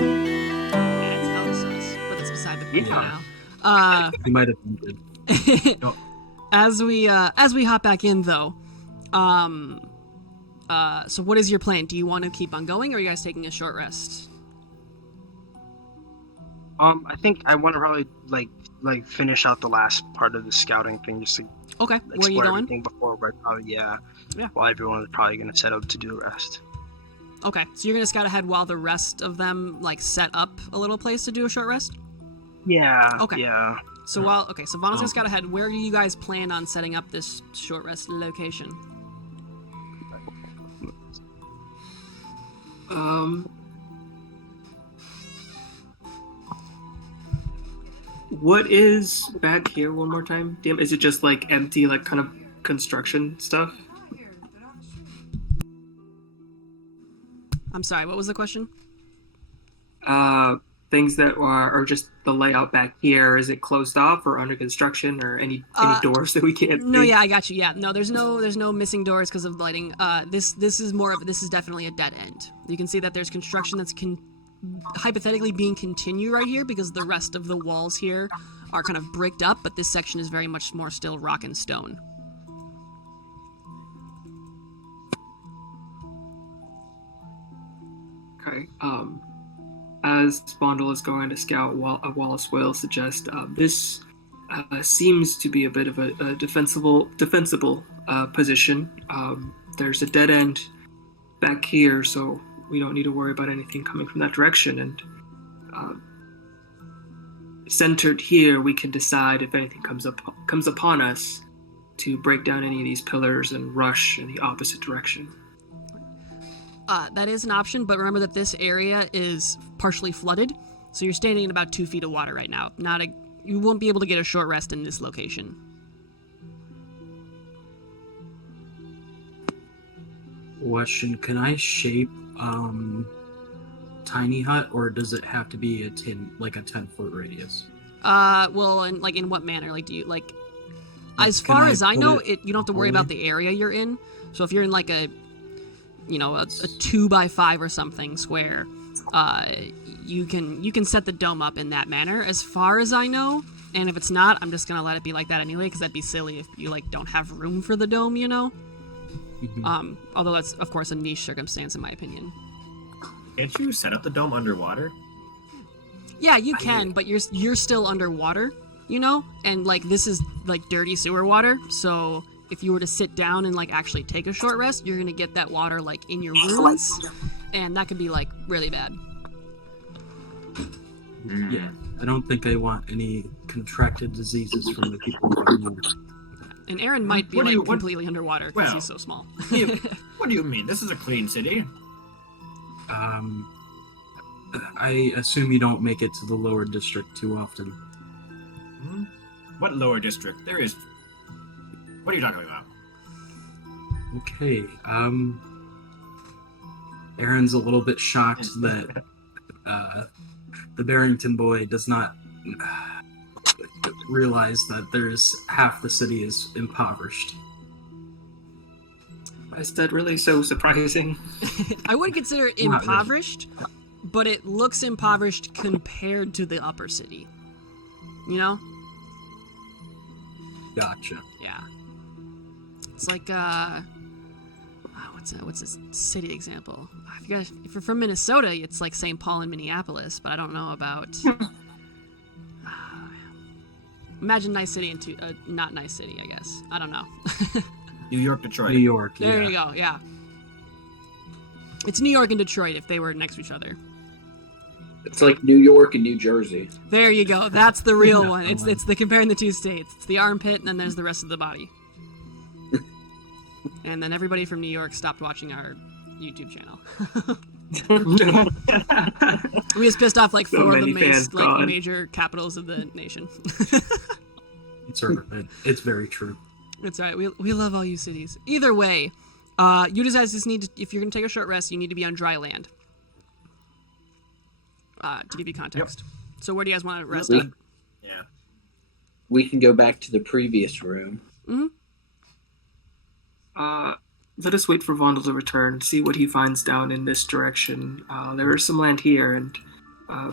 That's hella sus, but that's beside the point Yeah. now. You might have been good. As we hop back in though, so what is your plan? Do you want to keep on going, or are you guys taking a short rest? I think I want to probably like finish out the last part of the scouting thing, just to Okay, where are you explore going? everything before. But probably yeah. Yeah. While everyone is probably gonna set up to do the rest. Okay, so you're gonna scout ahead while the rest of them like set up a little place to do a short rest. Yeah. Okay. Yeah. So so Von's gonna scout ahead. Where do you guys plan on setting up this short rest location? What is back here one more time? Damn, is it just like empty, like kind of construction stuff? I'm sorry, what was the question? Things that are just the layout back here. Is it closed off or under construction, or any doors that we can't No, see? yeah, I got you. Yeah, no, there's no missing doors because of lighting. This is definitely a dead end. You can see that there's construction that's hypothetically being continued right here because the rest of the walls here are kind of bricked up, but this section is very much more still rock and stone. Okay. As Bondel is going to scout, Wallace will suggest this seems to be a bit of a defensible position. There's a dead end back here, so we don't need to worry about anything coming from that direction. And centered here, we can decide if anything comes upon us to break down any of these pillars and rush in the opposite direction. That is an option, but remember that this area is partially flooded, so you're standing in about 2 feet of water right now. You won't be able to get a short rest in this location. Question: can I shape tiny hut, or does it have to be a 10-foot radius? Well, in what manner? Like, do you like? As far as I know, you don't have to worry about the area you're in. So if you're in like a 2x5 or something square, you can set the dome up in that manner. As far as I know, and if it's not, I'm just gonna let it be like that anyway, because that'd be silly if you don't have room for the dome, Mm-hmm. Although that's of course a niche circumstance in my opinion. Can't you set up the dome underwater? Yeah, you can, but you're still underwater, and this is dirty sewer water. So if you were to sit down and actually take a short rest, you're gonna get that water in your wounds, and that could be really bad. Yeah, I don't think I want any contracted diseases from the people who are more. And Aaron might be completely underwater because he's so small. What do you mean? This is a clean city. I assume you don't make it to the lower district too often. What lower district? There is. What are you talking about? Okay, Aaron's a little bit shocked that the Barrington boy does not realize that there's half the city is impoverished. Is that really so surprising? I wouldn't consider it impoverished, but it looks impoverished compared to the upper city. Gotcha. Yeah. It's like what's a city example? I forget. If you're from Minnesota, it's like St. Paul and Minneapolis, but I don't know about. Imagine nice city and not nice city. I guess I don't know. New York, Detroit. New York. There you go. Yeah. It's New York and Detroit if they were next to each other. It's like New York and New Jersey. There you go. That's the real one. It's the comparing the two states. It's the armpit, and then there's the rest of the body. And then everybody from New York stopped watching our YouTube channel. We just pissed off 4 of the major capitals of the nation. It's very true. It's all right. We love all you cities. Either way, you guys just need to, if you're going to take a short rest, you need to be on dry land. To give you context. Yep. So where do you guys want to rest at? Yeah. We can go back to the previous room. Mm-hmm. Let us wait for Vondel to return, see what he finds down in this direction. There is some land here, and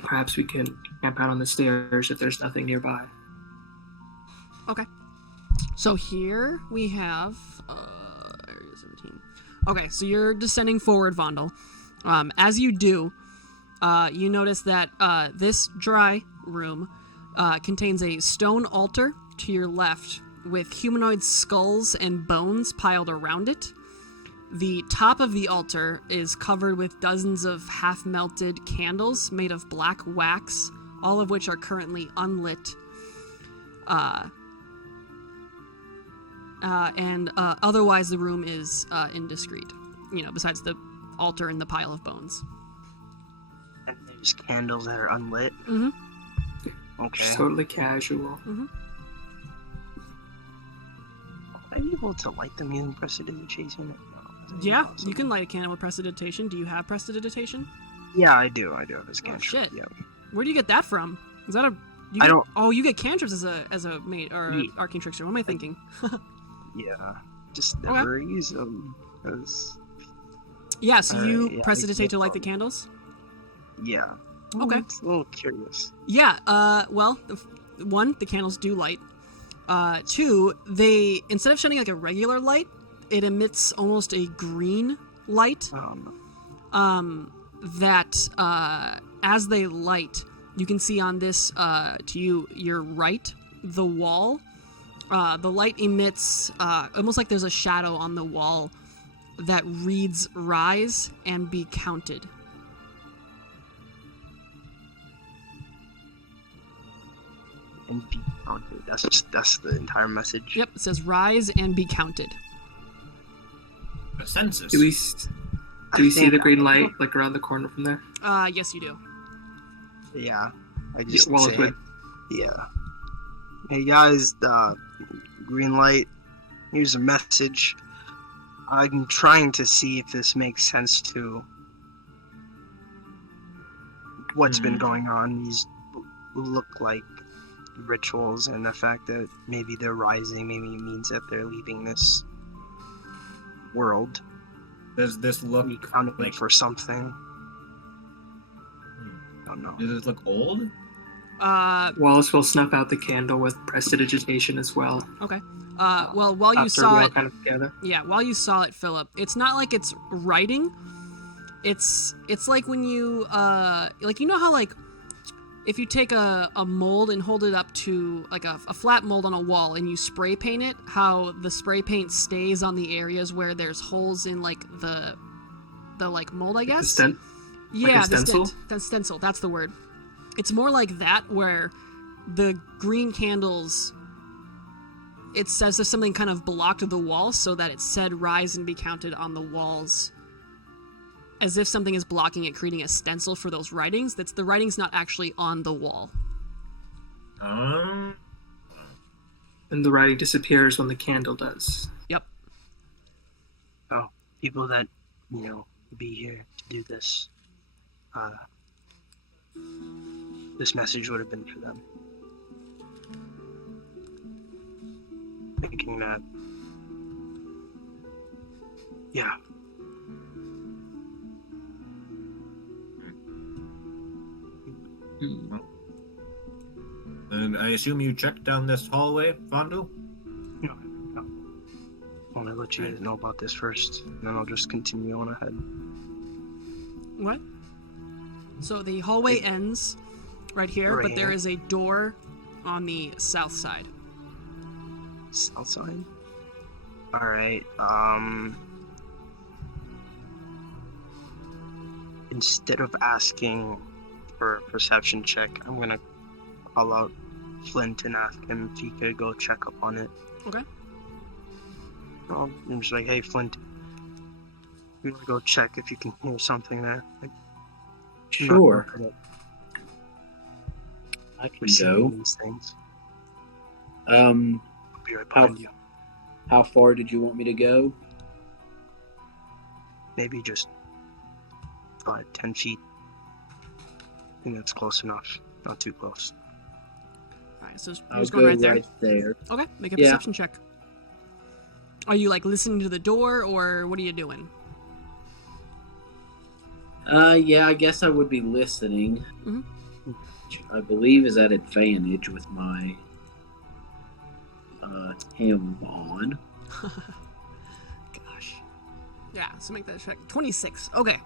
perhaps we can camp out on the stairs if there's nothing nearby. Okay. So here we have area 17. Okay, so you're descending forward, Vondel. As you do, you notice that this dry room contains a stone altar to your left with humanoid skulls and bones piled around it. The top of the altar is covered with dozens of half-melted candles made of black wax, all of which are currently unlit. And otherwise the room is indiscreet, besides the altar and the pile of bones. And there's candles that are unlit? Mm-hmm. Okay. Just totally casual. Mm-hmm. Are you able to light them using prestidigitation? No, yeah, you can light a candle with prestidigitation. Do you have prestidigitation? Yeah, I do. I do have this cantrip. Oh, shit. Yep. Where do you get that from? Is that a... I don't... Oh, you get cantrips as a mate, or arcane trickster. What am I thinking? Yeah. Just never use them, because... Yeah, so you prestidigitate to light the candles? Yeah. Okay. It's a little curious. Yeah, well, one, the candles do light. Two, they, instead of shining like a regular light, it emits almost a green light. That, as they light, you can see on this, to your right, the wall The light emits almost like there's a shadow on the wall that reads "Rise and be counted." And be counted. That's the entire message. Yep, it says "Rise and be counted." A census. Do we see the green light like around the corner from there? Yes, you do. Yeah. I just well, say, yeah. Hey guys, green light. Here's a message. I'm trying to see if this makes sense to what's been going on. These look like rituals, and the fact that maybe they're rising maybe means that they're leaving this world. Does this look Counting like for something? I don't know. Does this look old? Wallace will snuff out the candle with prestidigitation as well. Okay. Well, while you After saw we all it, kind of together. yeah, while you saw it, Philip, it's not like it's writing. It's like when you like, you know how like if you take a mold and hold it up to like a flat mold on a wall and you spray paint it, how the spray paint stays on the areas where there's holes in like the like mold, I guess. Yeah, like a stencil? The stencil, that's the word. It's more like that, where the green candles, it says there's something kind of blocked the wall so that it said "Rise and be counted" on the walls, as if something is blocking it, creating a stencil for those writings. The writing's not actually on the wall. And the writing disappears when the candle does. Yep. Oh, people that, be here to do this. This message would have been for them. Thinking that, yeah. And I assume you checked down this hallway, Vondel? No. I want to let you guys know about this first, and then I'll just continue on ahead. What? So the hallway ends right here, but there is a door on the south side. South side? Alright, instead of asking for a perception check, I'm gonna call out Flint and ask him if he could go check up on it. Okay. I'm just like, hey Flint, you wanna go check if you can hear something there? Like, Sure. I can receiving go. these things. How I'll be right behind you. how far did you want me to go? Maybe just 10 feet. I think that's close enough. Not too close. Alright, so I'll who's going go right there? there. Okay, make a Yeah. perception check. Are you like listening to the door, or what are you doing? Yeah, I guess I would be listening. Mhm. Which I believe is at advantage with my him on. Gosh. Yeah, so make that check. 26. Okay.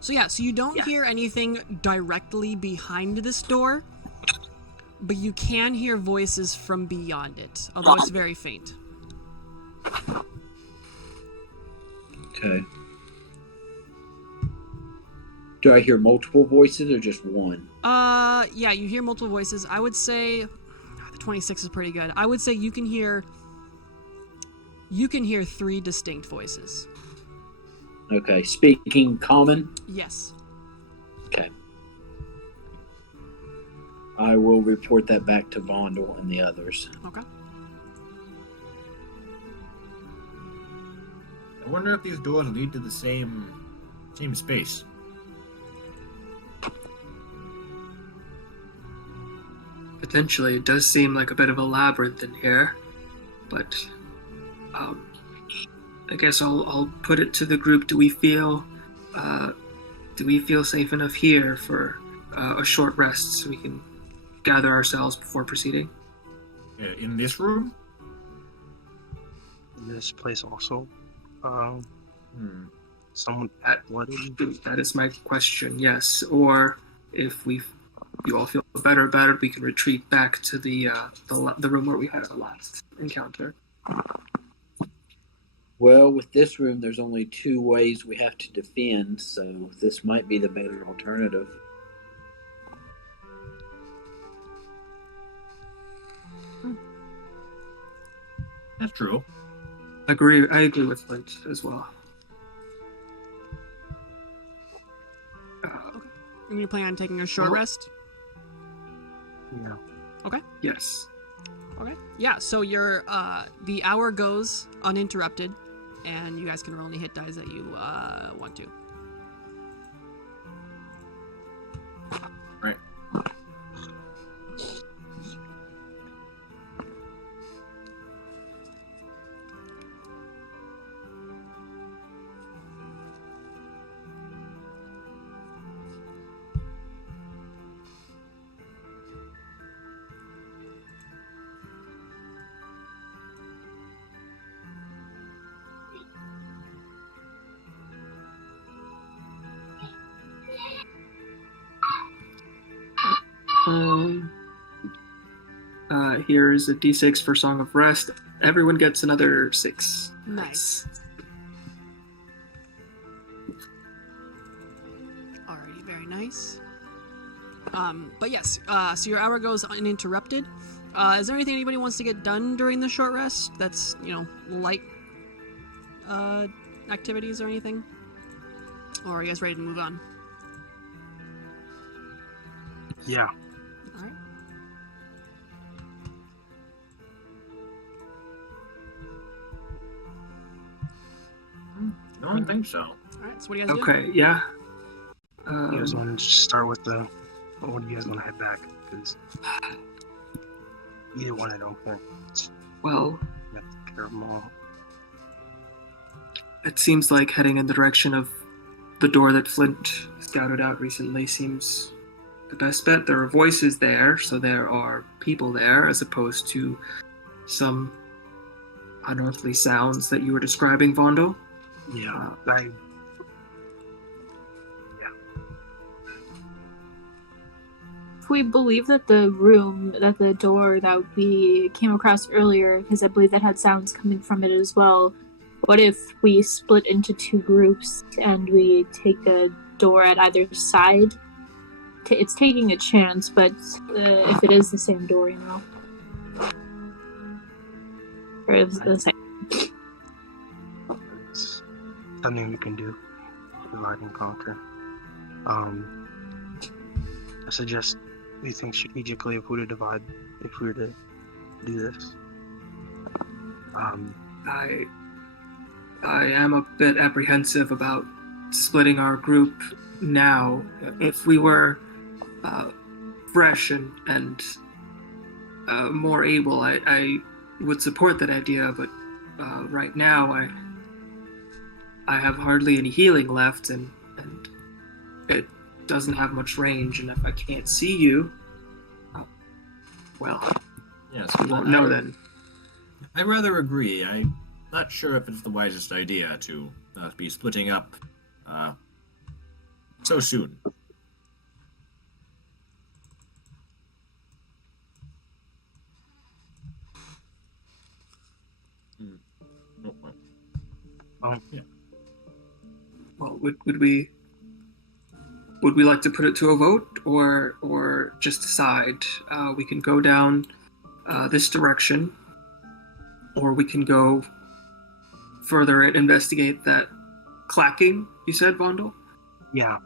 So you don't hear anything directly behind this door, but you can hear voices from beyond it, although it's very faint. Okay. Do I hear multiple voices or just one? Yeah, you hear multiple voices. I would say the 26 is pretty good. I would say you can hear 3 distinct voices. Okay, speaking common? Yes. Okay. I will report that back to Vondel and the others. Okay. I wonder if these doors lead to the same space. Potentially, it does seem like a bit of a labyrinth in here, but I guess I'll put it to the group. Do we feel safe enough here for a short rest so we can gather ourselves before proceeding? In this room? In this place also. Someone That is my question. Yes, or if we you all feel better about it, we can retreat back to the room where we had our last encounter. Well, with this room, there's only 2 ways we have to defend, so this might be the better alternative. That's true. I agree with Flint as well. And you plan on taking a short rest? Yeah. Okay. Yes. Okay. Yeah, so your the hour goes uninterrupted, and you guys can roll any hit dice that you want to. Right. Here's a D6 for Song of Rest. Everyone gets another 6. Nice. Alrighty, very nice. But yes, so your hour goes uninterrupted. Is there anything anybody wants to get done during the short rest? That's, light activities or anything? Or are you guys ready to move on? Yeah. Alright. I don't think so. Alright, so what do you guys do? Okay, yeah. You guys want to just start with the... Or do you guys want to head back? Because either one I don't think. Well, You have to take care of them all. it seems like heading in the direction of the door that Flint scouted out recently seems the best bet. There are voices there, so there are people there, as opposed to some unearthly sounds that you were describing, Vondel. Yeah. If we believe that the door that we came across earlier, because I believe that had sounds coming from it as well, what if we split into 2 groups and we take a door at either side? It's taking a chance, but if it is the same door, or if it's the same. It's something we can do. Divide and conquer. I suggest we think strategically if we were to do this. I am a bit apprehensive about splitting our group now. If we were fresh and more able, I would support that idea, but right now I have hardly any healing left, and it doesn't have much range, and if I can't see you, well, Yes, we won't know then. I rather agree. I'm not sure if it's the wisest idea to be splitting up so soon. Yeah. Well, would we like to put it to a vote, or just decide? We can go down this direction, or we can go further and investigate that clacking you said, Vondel. Yeah.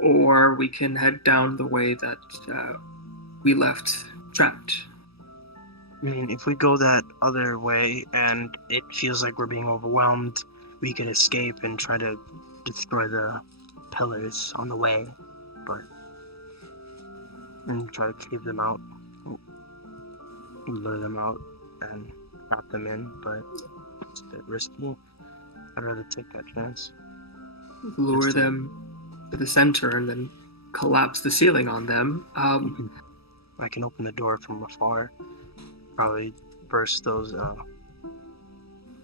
Or we can head down the way that we left trapped. I mean, if we go that other way and it feels like we're being overwhelmed, we could escape and try to destroy the pillars on the way, and try to cave them out, lure them out, and trap them in. But it's a bit risky. I'd rather take that chance. Lure them to the center and then collapse the ceiling on them. I can open the door from afar. Probably burst those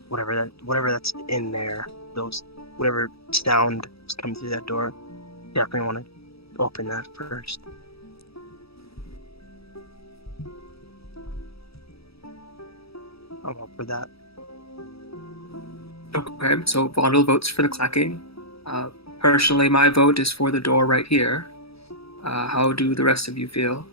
whatever that's in there. Those whatever sound is coming through that door. Definitely want to open that first. I'm up for that. Okay, so Vondel votes for the clacking. Personally, my vote is for the door right here. How do the rest of you feel?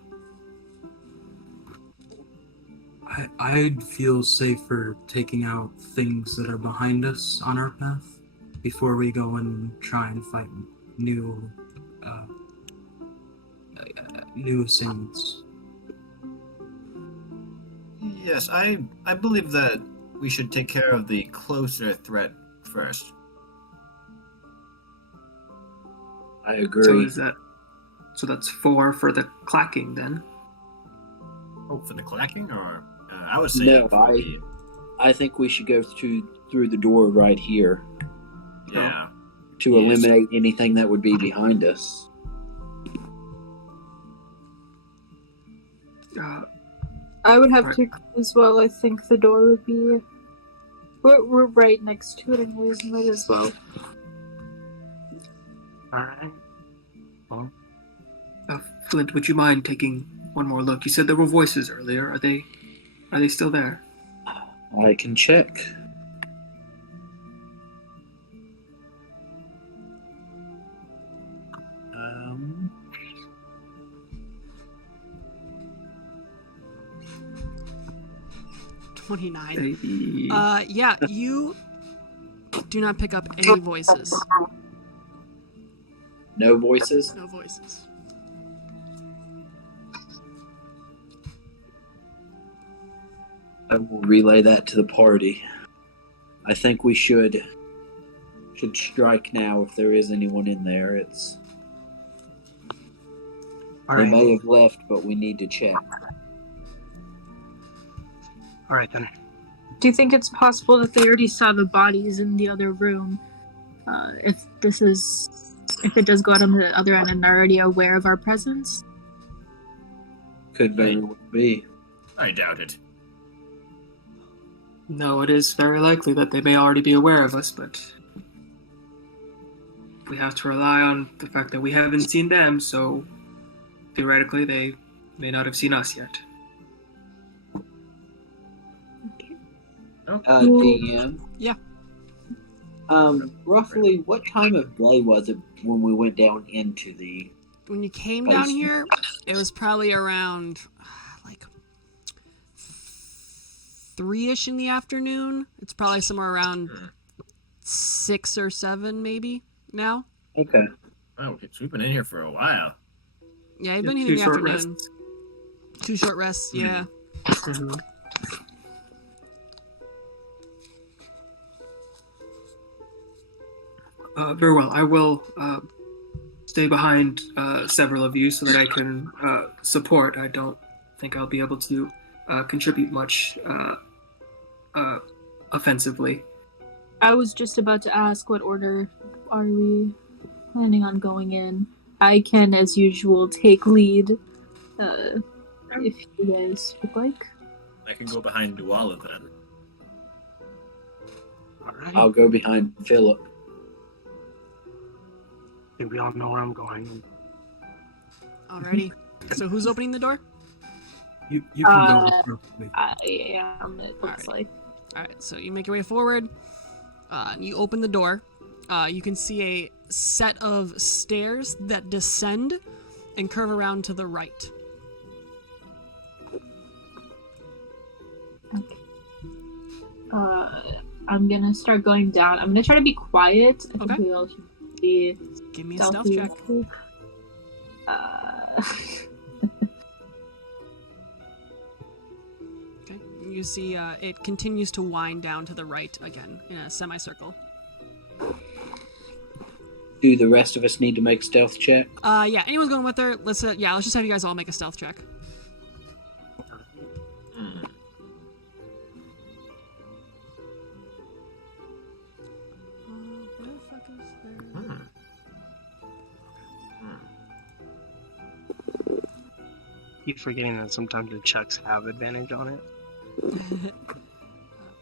I'd feel safer taking out things that are behind us on our path before we go and try and fight new assailants. Yes, I believe that we should take care of the closer threat first. I agree. So that's 4 for the clacking then. Oh, for the clacking, or I would say No, for the- I think we should go through the door right here yeah. to Yes. eliminate anything that would be behind us. I would have Right. to agree as well. I think the door would be. We're right next to it, anyways. Might as well. All right. Well, Flint, would you mind taking one more look? You said there were voices earlier. Are they still there? I can check. Um, 29. Hey. Yeah, you do not pick up any voices. no voices. No voices. I will relay that to the party. I think we should strike now if there is anyone in there. all They right. may have left, but we need to check. All right then. Do you think it's possible that they already saw the bodies in the other room? If it does go out on the other end and are already aware of our presence? Could very well be. I doubt it. No, it is very likely that they may already be aware of us, but we have to rely on the fact that we haven't seen them, so theoretically they may not have seen us yet. DM. Yeah. Roughly what time of day was it when we went down into the... When you came down Basement. here, it was probably around like 3-ish in the afternoon. It's probably somewhere around 6 or 7 maybe now. Okay. Oh, we've been in here for a while. Yeah, you've been Yeah, here in the 2 short afternoon. rests. 2 short rests, yeah. Mhm. Very well. I will stay behind several of you so that I can support. I don't think I'll be able to contribute much offensively. I was just about to ask what order are we planning on going in. I can, as usual, take lead if you guys would like. I can go behind Duala then. All right. I'll go behind Philip. I think we all know where I'm going. Alrighty. So who's opening the door? You can go with me. I am, it looks like. Alright, so you make your way forward. And you open the door. You can see a set of stairs that descend and curve around to the right. Okay. I'm gonna start going down. I'm gonna try to be quiet. I think Okay. we all should be Give me a stealth stealthy. check. Okay. You see it continues to wind down to the right again in a semicircle. Do the rest of us need to make stealth check? Yeah, anyone's going with her? Let's just have you guys all make a stealth check. Hmm. Where the fuck is there? Hmm. Keep forgetting that sometimes the checks have advantage on it.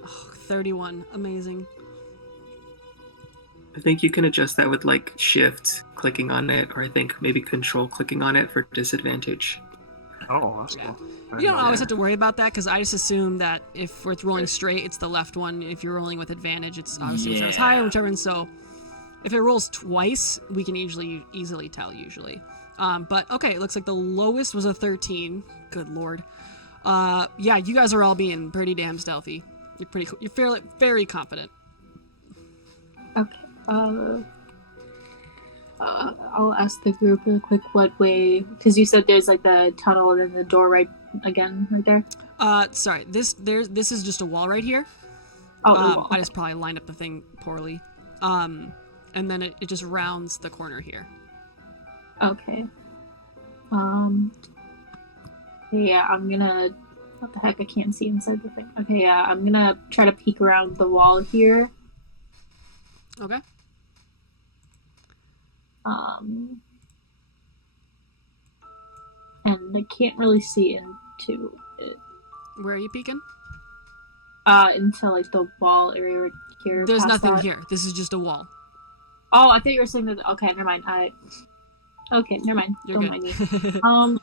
Oh, 31. Amazing. I think you can adjust that with like shift clicking on it, or I think maybe control clicking on it for disadvantage. Oh, that's Yeah. cool. You don't always have to worry about that, because I just assume that if it's rolling straight, it's the left one. If you're rolling with advantage, it's obviously whichever's higher, whichever. And so, if it rolls twice, we can easily tell usually. But okay, it looks like the lowest was a 13. Good lord. Yeah, you guys are all being pretty damn stealthy. You're very confident. Okay. I'll ask the group real quick what way, because you said there's like the tunnel and then the door right there. Sorry. This is just a wall right here. Oh, the wall. I just probably lined up the thing poorly. And then it just rounds the corner here. Okay. Yeah, I'm gonna. What the heck? I can't see inside the thing. Okay, yeah, I'm gonna try to peek around the wall here. Okay. And I can't really see into it. Where are you peeking? Into like the wall area right here. There's past nothing that. here. This is just a wall. Oh, I thought you were saying that. Okay, never mind. Okay, never mind. You're Don't good. mind me.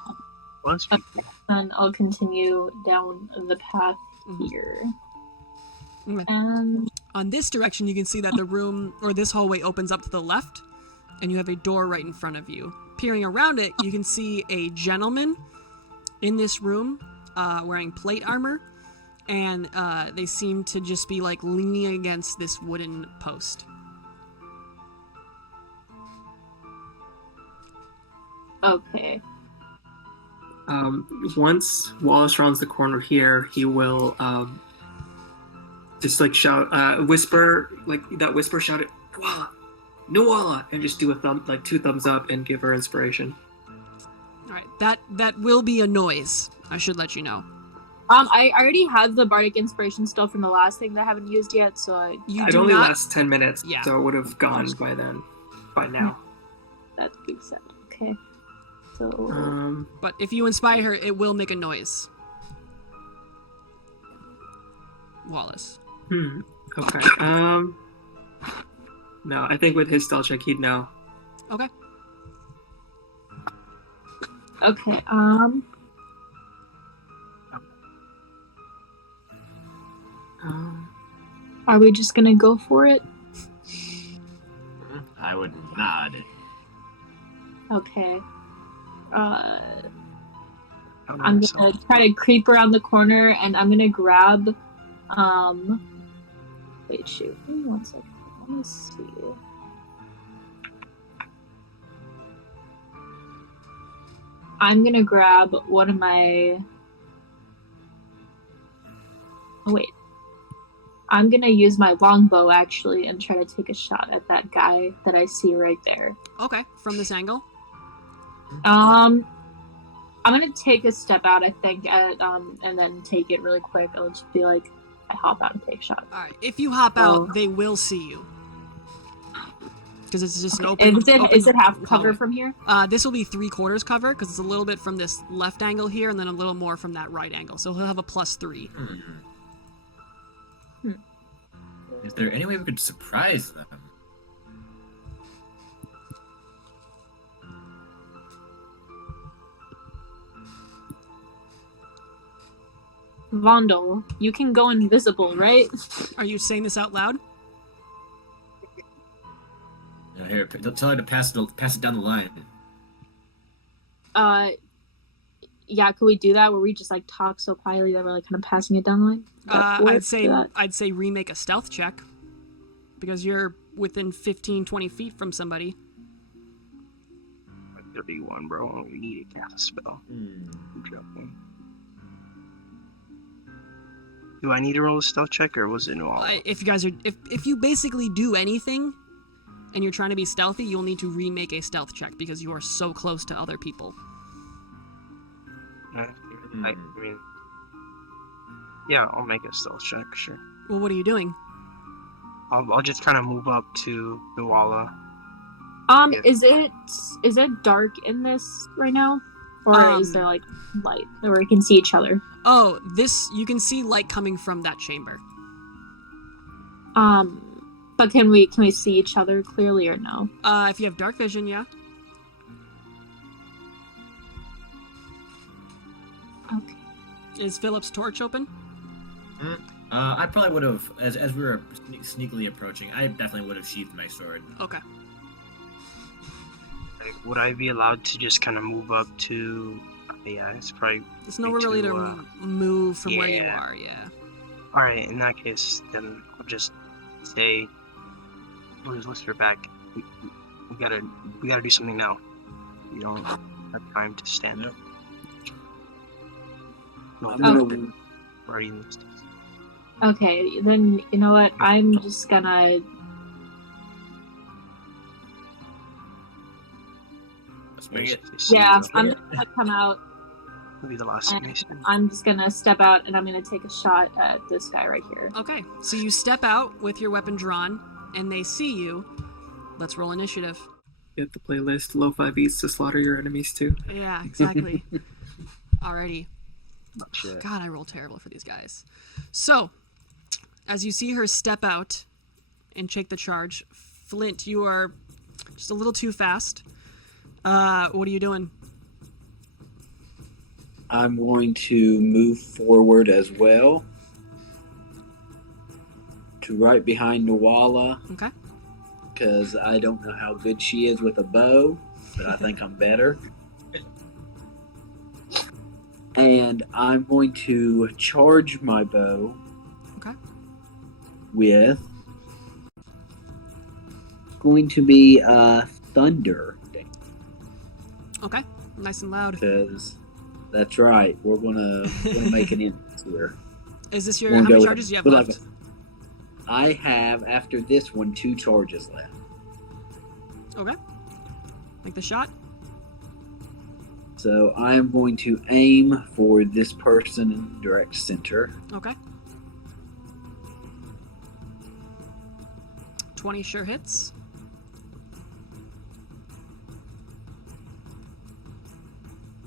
Once Okay, and I'll continue down the path here. Okay. And On this direction, you can see that the room, or this hallway, opens up to the left, and you have a door right in front of you. Peering around it, you can see a gentleman in this room wearing plate armor, and they seem to just be like leaning against this wooden post. okay. Once Wallace rounds the corner here, he will just like shout, whisper, like that whisper shouted, Nuala, Nuala, and just do a two thumbs up and give her inspiration. All right, that will be a noise. I should let you know. I already have the bardic inspiration still from the last thing that I haven't used yet, so It only lasts 10 minutes, Yeah. so it would have gone by now. that's being said. Okay. So But if you inspire her, it will make a noise. Wallace. Okay. No, I think with his stealth check, he'd know. Okay. okay. Are we just gonna go for it? I would nod. Okay. I don't know I'm myself. gonna try to creep around the corner, and I'm gonna grab. Wait, shoot. Give me 1 second. Let me see. I'm gonna grab one of my. Oh, wait. I'm gonna use my longbow actually and try to take a shot at that guy that I see right there. Okay, from this angle. I'm gonna take a step out, I think, and then take it really quick. I'll just be like, I hop out and take a shot. All right. If you hop out, Oh. they will see you. Because it's just an open. Is it half cover hallway. from here? This will be 3/4 cover because it's a little bit from this left angle here, and then a little more from that right angle. So he'll have a +3. Is there any way we could surprise them? Vondel, you can go invisible, right? Are you saying this out loud? Here, tell her to pass it down the line. Yeah, could we do that where we just like talk so quietly that we're like kind of passing it down the line? I'd say remake a stealth check because you're within 15-20 feet from somebody. 31, bro. You need to cast a spell. I'm joking. Do I need to roll a stealth check, or was it no? If you guys are, if you basically do anything, and you're trying to be stealthy, you'll need to remake a stealth check because you are so close to other people. I mean, yeah, I'll make a stealth check, sure. Well, what are you doing? I'll just kind of move up to Nuala. Yeah. Is it dark in this right now, or is there like light where we can see each other? Oh, you can see light coming from that chamber. But can we see each other clearly or no? If you have dark vision, yeah. Okay. Is Philip's torch open? I probably would have, as we were sneakily approaching, I definitely would have sheathed my sword. Okay. Like, would I be allowed to just kind of move up to? Yeah, it's probably. There's nowhere really to move from where you yeah. are, yeah. All right, in that case, then I'll just say, "Blues Whisper back. We gotta do something now. We don't have time to stand up." No, I'm gonna- we're already in this. Okay, then you know what? I'm just gonna. Swing it. Yeah, I'm just gonna come out. Will be the last thing I say. I'm just gonna step out and I'm gonna take a shot at this guy right here. Okay, so you step out with your weapon drawn, and they see you. Let's roll initiative. Get the playlist low 5 beats to slaughter your enemies too. Yeah, exactly. Alrighty. Shit. God, I roll terrible for these guys. So, as you see her step out and take the charge, Flint, you are just a little too fast. What are you doing? I'm going to move forward as well to right behind Nawala Okay. because I don't know how good she is with a bow, but I think I'm better. And I'm going to charge my bow Okay. with going to be thunder Okay. Nice and loud. because that's right. We're gonna make an end here. Is this your We're how gonna many go charges do you have with- left? I have after this one 2 charges left. Okay. Make the shot. So I am going to aim for this person in direct center. Okay. 20 sure hits.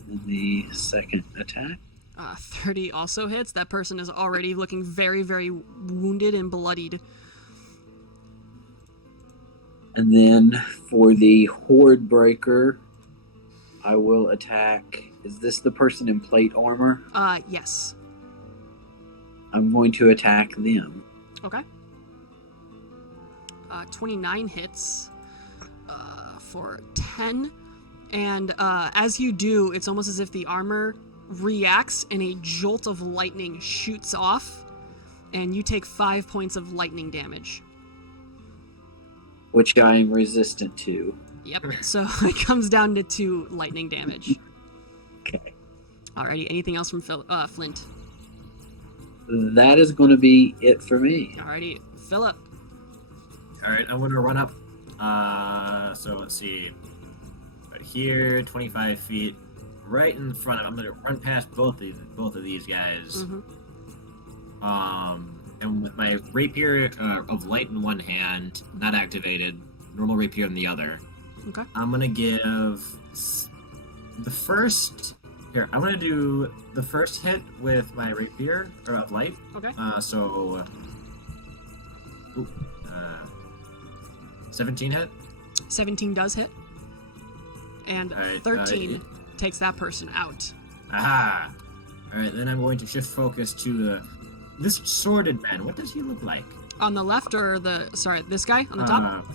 In the second attack. 30 also hits. That person is already looking very, very wounded and bloodied. And then for the Horde Breaker, I will attack. Is this the person in plate armor? Yes. I'm going to attack them. Okay. 29 hits for 10. And as you do, it's almost as if the armor reacts and a jolt of lightning shoots off, and you take 5 points of lightning damage. Which I am resistant to. Yep. So it comes down to 2 lightning damage. Okay. Alrighty. Anything else from Flint? That is going to be it for me. Alrighty. Philip. Alright, I'm gonna run up. So let's see. Right here, 25 feet. Right in front of I'm gonna run past both of these guys. Mm-hmm. And with my rapier of light in one hand, not activated, normal rapier in the other. Okay. I'm gonna give the first. Here, I'm gonna do the first hit with my rapier of light. Okay. 17 hit. 17 does hit. And Alright, 13 takes that person out. Aha! Alright, then I'm going to shift focus to this sworded man. What does he look like? On the left or this guy on the top?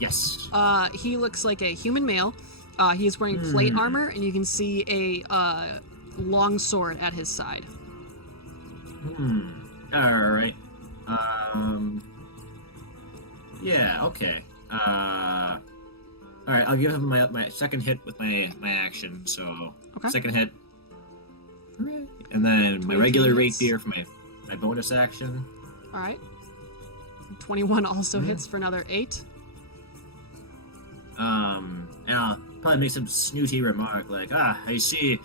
Yes. He looks like a human male. He is wearing plate armor, and you can see a long sword at his side. Alright. Yeah, okay. Alright, I'll give him my second hit with my action, so Okay. second hit. And then my 23 regular hits. rapier for my bonus action. All right. 21 also hits for another 8. And I'll probably make some snooty remark like, I see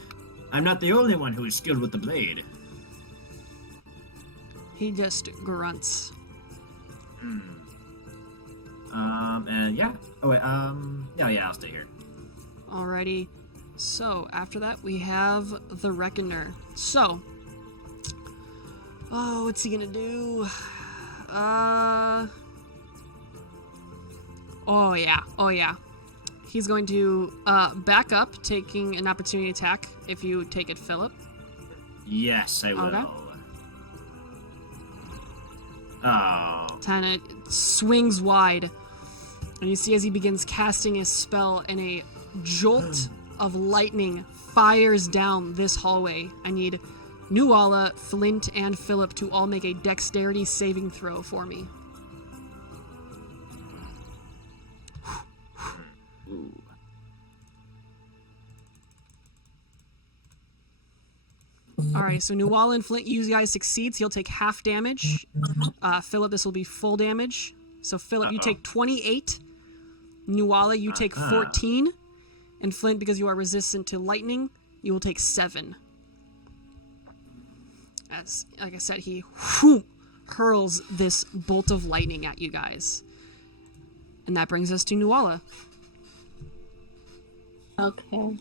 I'm not the only one who is skilled with the blade. He just grunts. And yeah. Oh wait, yeah, I'll stay here. Alrighty. So, after that, we have the Reckoner. So, what's he gonna do? Oh yeah. He's going to back up, taking an opportunity attack if you take it, Philip. Yes, I will. Okay. Oh. It swings wide, and you see as he begins casting his spell, and a jolt of lightning fires down this hallway. I need Nuala, Flint, and Philip to all make a dexterity saving throw for me. Ooh. Alright, so Nuala and Flint, you guys succeeds. He'll take half damage. Philip, this will be full damage. So Philip, you take 28. Nuala, you take 14. And Flint, because you are resistant to lightning, you will take 7. As, like I said, he hurls this bolt of lightning at you guys. And that brings us to Nuala. Okay.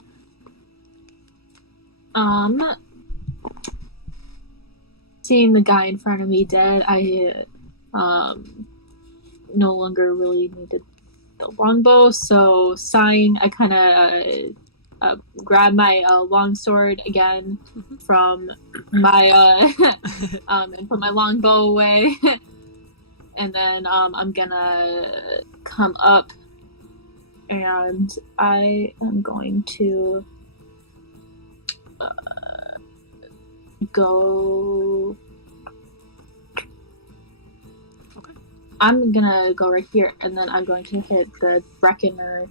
Seeing the guy in front of me dead, I no longer really needed the longbow, so sighing, I kind of grab my longsword again from my and put my longbow away, and then I'm gonna come up, and I am going to go. Okay. I'm gonna go right here, and then I'm going to hit the Reckoner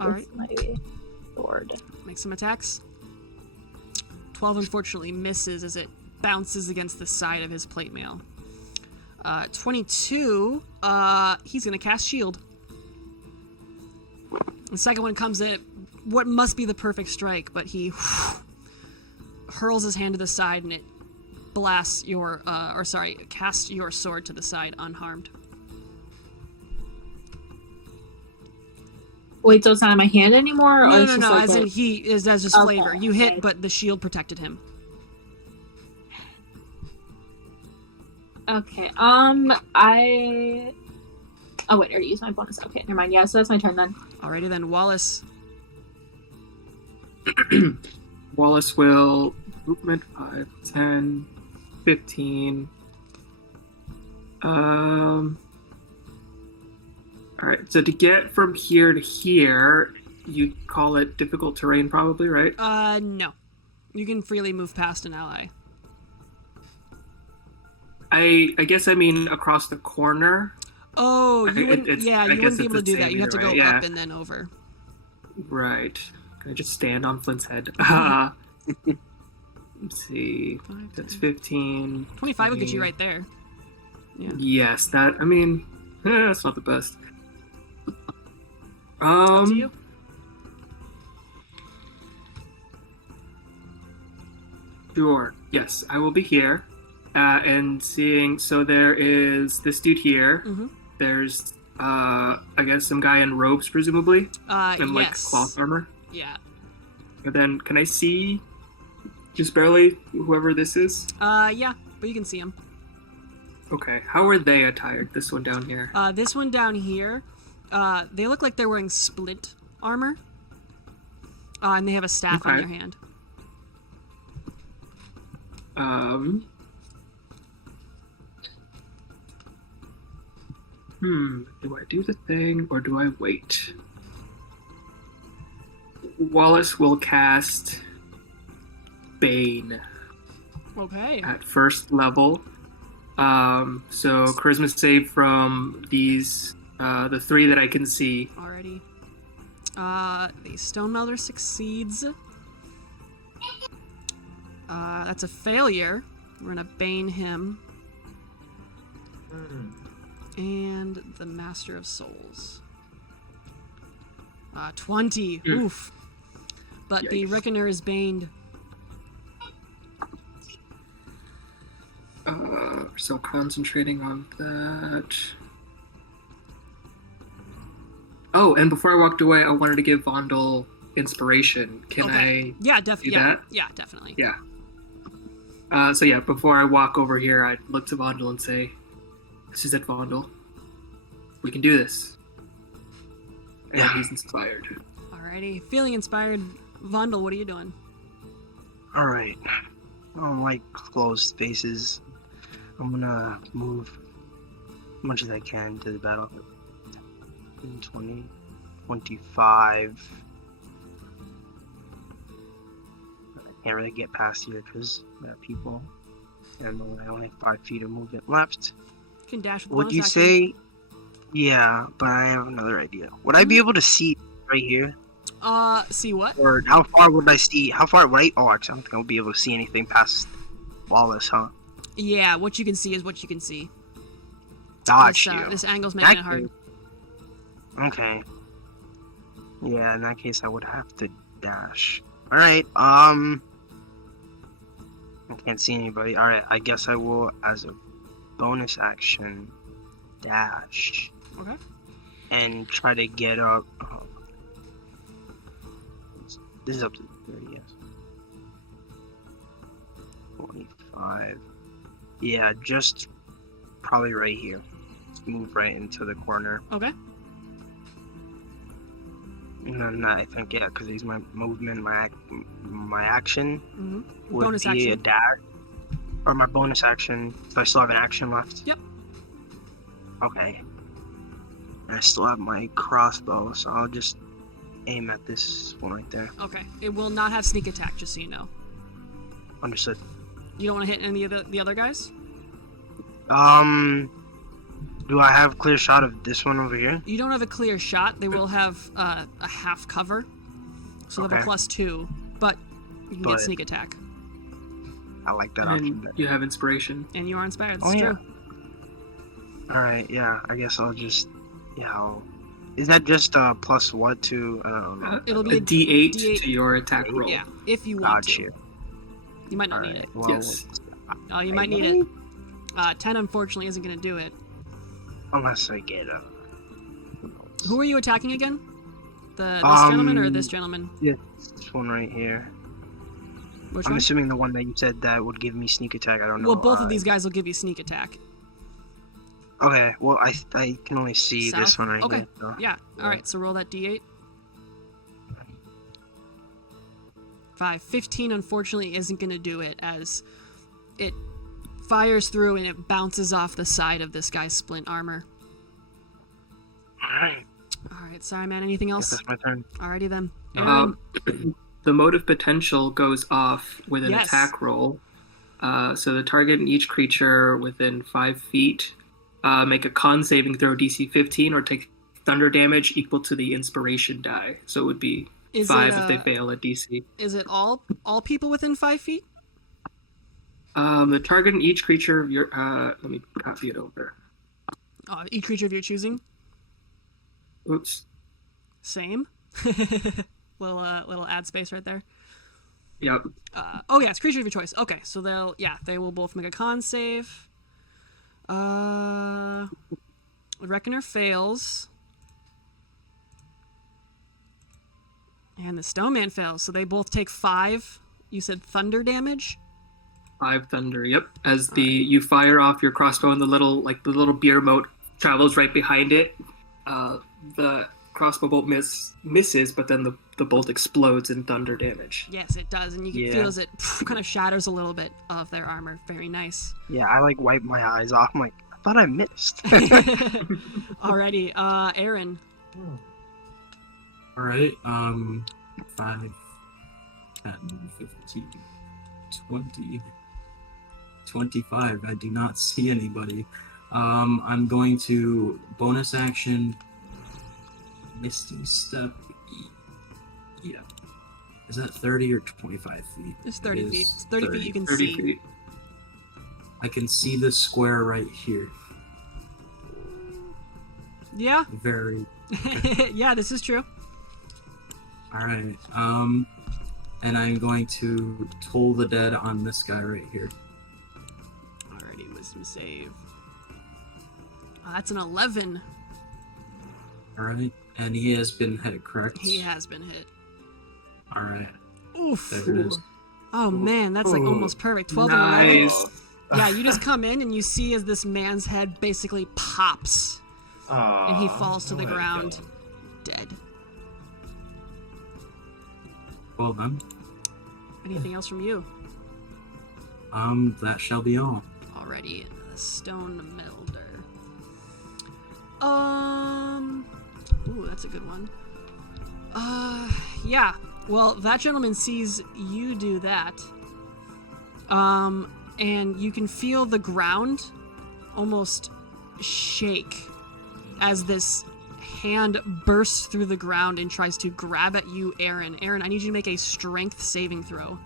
with my sword. Make some attacks. 12 unfortunately misses as it bounces against the side of his plate mail. 22, he's gonna cast shield. The second one comes at what must be the perfect strike, but he hurls his hand to the side and it blasts your, casts your sword to the side unharmed. Wait, so it's not in my hand anymore? Or it's just No, like as a... in he is as just Okay, flavor. You hit, okay. but the shield protected him. Okay, Oh wait, I already used my bonus. Okay, never mind. Yeah, so that's my turn then. Alrighty then, Wallace. Wallace will movement 5, 10, 15. Alright, so to get from here to here, you'd call it difficult terrain probably, right? No. You can freely move past an ally. I guess I mean across the corner. Oh, you wouldn't I be guess able it's to the do that. same You have to either go way, yeah. up and then over. Right. Can I just stand on Flint's head? Let's see. That's 15. 25 will get you 20. right there. Yeah. Yes, that, I mean, that's not the best. Up to you. Sure. Yes, I will be here. And seeing, so there is this dude here. Mm-hmm. There's, I guess some guy in robes, presumably. And like Yes. cloth armor. Yeah. And then, can I see just barely whoever this is? Yeah, but you can see him. Okay. How are they attired? This one down here. This one down here, they look like they're wearing splint armor. And they have a staff on Okay. their hand. Do I do the thing or do I wait? Wallace will cast Bane Okay. at first level. So charisma save from these, the 3 that I can see. Alrighty. The Stone Melder succeeds. That's a failure. We're gonna bane him. And the Master of Souls. 20. Oof. But the Yikes. Reckoner is baned. So concentrating on that. Oh, and before I walked away, I wanted to give Vondel inspiration. Can I Yeah, do definitely. that? Yeah, definitely. Yeah. So yeah, before I walk over here, I'd look to Vondel and say, "This is it, Vondel. We can do this." and he's inspired. Alrighty. Feeling inspired. Vondel, what are you doing? Alright. I don't like closed spaces. I'm gonna move as much as I can to the battle. 20, 25. I can't really get past here because there are people. And I only have 5 feet of movement left. You can dash with Would bonus you action. say... Yeah, but I have another idea. Would I be able to see right here? See what? Or how far would I see? How far would I... Oh, actually, I don't think I'll be able to see anything past Wallace, huh? Yeah, what you can see is what you can see. Dodge This, you. this angle's making it hard. Okay. Yeah, in that case, I would have to dash. Alright, I can't see anybody. Alright, I guess I will, as a bonus action, dash. Okay. And try to get up. Oh. This is up to 30, yes. 25. Yeah, just probably right here. Just move right into the corner. Okay. And then I think, yeah, because he's my movement, my action Mm-hmm. would Bonus be action. a dash. Or my bonus action, so I still have an action left. Yep. Okay. And I still have my crossbow, so I'll just aim at this one right there. Okay. It will not have sneak attack, just so you know. Understood. You don't want to hit any of the other guys? Do I have clear shot of this one over here? You don't have a clear shot. They will have a half cover. So they'll have a Okay. +2, but you can get But- sneak attack. I like that option. And you have inspiration. And you are inspired. Oh, That's yeah. true. Alright, yeah, I guess I'll just... Yeah, is that just plus what to... I don't know. It'll be A D8 D8. to your attack roll. Yeah, if you want Got to. you. You might not need it. Alright, well... Yes. Oh, you might need it. 10 unfortunately isn't going to do it. Unless I get a... Who are you attacking again? This gentleman or this gentleman? Yeah, this one right here. Which I'm one? assuming the one that you said that would give me sneak attack. I don't know. Well, both of these guys will give you sneak attack. Okay, well, I can only see this South? one right Okay. here. So. Yeah. All right. So roll that d8. 5. 15 unfortunately isn't going to do it, as it fires through and it bounces off the side of this guy's splint armor. Alright, All right. Sorry, man. Anything else? that's my turn. Alrighty then. Aaron? The motive potential goes off with an Yes. attack roll. So the target and each creature within 5 feet make a con saving throw DC 15 or take thunder damage equal to the inspiration die. So it would be Is 5 it, if they fail at DC. Is it all people within 5 feet? The target and each creature of your let me copy it over. Each creature of your choosing. Oops. Same. little ad space right there. Yep. Oh yeah, it's creature of your choice. Okay, so they will both make a con save. Reckoner fails. And the Stoneman fails, so they both take 5. You said thunder damage? 5 thunder. Yep. As you fire off your crossbow and the little beer moat travels right behind it. The crossbow bolt misses, but then the bolt explodes in thunder damage. Yes, it does, and you can Yeah. feel as it kind of shatters a little bit of their armor. Very nice. Yeah, I wipe my eyes off. I'm like, I thought I missed. Alrighty, Aaron. Alright, 5, 10, 15, 20, 25. I do not see anybody. I'm going to bonus action Misty Step. Yeah. Is that 30 or 25 feet? It's 30 It feet. is It's 30 feet you can 30 see. feet. I can see the square right here. Yeah. Very. Yeah, this is true. Alright. And I'm going to toll the dead on this guy right here. Alrighty, wisdom save. That's an 11. Alright. And he has been hit, correct? He has been hit. Alright. Oof. There it is. Oh man, that's like Ooh. almost perfect. 12 and 11. Nice. Yeah, you just come in and you see as this man's head basically pops and he falls to the ground, dead. Well then, Anything else from you? that shall be all. Alrighty, the stone melder. Ooh, that's a good one. Yeah. Well, that gentleman sees you do that. And you can feel the ground almost shake as this hand bursts through the ground and tries to grab at you, Aaron. Aaron, I need you to make a strength saving throw.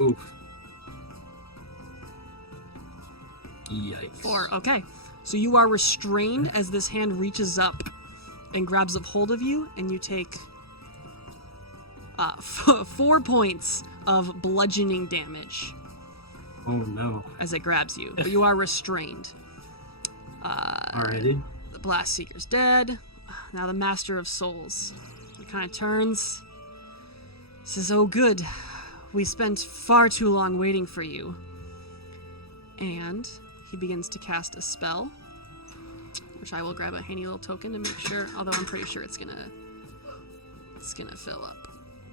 Oof. Yikes. 4. Okay. So you are restrained as this hand reaches up and grabs a hold of you, and you take 4 points of bludgeoning damage Oh no. as it grabs you. But you are restrained. Alrighty. The Blast Seeker's dead. Now the Master of Souls. He kind of turns. Says, "Oh good. We spent far too long waiting for you." And he begins to cast a spell, which I will grab a handy little token to make sure, although I'm pretty sure it's gonna fill up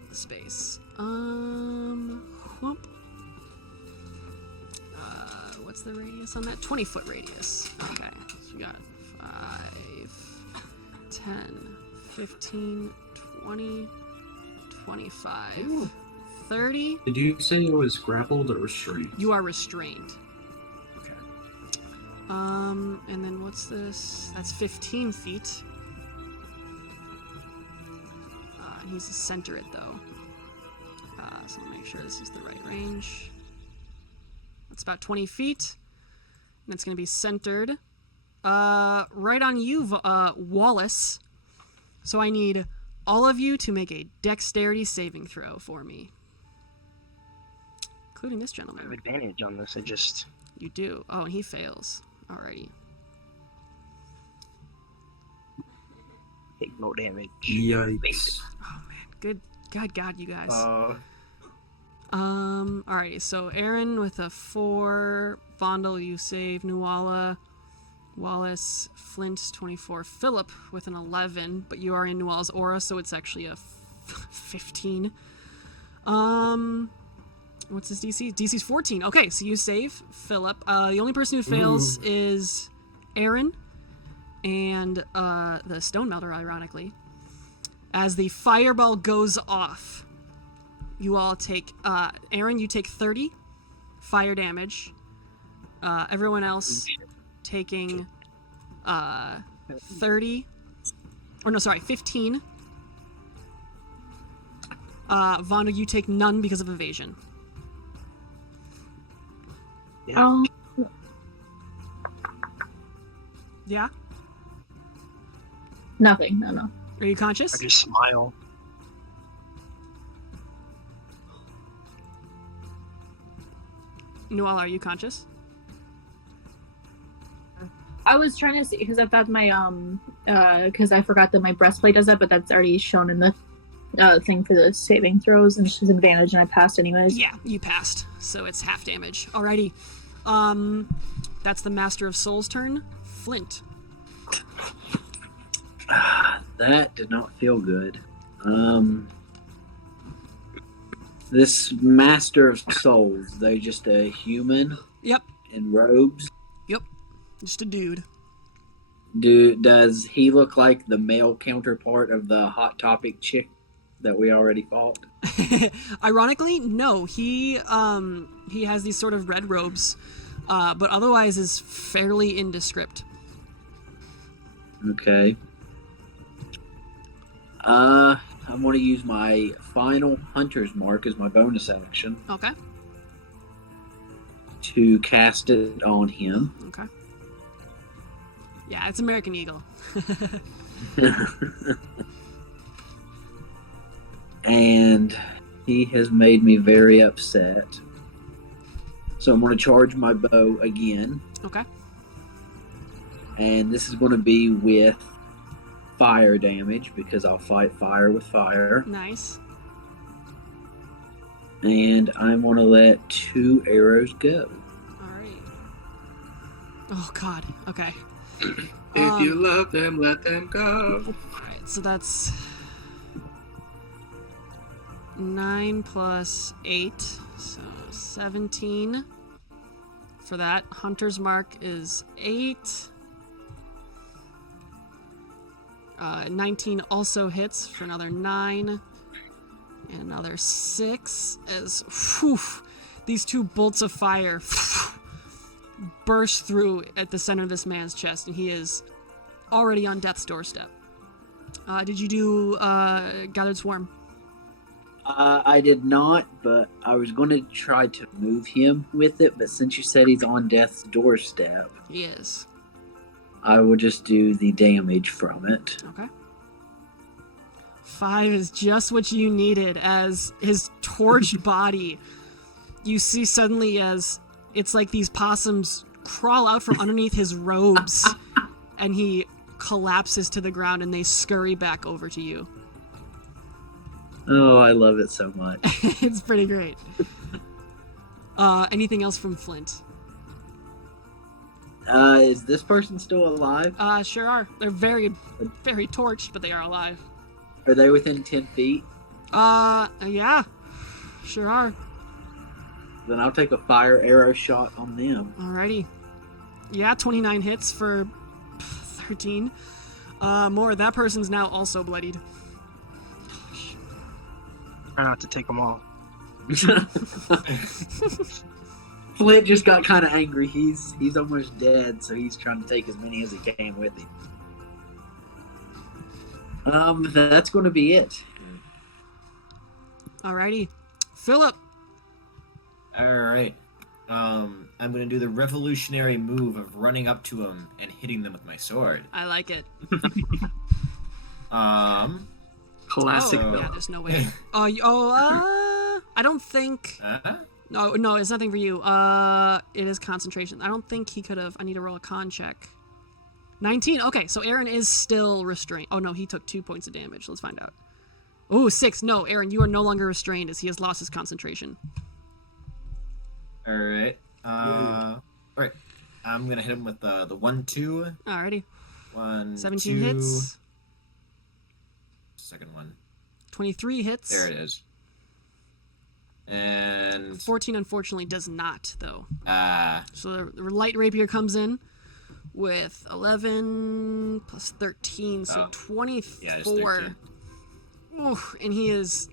the space. Whoop. What's the radius on that? 20-foot radius. Okay, so we got 5, 10, 15, 20, 25, 30. Did you say it was grappled or restrained? You are restrained. Okay. And then what's this? That's 15 feet. He needs to center it though. So I'll make sure this is the right range. That's about 20 feet. And it's going to be centered right on you, Wallace. So I need all of you to make a dexterity saving throw for me. Including this I have gentleman. advantage on this. I just You do. Oh, and he fails. Alrighty. take no damage. Yikes. Oh man, good God, you guys. Uh, Alrighty, so Aaron with a 4, Vondel, you save, Nuala, Wallace, Flint, 24, Philip with an 11, but you are in Nuala's aura, so it's actually a 15. What's his DC? DC's 14. Okay, so you save Philip. The only person who fails is Aaron and the Stone Melter, ironically. As the fireball goes off, you all take, Aaron, you take 30 fire damage. Everyone else taking 30, or no, sorry, 15. Vonda, you take none because of evasion. Oh, Yeah? nothing. No. Are you conscious? I just smile. Noel, are you conscious? I was trying to see because I thought my because I forgot that my breastplate does that, but that's already shown in the thing for the saving throws, and she's advantage, and I passed anyways. Yeah, you passed, so it's half damage. Alrighty. That's the Master of Souls' turn. Flint. That did not feel good. This Master of Souls, they just a human Yep. in robes? Just a dude. Does he look like the male counterpart of the Hot Topic chick that we already fought? Ironically, no. He has these sort of red robes, but otherwise is fairly indescript. Okay. I'm going to use my final Hunter's Mark as my bonus action Okay. to cast it on him. Okay. Yeah, it's American Eagle. And he has made me very upset. So I'm going to charge my bow again. Okay. And this is going to be with fire damage because I'll fight fire with fire. Nice. And I'm going to let 2 arrows go. Alright. Oh, God. Okay. If you love them, let them go. Alright, So that's 9 plus 8, so 17 for that. Hunter's Mark is 8. 19 also hits for another 9. And another 6 as these two bolts of fire burst through at the center of this man's chest, and he is already on death's doorstep. Did you do Gathered Swarm? I did not, but I was going to try to move him with it, but since you said he's on death's doorstep, He is. I will just do the damage from it. Okay. 5 is just what you needed. As his torched body, you see suddenly as it's like these possums crawl out from underneath his robes, and he collapses to the ground, and they scurry back over to you. Oh, I love it so much. It's pretty great. Anything else from Flint? Is this person still alive? Sure are. They're very, very torched, but they are alive. Are they within 10 feet? Yeah. Sure are. Then I'll take a fire arrow shot on them. Alrighty. Yeah, 29 hits for 13. More. That person's now also bloodied. Try not to take them all. Flint just got kind of angry. He's almost dead, so he's trying to take as many as he can with him. That's going to be it. Alrighty. Philip. Alright. I'm gonna do the revolutionary move of running up to him and hitting them with my sword. I like it. Classic. Oh, yeah, there's no way. I don't think... No, it's nothing for you. It is concentration. I don't think he could have... I need to roll a con check. 19. Okay, so Aaron is still restrained. Oh, no, he took 2 points of damage. Let's find out. Oh, 6. No, Aaron, you are no longer restrained as he has lost his concentration. Alright. Alright. I'm gonna hit him with the 1-2. Alrighty. 1, 17 2. hits. Second one. 23 hits. There it is. And 14, unfortunately, does not, though. Ah. So the light rapier comes in with 11 plus 13, so 24. Yeah, just 13. Oof, and he is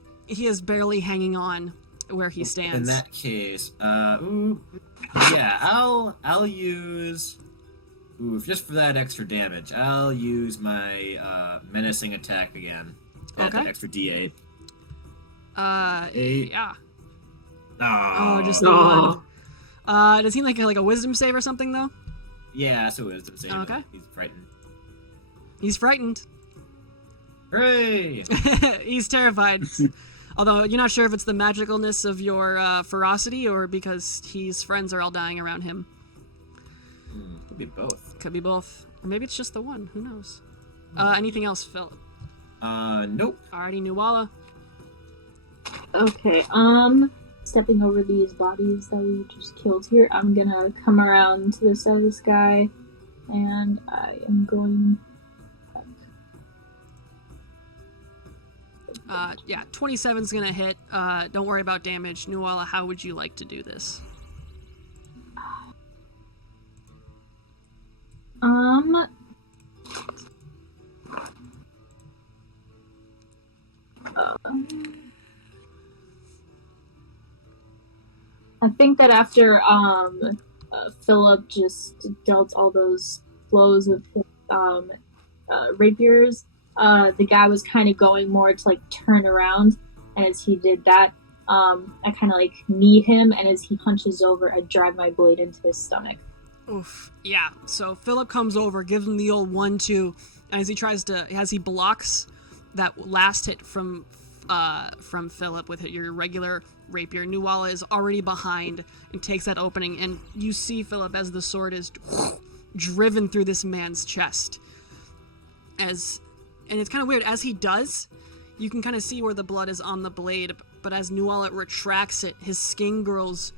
barely hanging on where he stands. In that case, yeah, I'll use. Just for that extra damage, I'll use my menacing attack again. Add that extra D8. 8. Yeah. Oh, just the one. Does he like a wisdom save or something though? Yeah, so wisdom save. Okay. He's frightened. He's frightened. Hooray! He's terrified. Although you're not sure if it's the magicalness of your ferocity or because his friends are all dying around him. Could be both. Could be both. Or maybe it's just the one. Who knows? Anything else, Philip? Nope. Alrighty, Nuala. Okay, stepping over these bodies that we just killed here, I'm gonna come around to the side of this guy, and I am going back. Yeah, 27's gonna hit. Don't worry about damage. Nuala, how would you like to do this? I think that after Philip just dealt all those blows with rapiers, the guy was kind of going more to like turn around, and as he did that, I kind of like knee him, and as he hunches over, I drive my blade into his stomach. Oof. Yeah. So Philip comes over, gives him the old 1-2, and as he blocks that last hit from Philip with your regular rapier, Nuala is already behind and takes that opening, and you see Philip as the sword is driven through this man's chest. And it's kind of weird. As he does, you can kind of see where the blood is on the blade, but as Nuala retracts it, his skin grows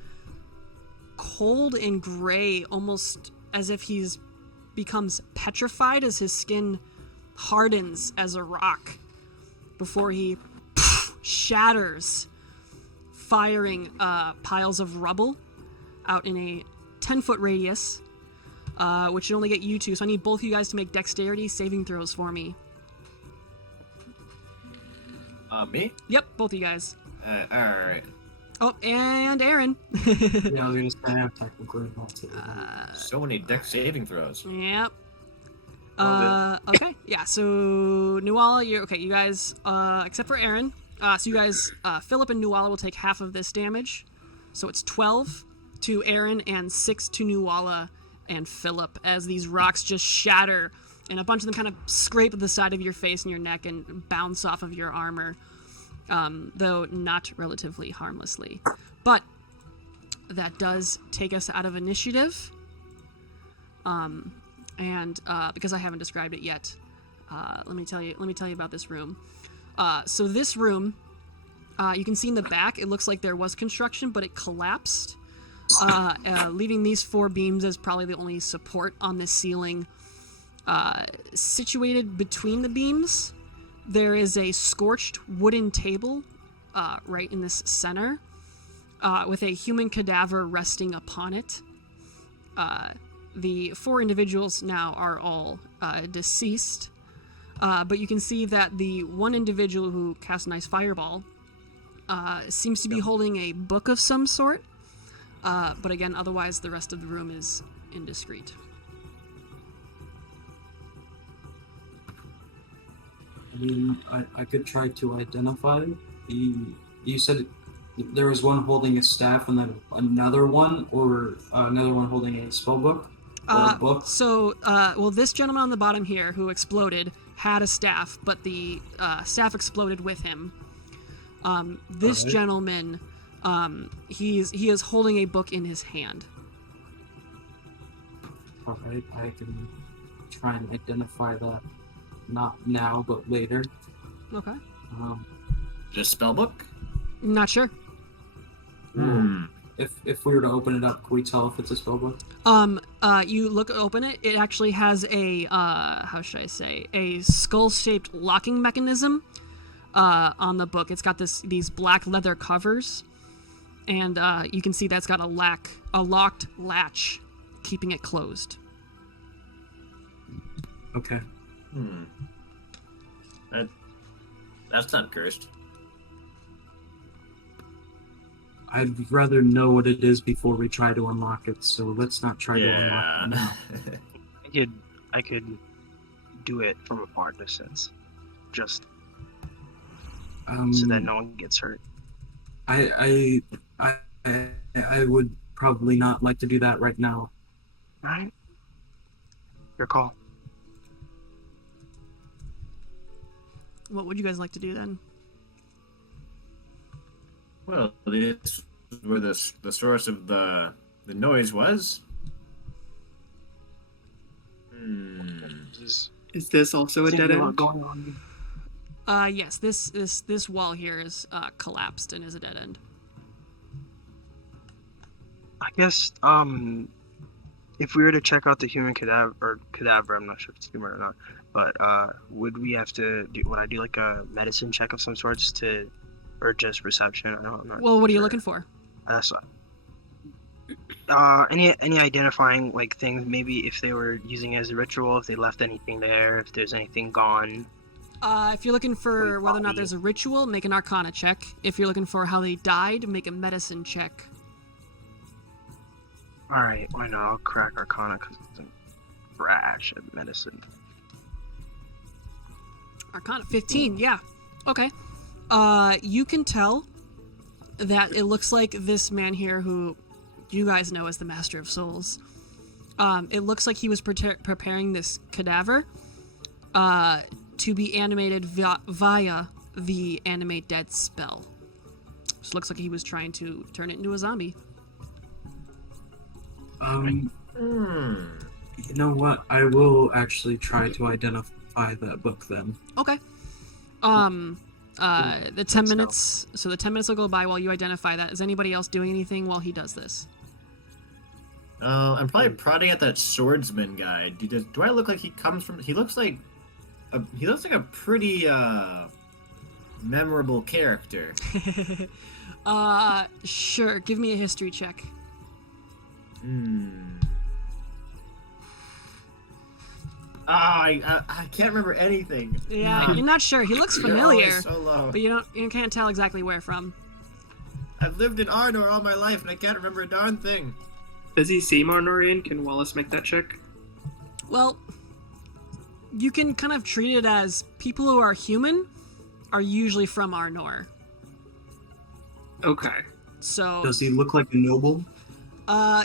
cold and gray, almost as if becomes petrified as his skin hardens as a rock before he shatters, firing piles of rubble out in a 10-foot radius, which should only get you two. So I need both of you guys to make dexterity saving throws for me. Me? Yep, both of you guys. Alright. Oh, and Aaron. Yeah, I was gonna say I'm technically not too. So many dex saving throws. Yep. Okay, yeah, so Nuala, you're okay, you guys, except for Aaron, so you guys, Philip and Nuala will take half of this damage. So it's 12 to Aaron and 6 to Nuala and Philip as these rocks just shatter and a bunch of them kind of scrape the side of your face and your neck and bounce off of your armor, though not relatively harmlessly. But that does take us out of initiative. And because I haven't described it yet, let me tell you about this room. So this room, you can see in the back, it looks like there was construction, but it collapsed, leaving these 4 beams as probably the only support on this ceiling. Situated between the beams, there is a scorched wooden table right in this center, with a human cadaver resting upon it. The 4 individuals now are all deceased, but you can see that the one individual who cast a nice fireball seems to be holding a book of some sort, but again, otherwise the rest of the room is indiscreet. I mean, I could try to identify. You said there was one holding a staff and then another one, or another one holding a spell book? Or a book? So, well, this gentleman on the bottom here who exploded had a staff, but the staff exploded with him. This gentleman, he is holding a book in his hand. Alright, I can try and identify that. Not now, but later. Okay. Just spellbook? Not sure. If we were to open it up, can we tell if it's a spellbook? You open it. It actually has a how should I say, a skull-shaped locking mechanism on the book. It's got these black leather covers, and you can see that's got a locked latch, keeping it closed. Okay. That's not cursed. I'd rather know what it is before we try to unlock it, so let's not try to unlock it now. I could do it from a far distance, just so that no one gets hurt. I would probably not like to do that right now. Alright. Your call. What would you guys like to do then? Well, this is where the source of the noise was. Is this also a dead end? Going on. Yes. This wall here is collapsed and is a dead end. I guess if we were to check out the human cadaver, I'm not sure if it's human or not, but would I do like a medicine check of some sorts or just perception? I'm not Well, what are you sure. looking for? That's what. Any identifying like things, maybe if they were using it as a ritual, if they left anything there, if there's anything gone. If you're looking for whether or not there's a ritual, make an Arcana check. If you're looking for how they died, make a medicine check. Alright, why not? I'll crack Arcana because it's trash at medicine. Arcana 15, yeah. Okay. You can tell that it looks like this man here, who you guys know as the Master of Souls, it looks like he was preparing this cadaver to be animated via the Animate Dead spell. So it looks like he was trying to turn it into a zombie. You know what? I will actually try to identify that book then. Okay. The 10 minutes. So the 10 minutes will go by while you identify that. Is anybody else doing anything while he does this? I'm probably prodding at that swordsman guy. Do I look like he comes from? He looks like he looks like a pretty memorable character. Sure. Give me a history check. I can't remember anything. Yeah, you're not sure. He looks familiar, You're always so low. but you can't tell exactly where from. I've lived in Arnor all my life, and I can't remember a darn thing. Does he seem Arnorian? Can Wallace make that check? Well, you can kind of treat it as people who are human are usually from Arnor. Okay. So Does he look like a noble?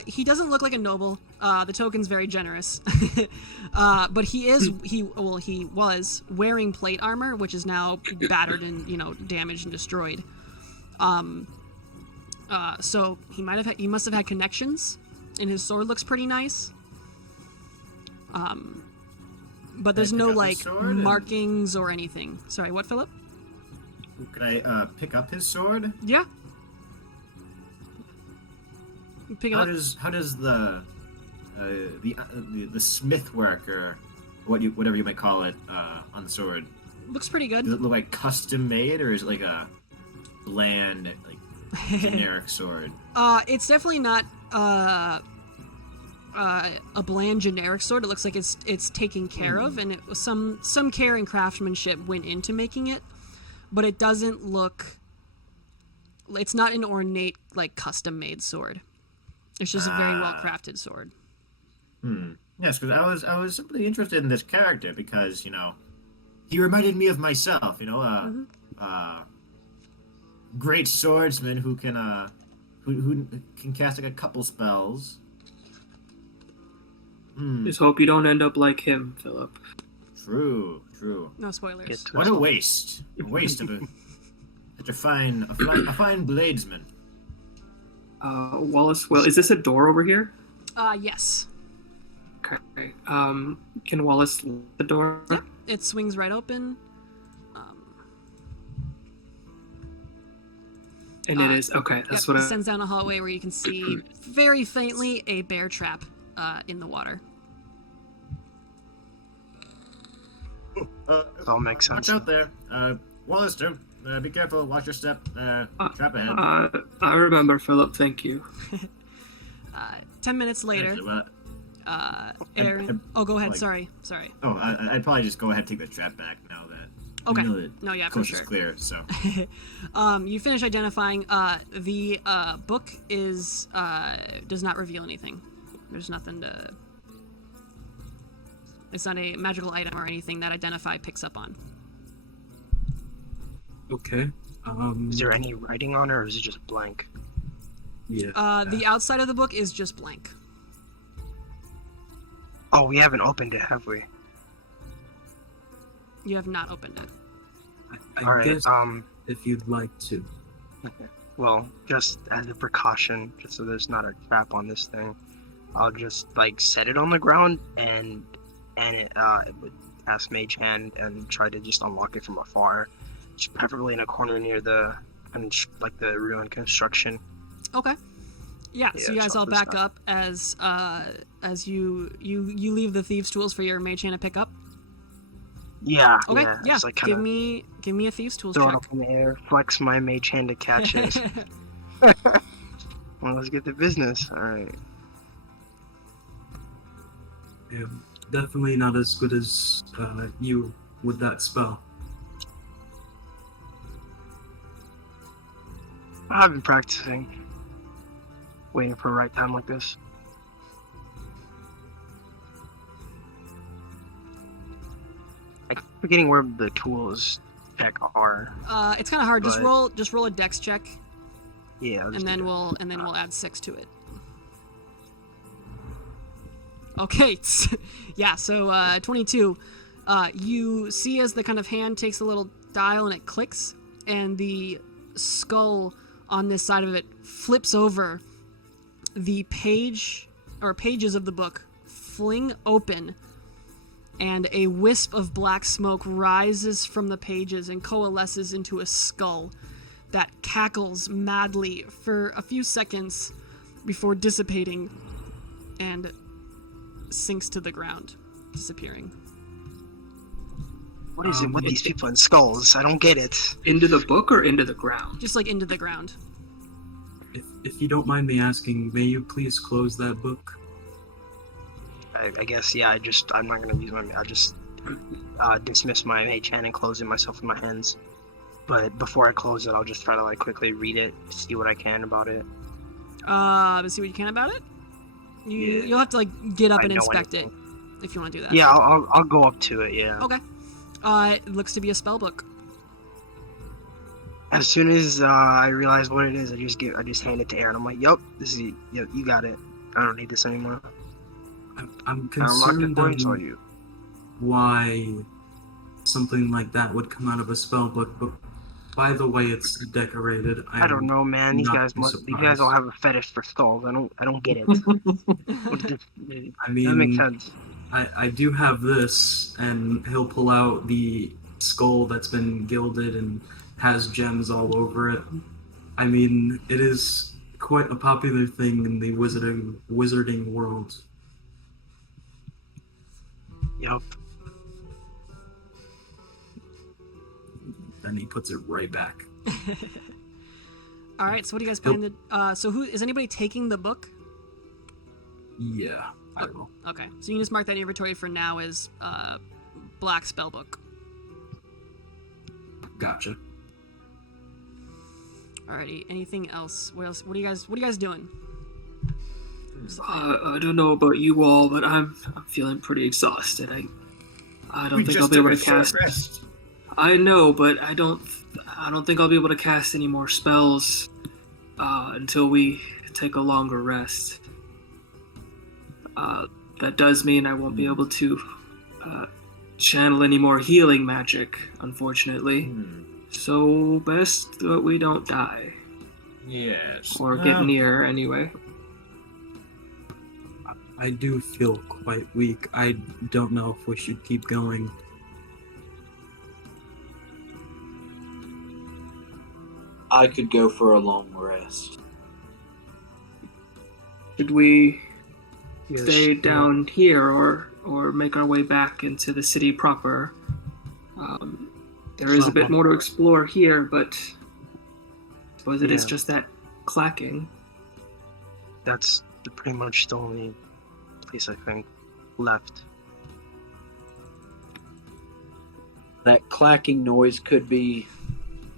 he doesn't look like a noble. The token's very generous. But he was wearing plate armor, which is now battered and, damaged and destroyed. So he must have had connections, and his sword looks pretty nice. But there's no, markings or anything. Sorry, what, Philip? Could I pick up his sword? Yeah. Pick it up. How does the smith work, or whatever you might call it, on the sword? Looks pretty good. Does it look like custom made, or is it like a bland, generic sword? It's definitely not a bland generic sword. It looks like it's taken care of, and it was some care and craftsmanship went into making it, but it doesn't look. It's not an ornate, custom made sword. It's just a very well crafted sword. Yes, because I was simply interested in this character because he reminded me of myself. Great swordsman who can cast a couple spells. Just hope you don't end up like him, Philip. True. No spoilers. What a waste! A waste of such a fine bladesman. Wallace, well, is this a door over here? Yes. Okay. Can Wallace lift the door? Yep. It swings right open. And it is okay. That's what it sends down a hallway where you can see very faintly a bear trap in the water. It all makes sense. Watch out there, Wallace. Too. Be careful. Watch your step. Trap ahead. I remember, Philip. Thank you. 10 minutes later, Aaron. Go ahead. Sorry. Oh, I'd probably just go ahead and take the trap back now that. Okay. We know that No, yeah, for coast sure. is clear. So. You finish identifying. The book is does not reveal anything. There's nothing to. It's not a magical item or anything that Identify picks up on. Okay. Is there any writing on it, or is it just blank? Yeah. The outside of the book is just blank. Oh, we haven't opened it, have we? You have not opened it. I guess if you'd like to. Okay. Well, just as a precaution, just so there's not a trap on this thing, I'll just set it on the ground and it would cast Mage Hand and try to just unlock it from afar, just preferably in a corner near the ruined construction. Okay. Yeah. So you guys all back up as you leave the thieves' tools for your mage hand to pick up. Yeah. Okay. Yeah. Yeah. Just, Give me a thieves' tools throw check. it up in the air, flex my Mage Hand to catch it. Well, let's get to business. All right. Yeah, definitely not as good as you with that spell. I've been practicing, waiting for a right time like this. I'm forgetting where the tools check are. It's kind of hard. Just But- roll a dex check, Yeah. and then we'll add 6 to it. Okay. Yeah. So 22. You see as the kind of hand takes a little dial and it clicks, and the skull on this side of it flips over. The page or pages of the book fling open, and a wisp of black smoke rises from the pages and coalesces into a skull that cackles madly for a few seconds before dissipating and sinks to the ground, disappearing. What is it with these people in skulls? I don't get it. Into the book or into the ground? Just like into the ground. If you don't mind me asking, may you please close that book? I guess, yeah, I'm not gonna use I'll just dismiss my mage hand and close it myself with my hands. But before I close it, I'll just try to like quickly read it, see what I can about it. See what you can about it? You'll have to like get up and inspect it if you want to do that. Yeah, I'll go up to it, yeah. Okay. It looks to be a spell book. As soon as I realize what it is, I just hand it to Aaron. I'm like, "Yup, you got it. I don't need this anymore." I'm concerned on you. Why something like that would come out of a spell book, but by the way it's decorated, I don't know, man. These guys all have a fetish for skulls. I don't get it. I mean, that makes sense. I do have this, and he'll pull out the skull that's been gilded and has gems all over it. I mean, it is quite a popular thing in the wizarding world. Yup. Then he puts it right back. All right. So what do you guys plan to? So who is anybody taking the book? Yeah, I will. Okay. So you can just mark that in your inventory for now as black spell book. Gotcha. Alrighty. Anything else? What else? What are you guys doing? I don't know about you all, but I'm feeling pretty exhausted. I don't think I'll be able to cast. Rest. I know, but I don't think I'll be able to cast any more spells until we take a longer rest. That does mean I won't be able to channel any more healing magic, unfortunately. So best that we don't die. Yes. Or get near, anyway. I do feel quite weak. I don't know if we should keep going. I could go for a long rest. Should we stay down here or make our way back into the city proper? There is a bit more to explore here, but I suppose it is just that clacking. That's pretty much the only place I think left. That clacking noise could be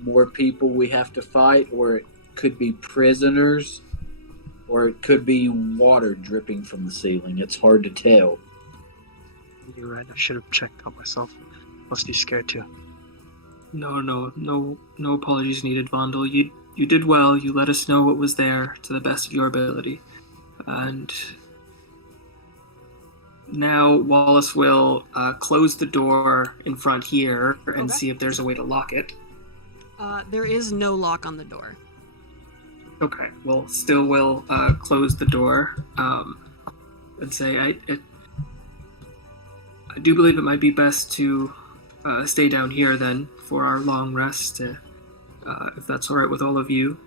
more people we have to fight, or it could be prisoners, or it could be water dripping from the ceiling. It's hard to tell. You're right, I should have checked out myself. Must be scared too. No apologies needed, Vondel. You did well. You let us know what was there to the best of your ability. And now Wallace will close the door in front here and see if there's a way to lock it. There is no lock on the door. Okay, well, still will close the door and say, I do believe it might be best to stay down here then for our long rest, if that's all right with all of you.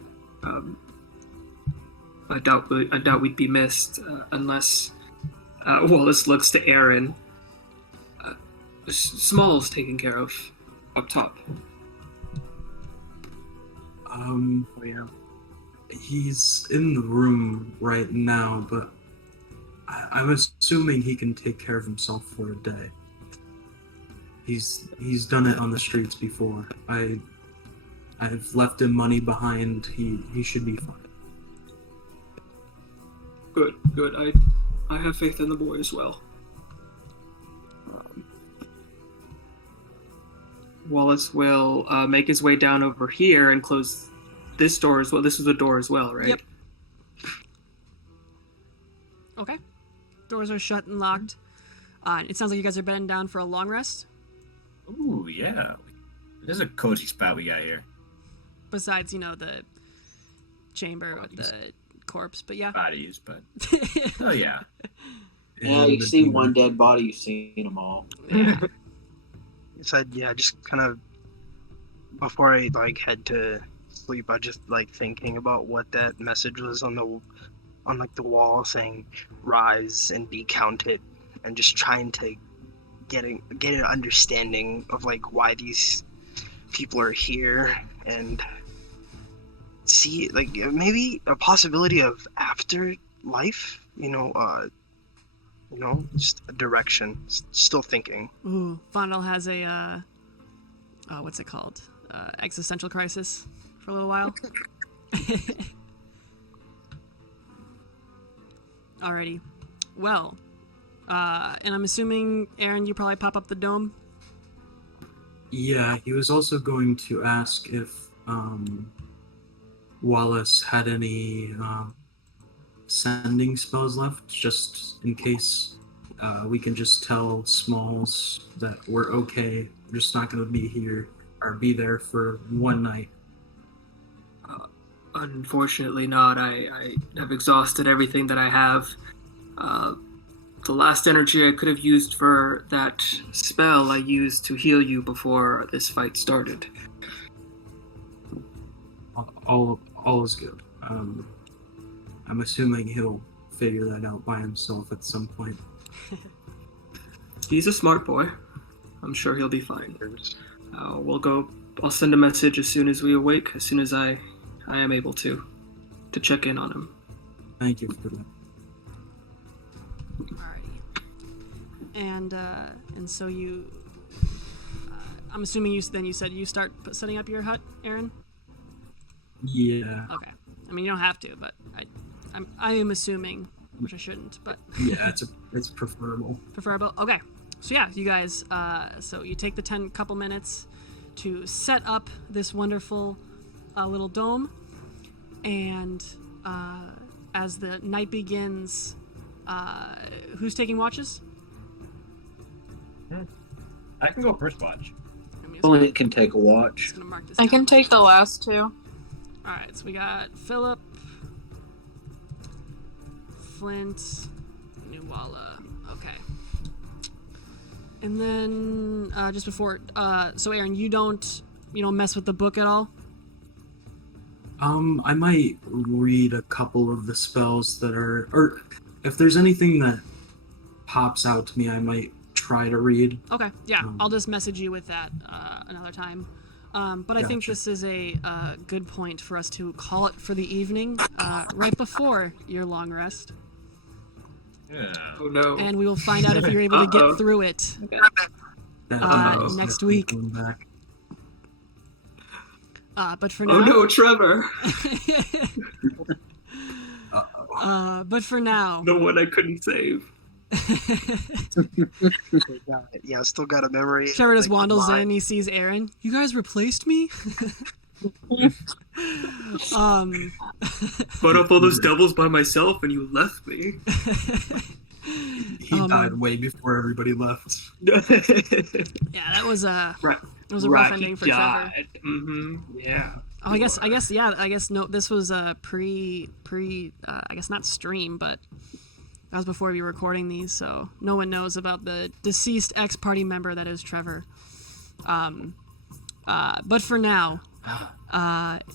I doubt we'd be missed unless Wallace looks to Aaron. Small's taken care of up top. He's in the room right now, but I'm assuming he can take care of himself for a day. He's done it on the streets before. I've left him money behind. He should be fine. Good. I have faith in the boy as well. Wallace will make his way down over here and close this door as well. This is a door as well, right? Yep. Okay. Doors are shut and locked. It sounds like you guys are bedding down for a long rest. Ooh, yeah. This is a cozy spot we got here. Besides, the chamber with the corpse, but yeah. Bodies, but... oh, yeah. Yeah, you see one dead body, you've seen them all. Yeah. So, just kind of... Before I, head to sleep, I just, thinking about what that message was on the wall saying, "Rise and be counted," and just trying to get an understanding of like why these people are here, and see like maybe a possibility of afterlife. Just a direction. Still thinking. Ooh, Vondel has a what's it called? Existential crisis for a little while. Alrighty. Well, and I'm assuming, Aaron, you probably pop up the dome? Yeah, he was also going to ask if Wallace had any sending spells left, just in case we can just tell Smalls that we're okay. We're just not going to be here or be there for one night. Unfortunately not. I have exhausted everything that I have. The last energy I could have used for that spell I used to heal you before this fight started. All is good. I'm assuming he'll figure that out by himself at some point. He's a smart boy. I'm sure he'll be fine. I'll send a message as soon as we awake, as soon as I am able to check in on him. Thank you for that. Alrighty. And so you... I'm assuming you said you start setting up your hut, Aaron? Yeah. Okay. I mean, you don't have to, but I am assuming, which I shouldn't, but... Yeah, it's preferable. Preferable? Okay. So yeah, you guys, so you take the couple minutes to set up this wonderful little dome, and as the night begins, who's taking watches? I can go first watch. Flint can take a watch. Gonna mark this I down. can take the last two. Alright, so we got Philip, Flint, Nuwala. Okay. And then just before, so Aaron, you don't mess with the book at all? I might read a couple of the spells that are, or if there's anything that pops out to me, I might try to read. Okay, yeah, I'll just message you with that another time. But I think Gotcha. this is a good point for us to call it for the evening, right before your long rest. Yeah. Oh no. And we will find out if you're able to Uh-oh. get through it That next week. Back. But for now... Oh no, Trevor! but for now... The one I couldn't save. Yeah, I still got a memory. Trevor just like, wandles why- in, he sees Aaron. You guys replaced me? Put up all those doubles by myself and you left me. He died way before everybody left. Yeah, that was a rough ending for Trevor. Mm-hmm. Yeah. Oh, I guess no, this was a I guess not stream, but that was before we were recording these, so no one knows about the deceased ex-party member that is Trevor. But for now,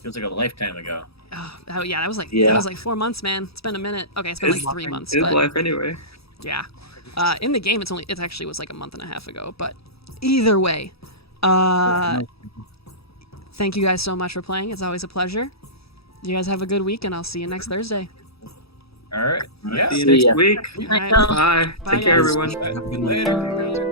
Feels like a lifetime ago. that was like 4 months, man. It's been a minute. Okay, it's been like 3 months. His But life anyway. yeah, in the game, it actually was like a month and a half ago. But either way, thank you guys so much for playing. It's always a pleasure. You guys have a good week, and I'll see you next Thursday. All right. Yeah. See you See next ya. week. All right. Bye. Bye, Take care, guys. everyone. Have a good night. Later.